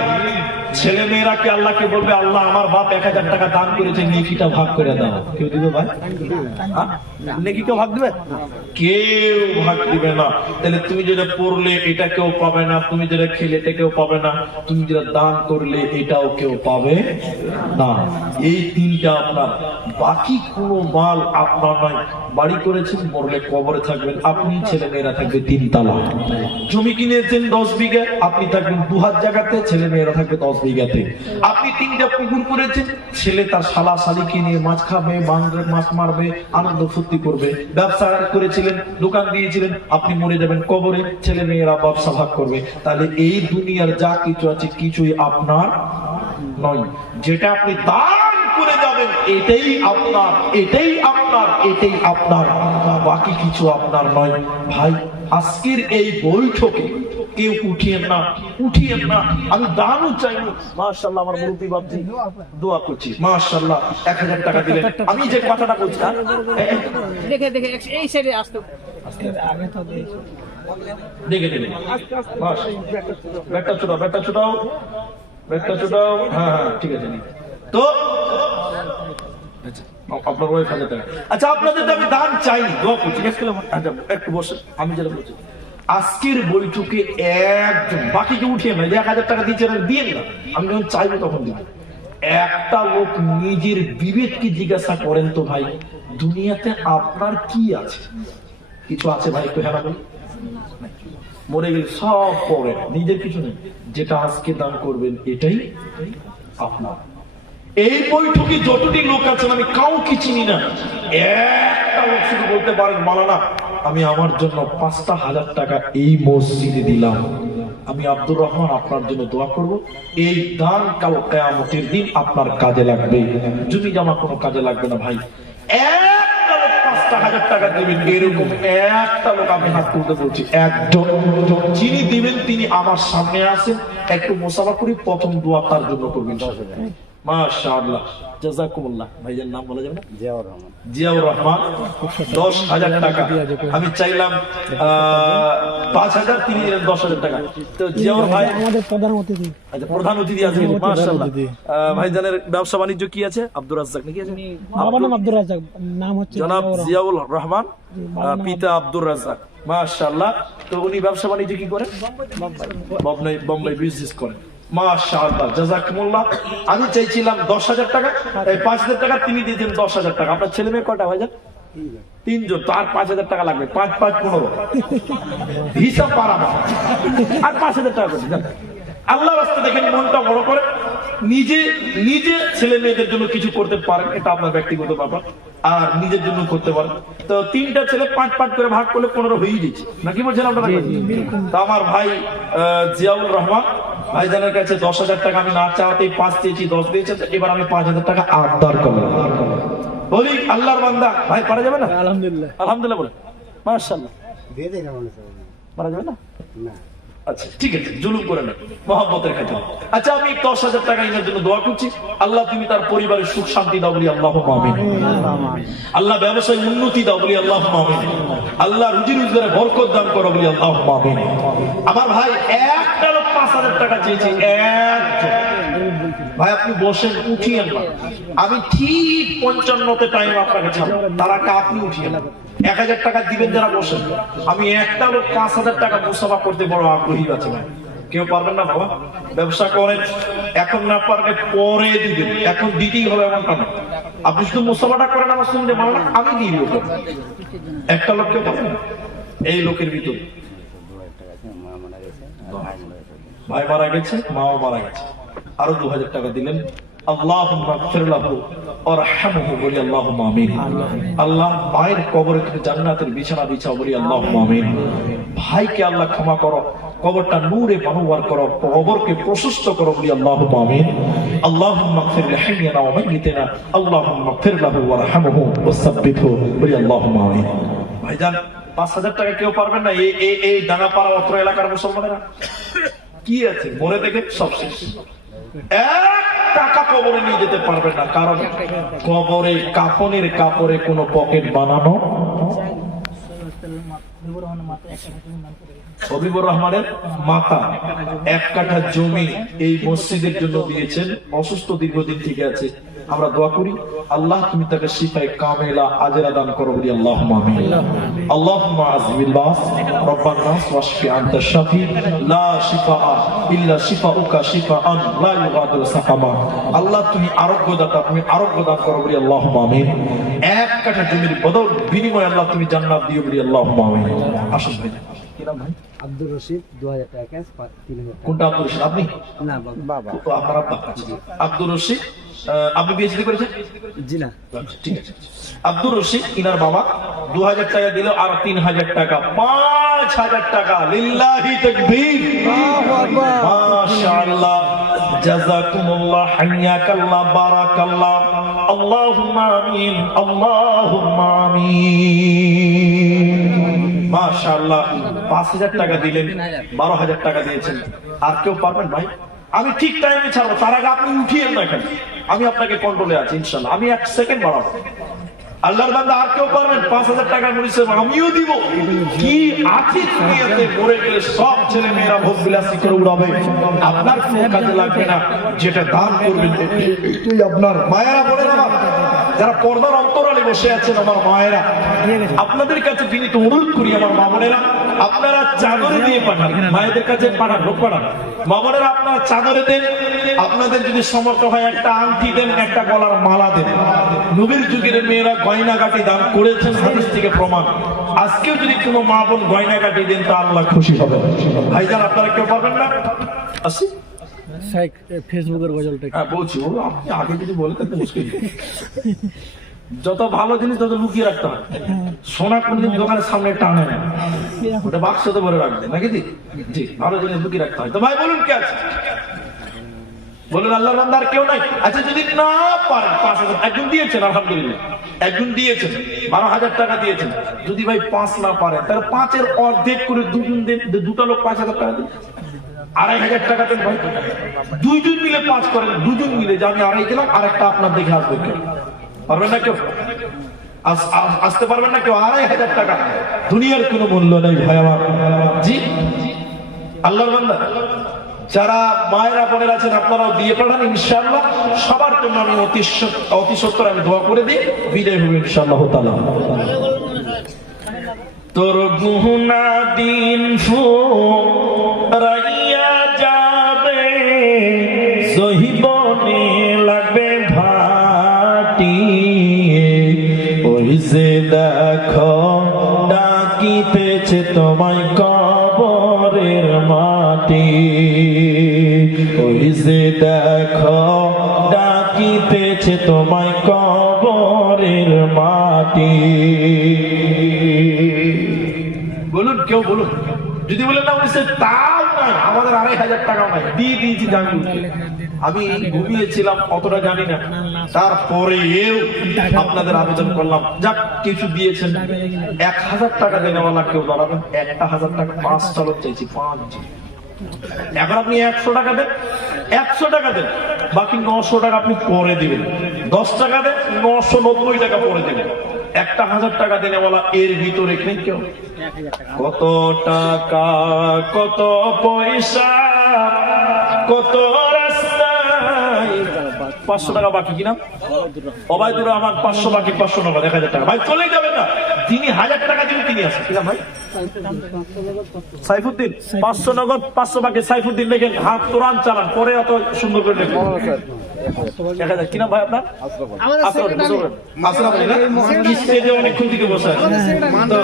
ছেলে মেয়েরা কি আল্লাহকে বলবে আল্লাহ আমার বাপ 1000 টাকা দান করেছে, নেকিটা ভাগ করে দাও? কেউ দিবে ভাই? নেকি কেউ ভাগ দিবে? কেউ ভাগ দিবে না। তাহলে তুমি যেটা পড়লে এটা কেউ পাবে না, তুমি যেটা খেলে এটা কেউ পাবে না, তুমি যেটা দান করলে এটাও কেউ পাবে না। এই 3টা আপনার, বাকি কোনো মাল আপনার নয়। বাড়ি করেছেন, মরলে কবরে থাকবেন আপনি, ছেলে মেয়েরা থাকবে 3 তালা। জমি কিনেছেন 10 বিঘা, আপনি থাকবেন 2 হাত জায়গাতে, ছেলে মেয়েরা থাকবে 10 বিঘাতে। আপনি 3টা পুকুর করেছেন, ছেলে তার শালা শালিকে নিয়ে মাছ খাবে, মাছ মারবে, আনন্দ ফুর্তি করবে। ব্যবসা করেছিলেন, দোকান দিয়েছিলেন, আপনি মরে যাবেন কবরে, ছেলে মেয়েরা ব্যবসা ভাগ করবে। তাহলে এই দুনিয়ার যা কিছু আছে কিছুই আপনার নয়। যেটা আপনি দান করে যাবেন এটাই আপনার, এটাই আপনার, এটাই আপনার, বাকি কিছু আপনার নয়। ভাই আজকের এই বৈঠকে কেউ উঠিয়েন না, উঠিয়েন না। আমি দানও চাই না। মাশাআল্লাহ, আমার মুরব্বি বাপজি দোয়া করছি, মাশাআল্লাহ 1000 টাকা দিলেন। আমি যে কথাটা বলছি দেখে দেখে এই সাইডে আসতে আগে তো দেখে দেখে ব্যাগটা ছোটাও, ব্যাগটা ছোটাও, ব্যাগটা ছোটাও। হ্যাঁ হ্যাঁ ঠিক আছে। তো আপনার ওই 1000 টাকা। আচ্ছা আপনাদের আমি দান চাইনি, দোয়া করছি। একটু বসে, আমি যেটা বলছি আজকের বৈঠকে একজন বাকিকে উঠিয়ে নেয়, 1000 টাকা দিচ্ছেন দিয়ে না, আমি যখন চাইবো তখন দিব। একটা লোক নিজের বিবেককে জিজ্ঞাসা করেন তো ভাই, দুনিয়াতে আপনার কি আছে? কিছু আছে ভাই? একটু হ্যাঁ বলি। মরে গেলে সব পরে, নিজের কিছু নেই। যেটা আজকে দান করবেন এটাই আপনার। এই বৈঠকে যতটি লোক আছেন আমি কাউকে চিনি না, একটা লোক শুধু বলতে পারেন মাওলানা আমি আমার জন্য 5,000 টাকা এই মসজিদে দিলাম, আমি আব্দুর রহমান আপনার জন্য দোয়া করব, এই দান কাল কিয়ামতের দিন আপনার কাজে লাগবে। জমি জমা কোনো কাজে লাগবে না ভাই। একটা লোক 5,000 টাকা দেবেন, এরকম একটা লোক আমি হাত তুলতে বলছি, একজন। যিনি দিবেন তিনি আমার সামনে আসেন, একটু মুসাফা করি, প্রথম দোয়া তার জন্য করবেন। মাশাআল্লাহ, জাযাকুমুল্লাহ। ভাইজান নাম বলা যাবে না? জিয়াউর রহমান। জিয়াউর রহমান 10,000 টাকা। আমি চাইলাম 5,000, তিনি দিলেন 10,000 টাকা। তো জিয়াউর ভাই আমাদের প্রধান অতিথি। আচ্ছা, প্রধান অতিথি আছেন, মাশাআল্লাহ। ভাইজানের ব্যবসা বাণিজ্য কি আছে? আব্দুর রাজ্জাক নাকি আছে? বাবার নাম আব্দুর রাজ্জাক, নাম হচ্ছে জনাব জিয়াউর রহমান, পিতা আব্দুর রাজ্জাক, মাশাআল্লাহ। তো উনি ব্যবসা বাণিজ্য কি করেন? বোম্বাই বিজনেস করেন, মাশাআল্লাহ, জাযাকুমুল্লাহ। আমি চাইছিলাম 10,000 টাকা, 5,000 টাকা তিনি দিয়েছেন 10,000 টাকা। আপনার ছেলে মেয়ে কয়টা ভাইজান? 3 জন। তো আর 5,000 টাকা লাগবে, 5 5 15, হিসাব পারাবা, আর 5,000 টাকা করছি। আল্লাহ রাস্তা দেখেন, মনটা বড় করে নিজে নিজে ছেলে মেয়েদের জন্য কিছু করতে পারেন, এটা আপনার ব্যক্তিগত ব্যাপার, আর নিজের জন্য করতে পারেন। তো 3টা ছেলে 5 5 করে ভাগ করলে 15 হয়েই যাচ্ছে, নাকি বলছেন আপনারা? তো আমার ভাই জিয়াউর রহমান ভাইজানের কাছে 10,000 টাকা আমি না চাওয়াতেই 5 চেয়েছি, 10 দিয়েছে। এবার আমি 5,000 টাকা আবদার করলাম। বলি আল্লাহর বান্দা ভাই পারা যাবে না? আলহামদুলিল্লাহ। আলহামদুলিল্লাহ বলে মাশাআল্লাহ। দিয়ে দেয় না মনে পারা যাবে না? না আচ্ছা ঠিক আছে, জুলুম করে না, মহব্বতের খাতিরে। আচ্ছা আমি 10,000 টাকা ইনার জন্য দোয়া করছি, আল্লাহ তুমি তার পরিবারের সুখ শান্তি দাও বলি আল্লাহুম্মা আমিন। আল্লাহ ব্যবসায় উন্নতি দাও বলি আল্লাহুম্মা আমিন। আল্লাহ রুজি রোজগারে বরকত দান করো বলি আল্লাহুম্মা আমিন। আমার ভাই একটা লোক 5,000 টাকা চেয়েছে, একজন। ভাই আপনি বসেন, উঠিয়েন না, আমি ঠিক 55তে টাইম আপনাকে ছাড়বো, তার আগে আপনি উঠিয়েন। 1,000 টাকা দিবেন যারা বসেন। আমি একটা লোক 5,000 টাকা মুসাফা করতে বড় আগ্রহী আছে ভাই। কেউ পারবেন না বাবা? ব্যবসা করেন, এখন না পারলে পরে দিবেন, এখন দিতেই হবে এমনটা না। আপনি শুধু মুসাফাটা করেন আমার সঙ্গে মানা, আমি দিয়ে দেবো। একটা লোক কেউ পারবেন? এই লোকের ভিতরে মা মারা গেছে আর ভাই মারা গেছে। ভাই মারা গেছে, মাও মারা গেছে, আরো 2,000 টাকা দিলেন। আল্লাহুম্মা গফির লাহু ওয়ারহামহু বলি আল্লাহুম্মা আমিন। আল্লাহ ভাইয়ের কবরে তুমি জান্নাতের বিছানা বিছাও বলি আল্লাহুম্মা আমিন। ভাইকে আল্লাহ ক্ষমা করো, কবরটা নূরে মানওয়ার করো, কবরকে প্রশস্ত করো বলি আল্লাহুম্মা আমিন। আল্লাহুম্মা গফির লিহাইয়িনা ওয়া মাইয়িতিনা আল্লাহুম্মা গফির লাহু ওয়ারহামহু ওয়াসাব্বিতহু বলি আল্লাহুম্মা আমিন। ভাইজান 5,000 টাকা কেউ পারবেন না? এই ডাঙ্গাপাড়া অত্র এলাকার মুসলমানেরা কি আছে মরে দেখে সব শেষ। 1 টাকা কবরে নিয়ে যেতে পারবেন না, কারণ কবরে কাফনের কাপড়ে কোনো পকেট বানানো। হবিবুর রহমানের মাতা 1 কাঠা জমি এই মসজিদের জন্য দিয়েছেন, অসুস্থ দীর্ঘদিন থেকে আছে। আমরা দোয়া করি আল্লাহ তুমি তাকে শিফায়ে কামেলা আজরা দান করো বলি আল্লাহুম্মা আমিন। আল্লাহুম্মা আযহিবিল বাস রব্বান নাস ওয়াশফি আনতা শাফি লা শিফাআ ইল্লা শিফাউকা শিফাআন লা ইউগাদিরু সাকামা। আল্লাহ তুমি আরোগ্যদাতা, তুমি আরোগ্য দান করো বলি আল্লাহুম্মা আমিন। 1 কাঠা জমির বদল বিনিময়ে আল্লাহ তুমি জান্নাত দিও বলি আল্লাহুম্মা আমিন। আসুন ভাই, কি নাম ভাই? আব্দুর রশিদ 2000 টাকা ক্যাশ 3000 টাকা। কোনটা আব্দুর রশিদ? আপনি? না বাবা। তো আপনার আব্বা? আব্দুর রশিদ। আপনি বিএসসি করেছেন? জি না। ঠিক আছে। আব্দুর রশিদ ইনার বাবা 2,000 টাকা দিল, আর 3,000 টাকা, 5,000 টাকা। লিল্লাহি তাকবীর, আল্লাহু আকবার, মাশাআল্লাহ, জাযাকুমুল্লাহ, হাইয়াকাল্লাহ, বারাকাল্লাহ, আল্লাহুম্মা আমিন, আল্লাহুম্মা আমিন। মাশাআল্লাহ 5,000 টাকা দিলেন, 12,000 টাকা দিয়েছেন। আর কেউ পারবেন ভাই? আমি ঠিক টাইমে ছাড়বো, তার আগে আপনি উঠিয়েন না কেন? আমি আপনাকে কন্ট্রোলে আছি ইনশাআল্লাহ, আমি 1 সেকেন্ড বাড়াবো। আল্লাহর বান্দা আর কেউ পারবেন? 5,000 টাকা মরিছে, আমিও দিব। কি আছে দুনিয়াতে, মরে গেলে সব ছেলে মেয়েরা ভোগ বিলাসী করে উড়াবে, আপনার কোনো কাজে লাগবে না। যেটা দান করবেন তুই আপনার মায়েরা বলে না, যারা পর্দার অন্তরালে বসে আছেন আমার মায়েরা, আপনাদের কাছে বিনীত অনুরোধ করি আমার মা বোনেরা, আপনারা চাদরে দিয়ে পাঠান, মায়েদের কাছে পাঠান, লোক পাঠান। মা বোনেরা আপনারা চাদরে দেন, আপনাদের যদি সমর্থ হয় একটা আংটি দেন, একটা গলার মালা দেন। নবীর যুগের মেয়েরা গয়নাগাটি দান করেছেন, হাদিস থেকে প্রমাণ। আজকেও যদি কোনো মা বোন গয়নাগাটি দেন তা আল্লাহ খুশি হবে। ভাইজান আপনারা কেউ পারবেন না? আসি ফেসবুকের গজলটা হ্যাঁ বলছি, ও আপনি আগে যদি বলে তাহলে মুশকিল। যত ভালো জিনিস তত লুকিয়ে রাখতে হয়। সোনা কোনদিন দোকানের সামনে টানে না, ওটা বাক্সতে ভরে রাখবে নাকি? জি, ভালো জিনিস লুকিয়ে রাখতে হয়। তো ভাই বলুন কে আছে? বলুন আল্লাহর বান্দা আর কেউ নাই? আচ্ছা যদি না পারেন 5,000, একজন দিয়েছেন আলহামদুলিল্লাহ, একজন দিয়েছেন 12,000 টাকা দিয়েছেন। যদি ভাই 5 না পারেন তাহলে 5-এর অর্ধেক করে দুজন দেন, দুটো লোক 5,000 টাকা দিন, 2,500 টাকা দেন ভাই। 2 জন মিলে 5 করেন, 2 জন মিলে, যে আমি 2.5 দিলাম, আরেকটা আপনার দেখে আসবে। কেউ পারবেন না? কেউ আসতে পারবেন না কেউ? 2,500 টাকা দুনিয়ার কোনো মূল্য নেই ভাই আমার। জি আল্লাহর বান্দা যারা মায়েরা বোনের আছেন আপনারাও দিয়ে পাঠান ইনশাআল্লাহ। সবার জন্য আমি অতি সত্তর আমি দোয়া করে দিই, বিদায় হবে ইনশাআল্লাহ তাআলা। তোর গুনাহ দিন ফুরাইয়া যাবে, সহিবনে লাগবে ভাটি, ওই যে দেখো ডাকিতেছে তোমায় কবরের মাটি, ওই যে দেখো ডাকিতেছে তোমায় কবরের মাটি। বলুন কেউ বলুন। যদি বলেন না বলেছে তাও নাই, আমাদের 2500 টাকাও নাই, দিয়ে দিয়েছি জামিনকে। আমি ঘুমিয়েছিলাম, অতটা জানি না, তারপরেও আপনাদের আবেদন করলাম, যাক কিছু দিয়েছেন। 1000 টাকা দেনেওয়ালা কেউ দাঁড়াবেন, 1000 টাকা 5 চালক চাইছি, 5 জন। এখন আপনি 100 টাকা দেন, 100 টাকা দেন, বাকি 900 টাকা আপনি পরে দিবেন। 10 টাকা দেন, 990 টাকা পরে দিবেন। 1000 টাকা দেনেওয়ালা এর ভিতরে নেই কেউ। কত টাকা, কত পয়সা, কত রাস্তায় 500 টাকা বাকি কিনা? অবায়দুর রহমান 500 বাকি, 500 টাকা, 1000 টাকা। ভাই চলেই যাবেন না, তিনি 1000 টাকা দিবেন, তিনি আসেন কিনা ভাই? সাইফুদ্দিন 500 নগদ, 500 বাকি। সাইফুদ্দিন দেখেন হাত তোরান চালান, পরে অত সুন্দর করে দেখেন। 1000 কিনা ভাই আপনার? আশরাফ আলী না? স্টেজে অনেকক্ষণ থেকে বসে আছে। তো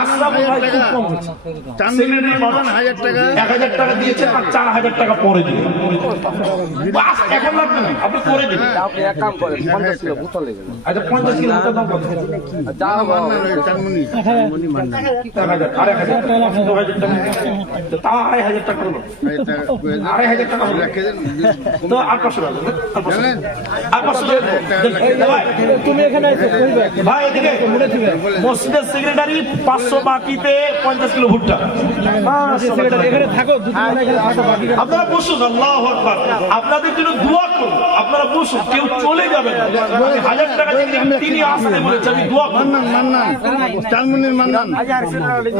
আশরাফ ভাই খুব কম হচ্ছে। সেক্রেটারি মানুষ 1000 টাকা দিয়েছে আর 4000 টাকা পরে দিবেন। বাস এখন লাগবে না, আপনি পরে দিবেন। আপনি এক কাম করেন, 50 কিলো বোতল নেবেন। আচ্ছা 50 কিলো বোতল দাম কত? যা হবে চারমুনি মান না। 1000 টাকা, 2000 টাকা, তা 2500 টাকা হলো। 2500 টাকা হলো। তো আর 500 টাকা, আর 500 টাকা ভাই। তুমি এখানে আইছো ভাই এদিকে মসজিদের সেক্রেটারি 500 বাকিতে 50 কিলো ভুট্টা। এখানে থাকো, এখানে থাকো, বাকি আপনারা বসুন, আল্লাহু আকবার। আপনাদের জন্য দোয়া করব, আপনারা বসুন, কেউ চলে যাবেন না। আমি 1000 টাকা দিয়ে তিনি আসতে বলেছে, আমি দোয়া করব।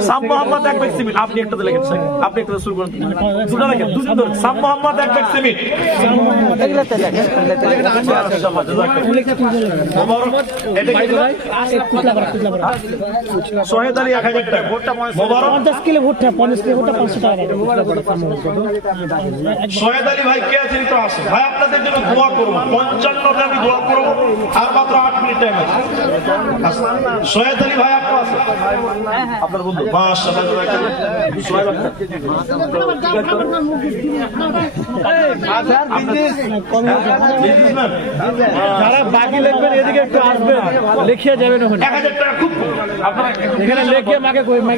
সাম মোহাম্মদ এক ব্যাগ সিমেন্ট, আপনি একটা লেখেন, আপনি একটা শুরু করুন, দুটো লেখেন, দুজন ধরে। সাম মোহাম্মদ এক ব্যাগ সিমেন্ট, সোহেদ আলী 1000 টাকা, মোবারক 50 কিলো ভুট্টা, 50 কিলো ভুট্টা 500 টাকা। সোহেদ আলী ভাই কে আছেন একটু আসেন ভাই, আপনাদের জন্য দোয়া করবো। 55তে আমি দোয়া করবো, আর মাত্র 8 মিনিট টাইম আছে। সোহেদ আলী ভাই আপনি আসেন, আপনার বন্ধু মাশাআল্লাহ। সোহেদ বিজনেসম্যান, যারা বাকি লিখবেন এদিকে একটু আসবেন, লিখিয়ে যাবেন ওখানে। 1000 টাকা খুব কম, আপনারা এখানে লিখিয়ে মাকে কইবেন।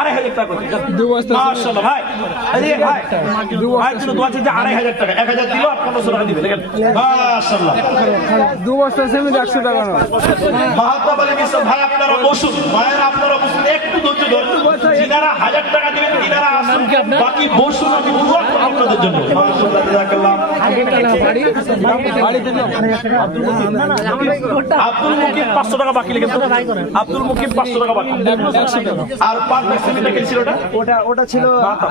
2500 টাকা করে মাশাআল্লাহ ভাই। আরে ভাই ভাই জন্য দোয়া চাইছে 2500 টাকা, 1000 দিল আর 1500 টাকা দিবে, দেখেন মাশাআল্লাহ। 2 বস্তা সিমেন্ট 100 টাকা না। মাহাত্মা বলে বিশ্বাস ভাই, আপনারা বসুন, মায়ের আপনারা বসুন, একটু ধৈর্য ধরুন। যিনারা 1000 টাকা দিবেন তিনারা আসুন, বাকি বসুন, আমি দোয়া করব আপনাদের জন্য। মাশাআল্লাহ, জাযাকাল্লাহ। আব্দুল মুকিম 500 টাকা বাকি লিখেন তো, আব্দুল মুকিম 500 টাকা বাকি। আর পাঁচ ব্যাগ সিমেন্ট লিখেছিল ওটা ছিল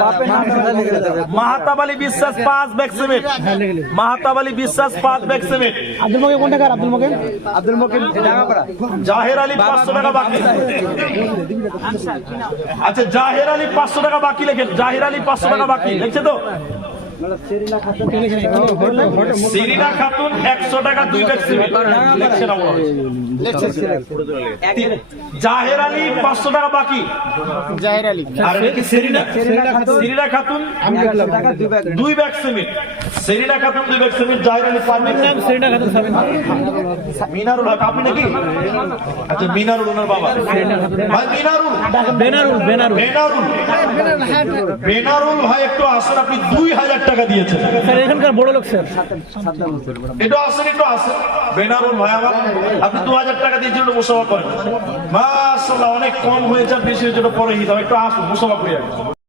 বাপের নাম লিখে দেবে। মাহাতাব আলী বিশ্বাস 5 ব্যাগ সিমেন্ট, মাহাতাব আলী বিশ্বাস 5 ব্যাগ সিমেন্ট। আব্দুল মকিম কোন টাকা? আব্দুল মকিম ঢাকাপাড়া। জাহের আলী 500 টাকা বাকি। আচ্ছা জাহের আলী 500 টাকা বাকি লেখেন, জাহের আলী 500 টাকা বাকি লিখছে তো। সেরিনা খাতুন 100 টাকা 2 ব্যাগ সিমেন্ট লিখছে না মনে হয়। জাহের আলী 500 টাকা বাকি। জাহির আলী আর কি Serina Khatun 2 bag cement, Serina Khatun 2 bag cement. Zaher Ali নাম সেরিনা খাতুন সাবিন। মিনারুল হক আপনি নাকি? আচ্ছা মিনারুল ওনার বাবা। ভাই মিনারুল, বেনারুল ভাই একটু আসেন, আপনি 2000 টাকা দিয়েছেন। স্যার এখানকার বড় লোক স্যার। একটু আসেন, বেনারুল ভাই আমার, আপনি 2000 টাকা দিয়েছেন, মুসাফা করেন। মাশাআল্লাহ, অনেক কম হয়েছে, বেশি হয়েছে পরে হিসাব। একটু আসুন, মুসাফা করে আসুন।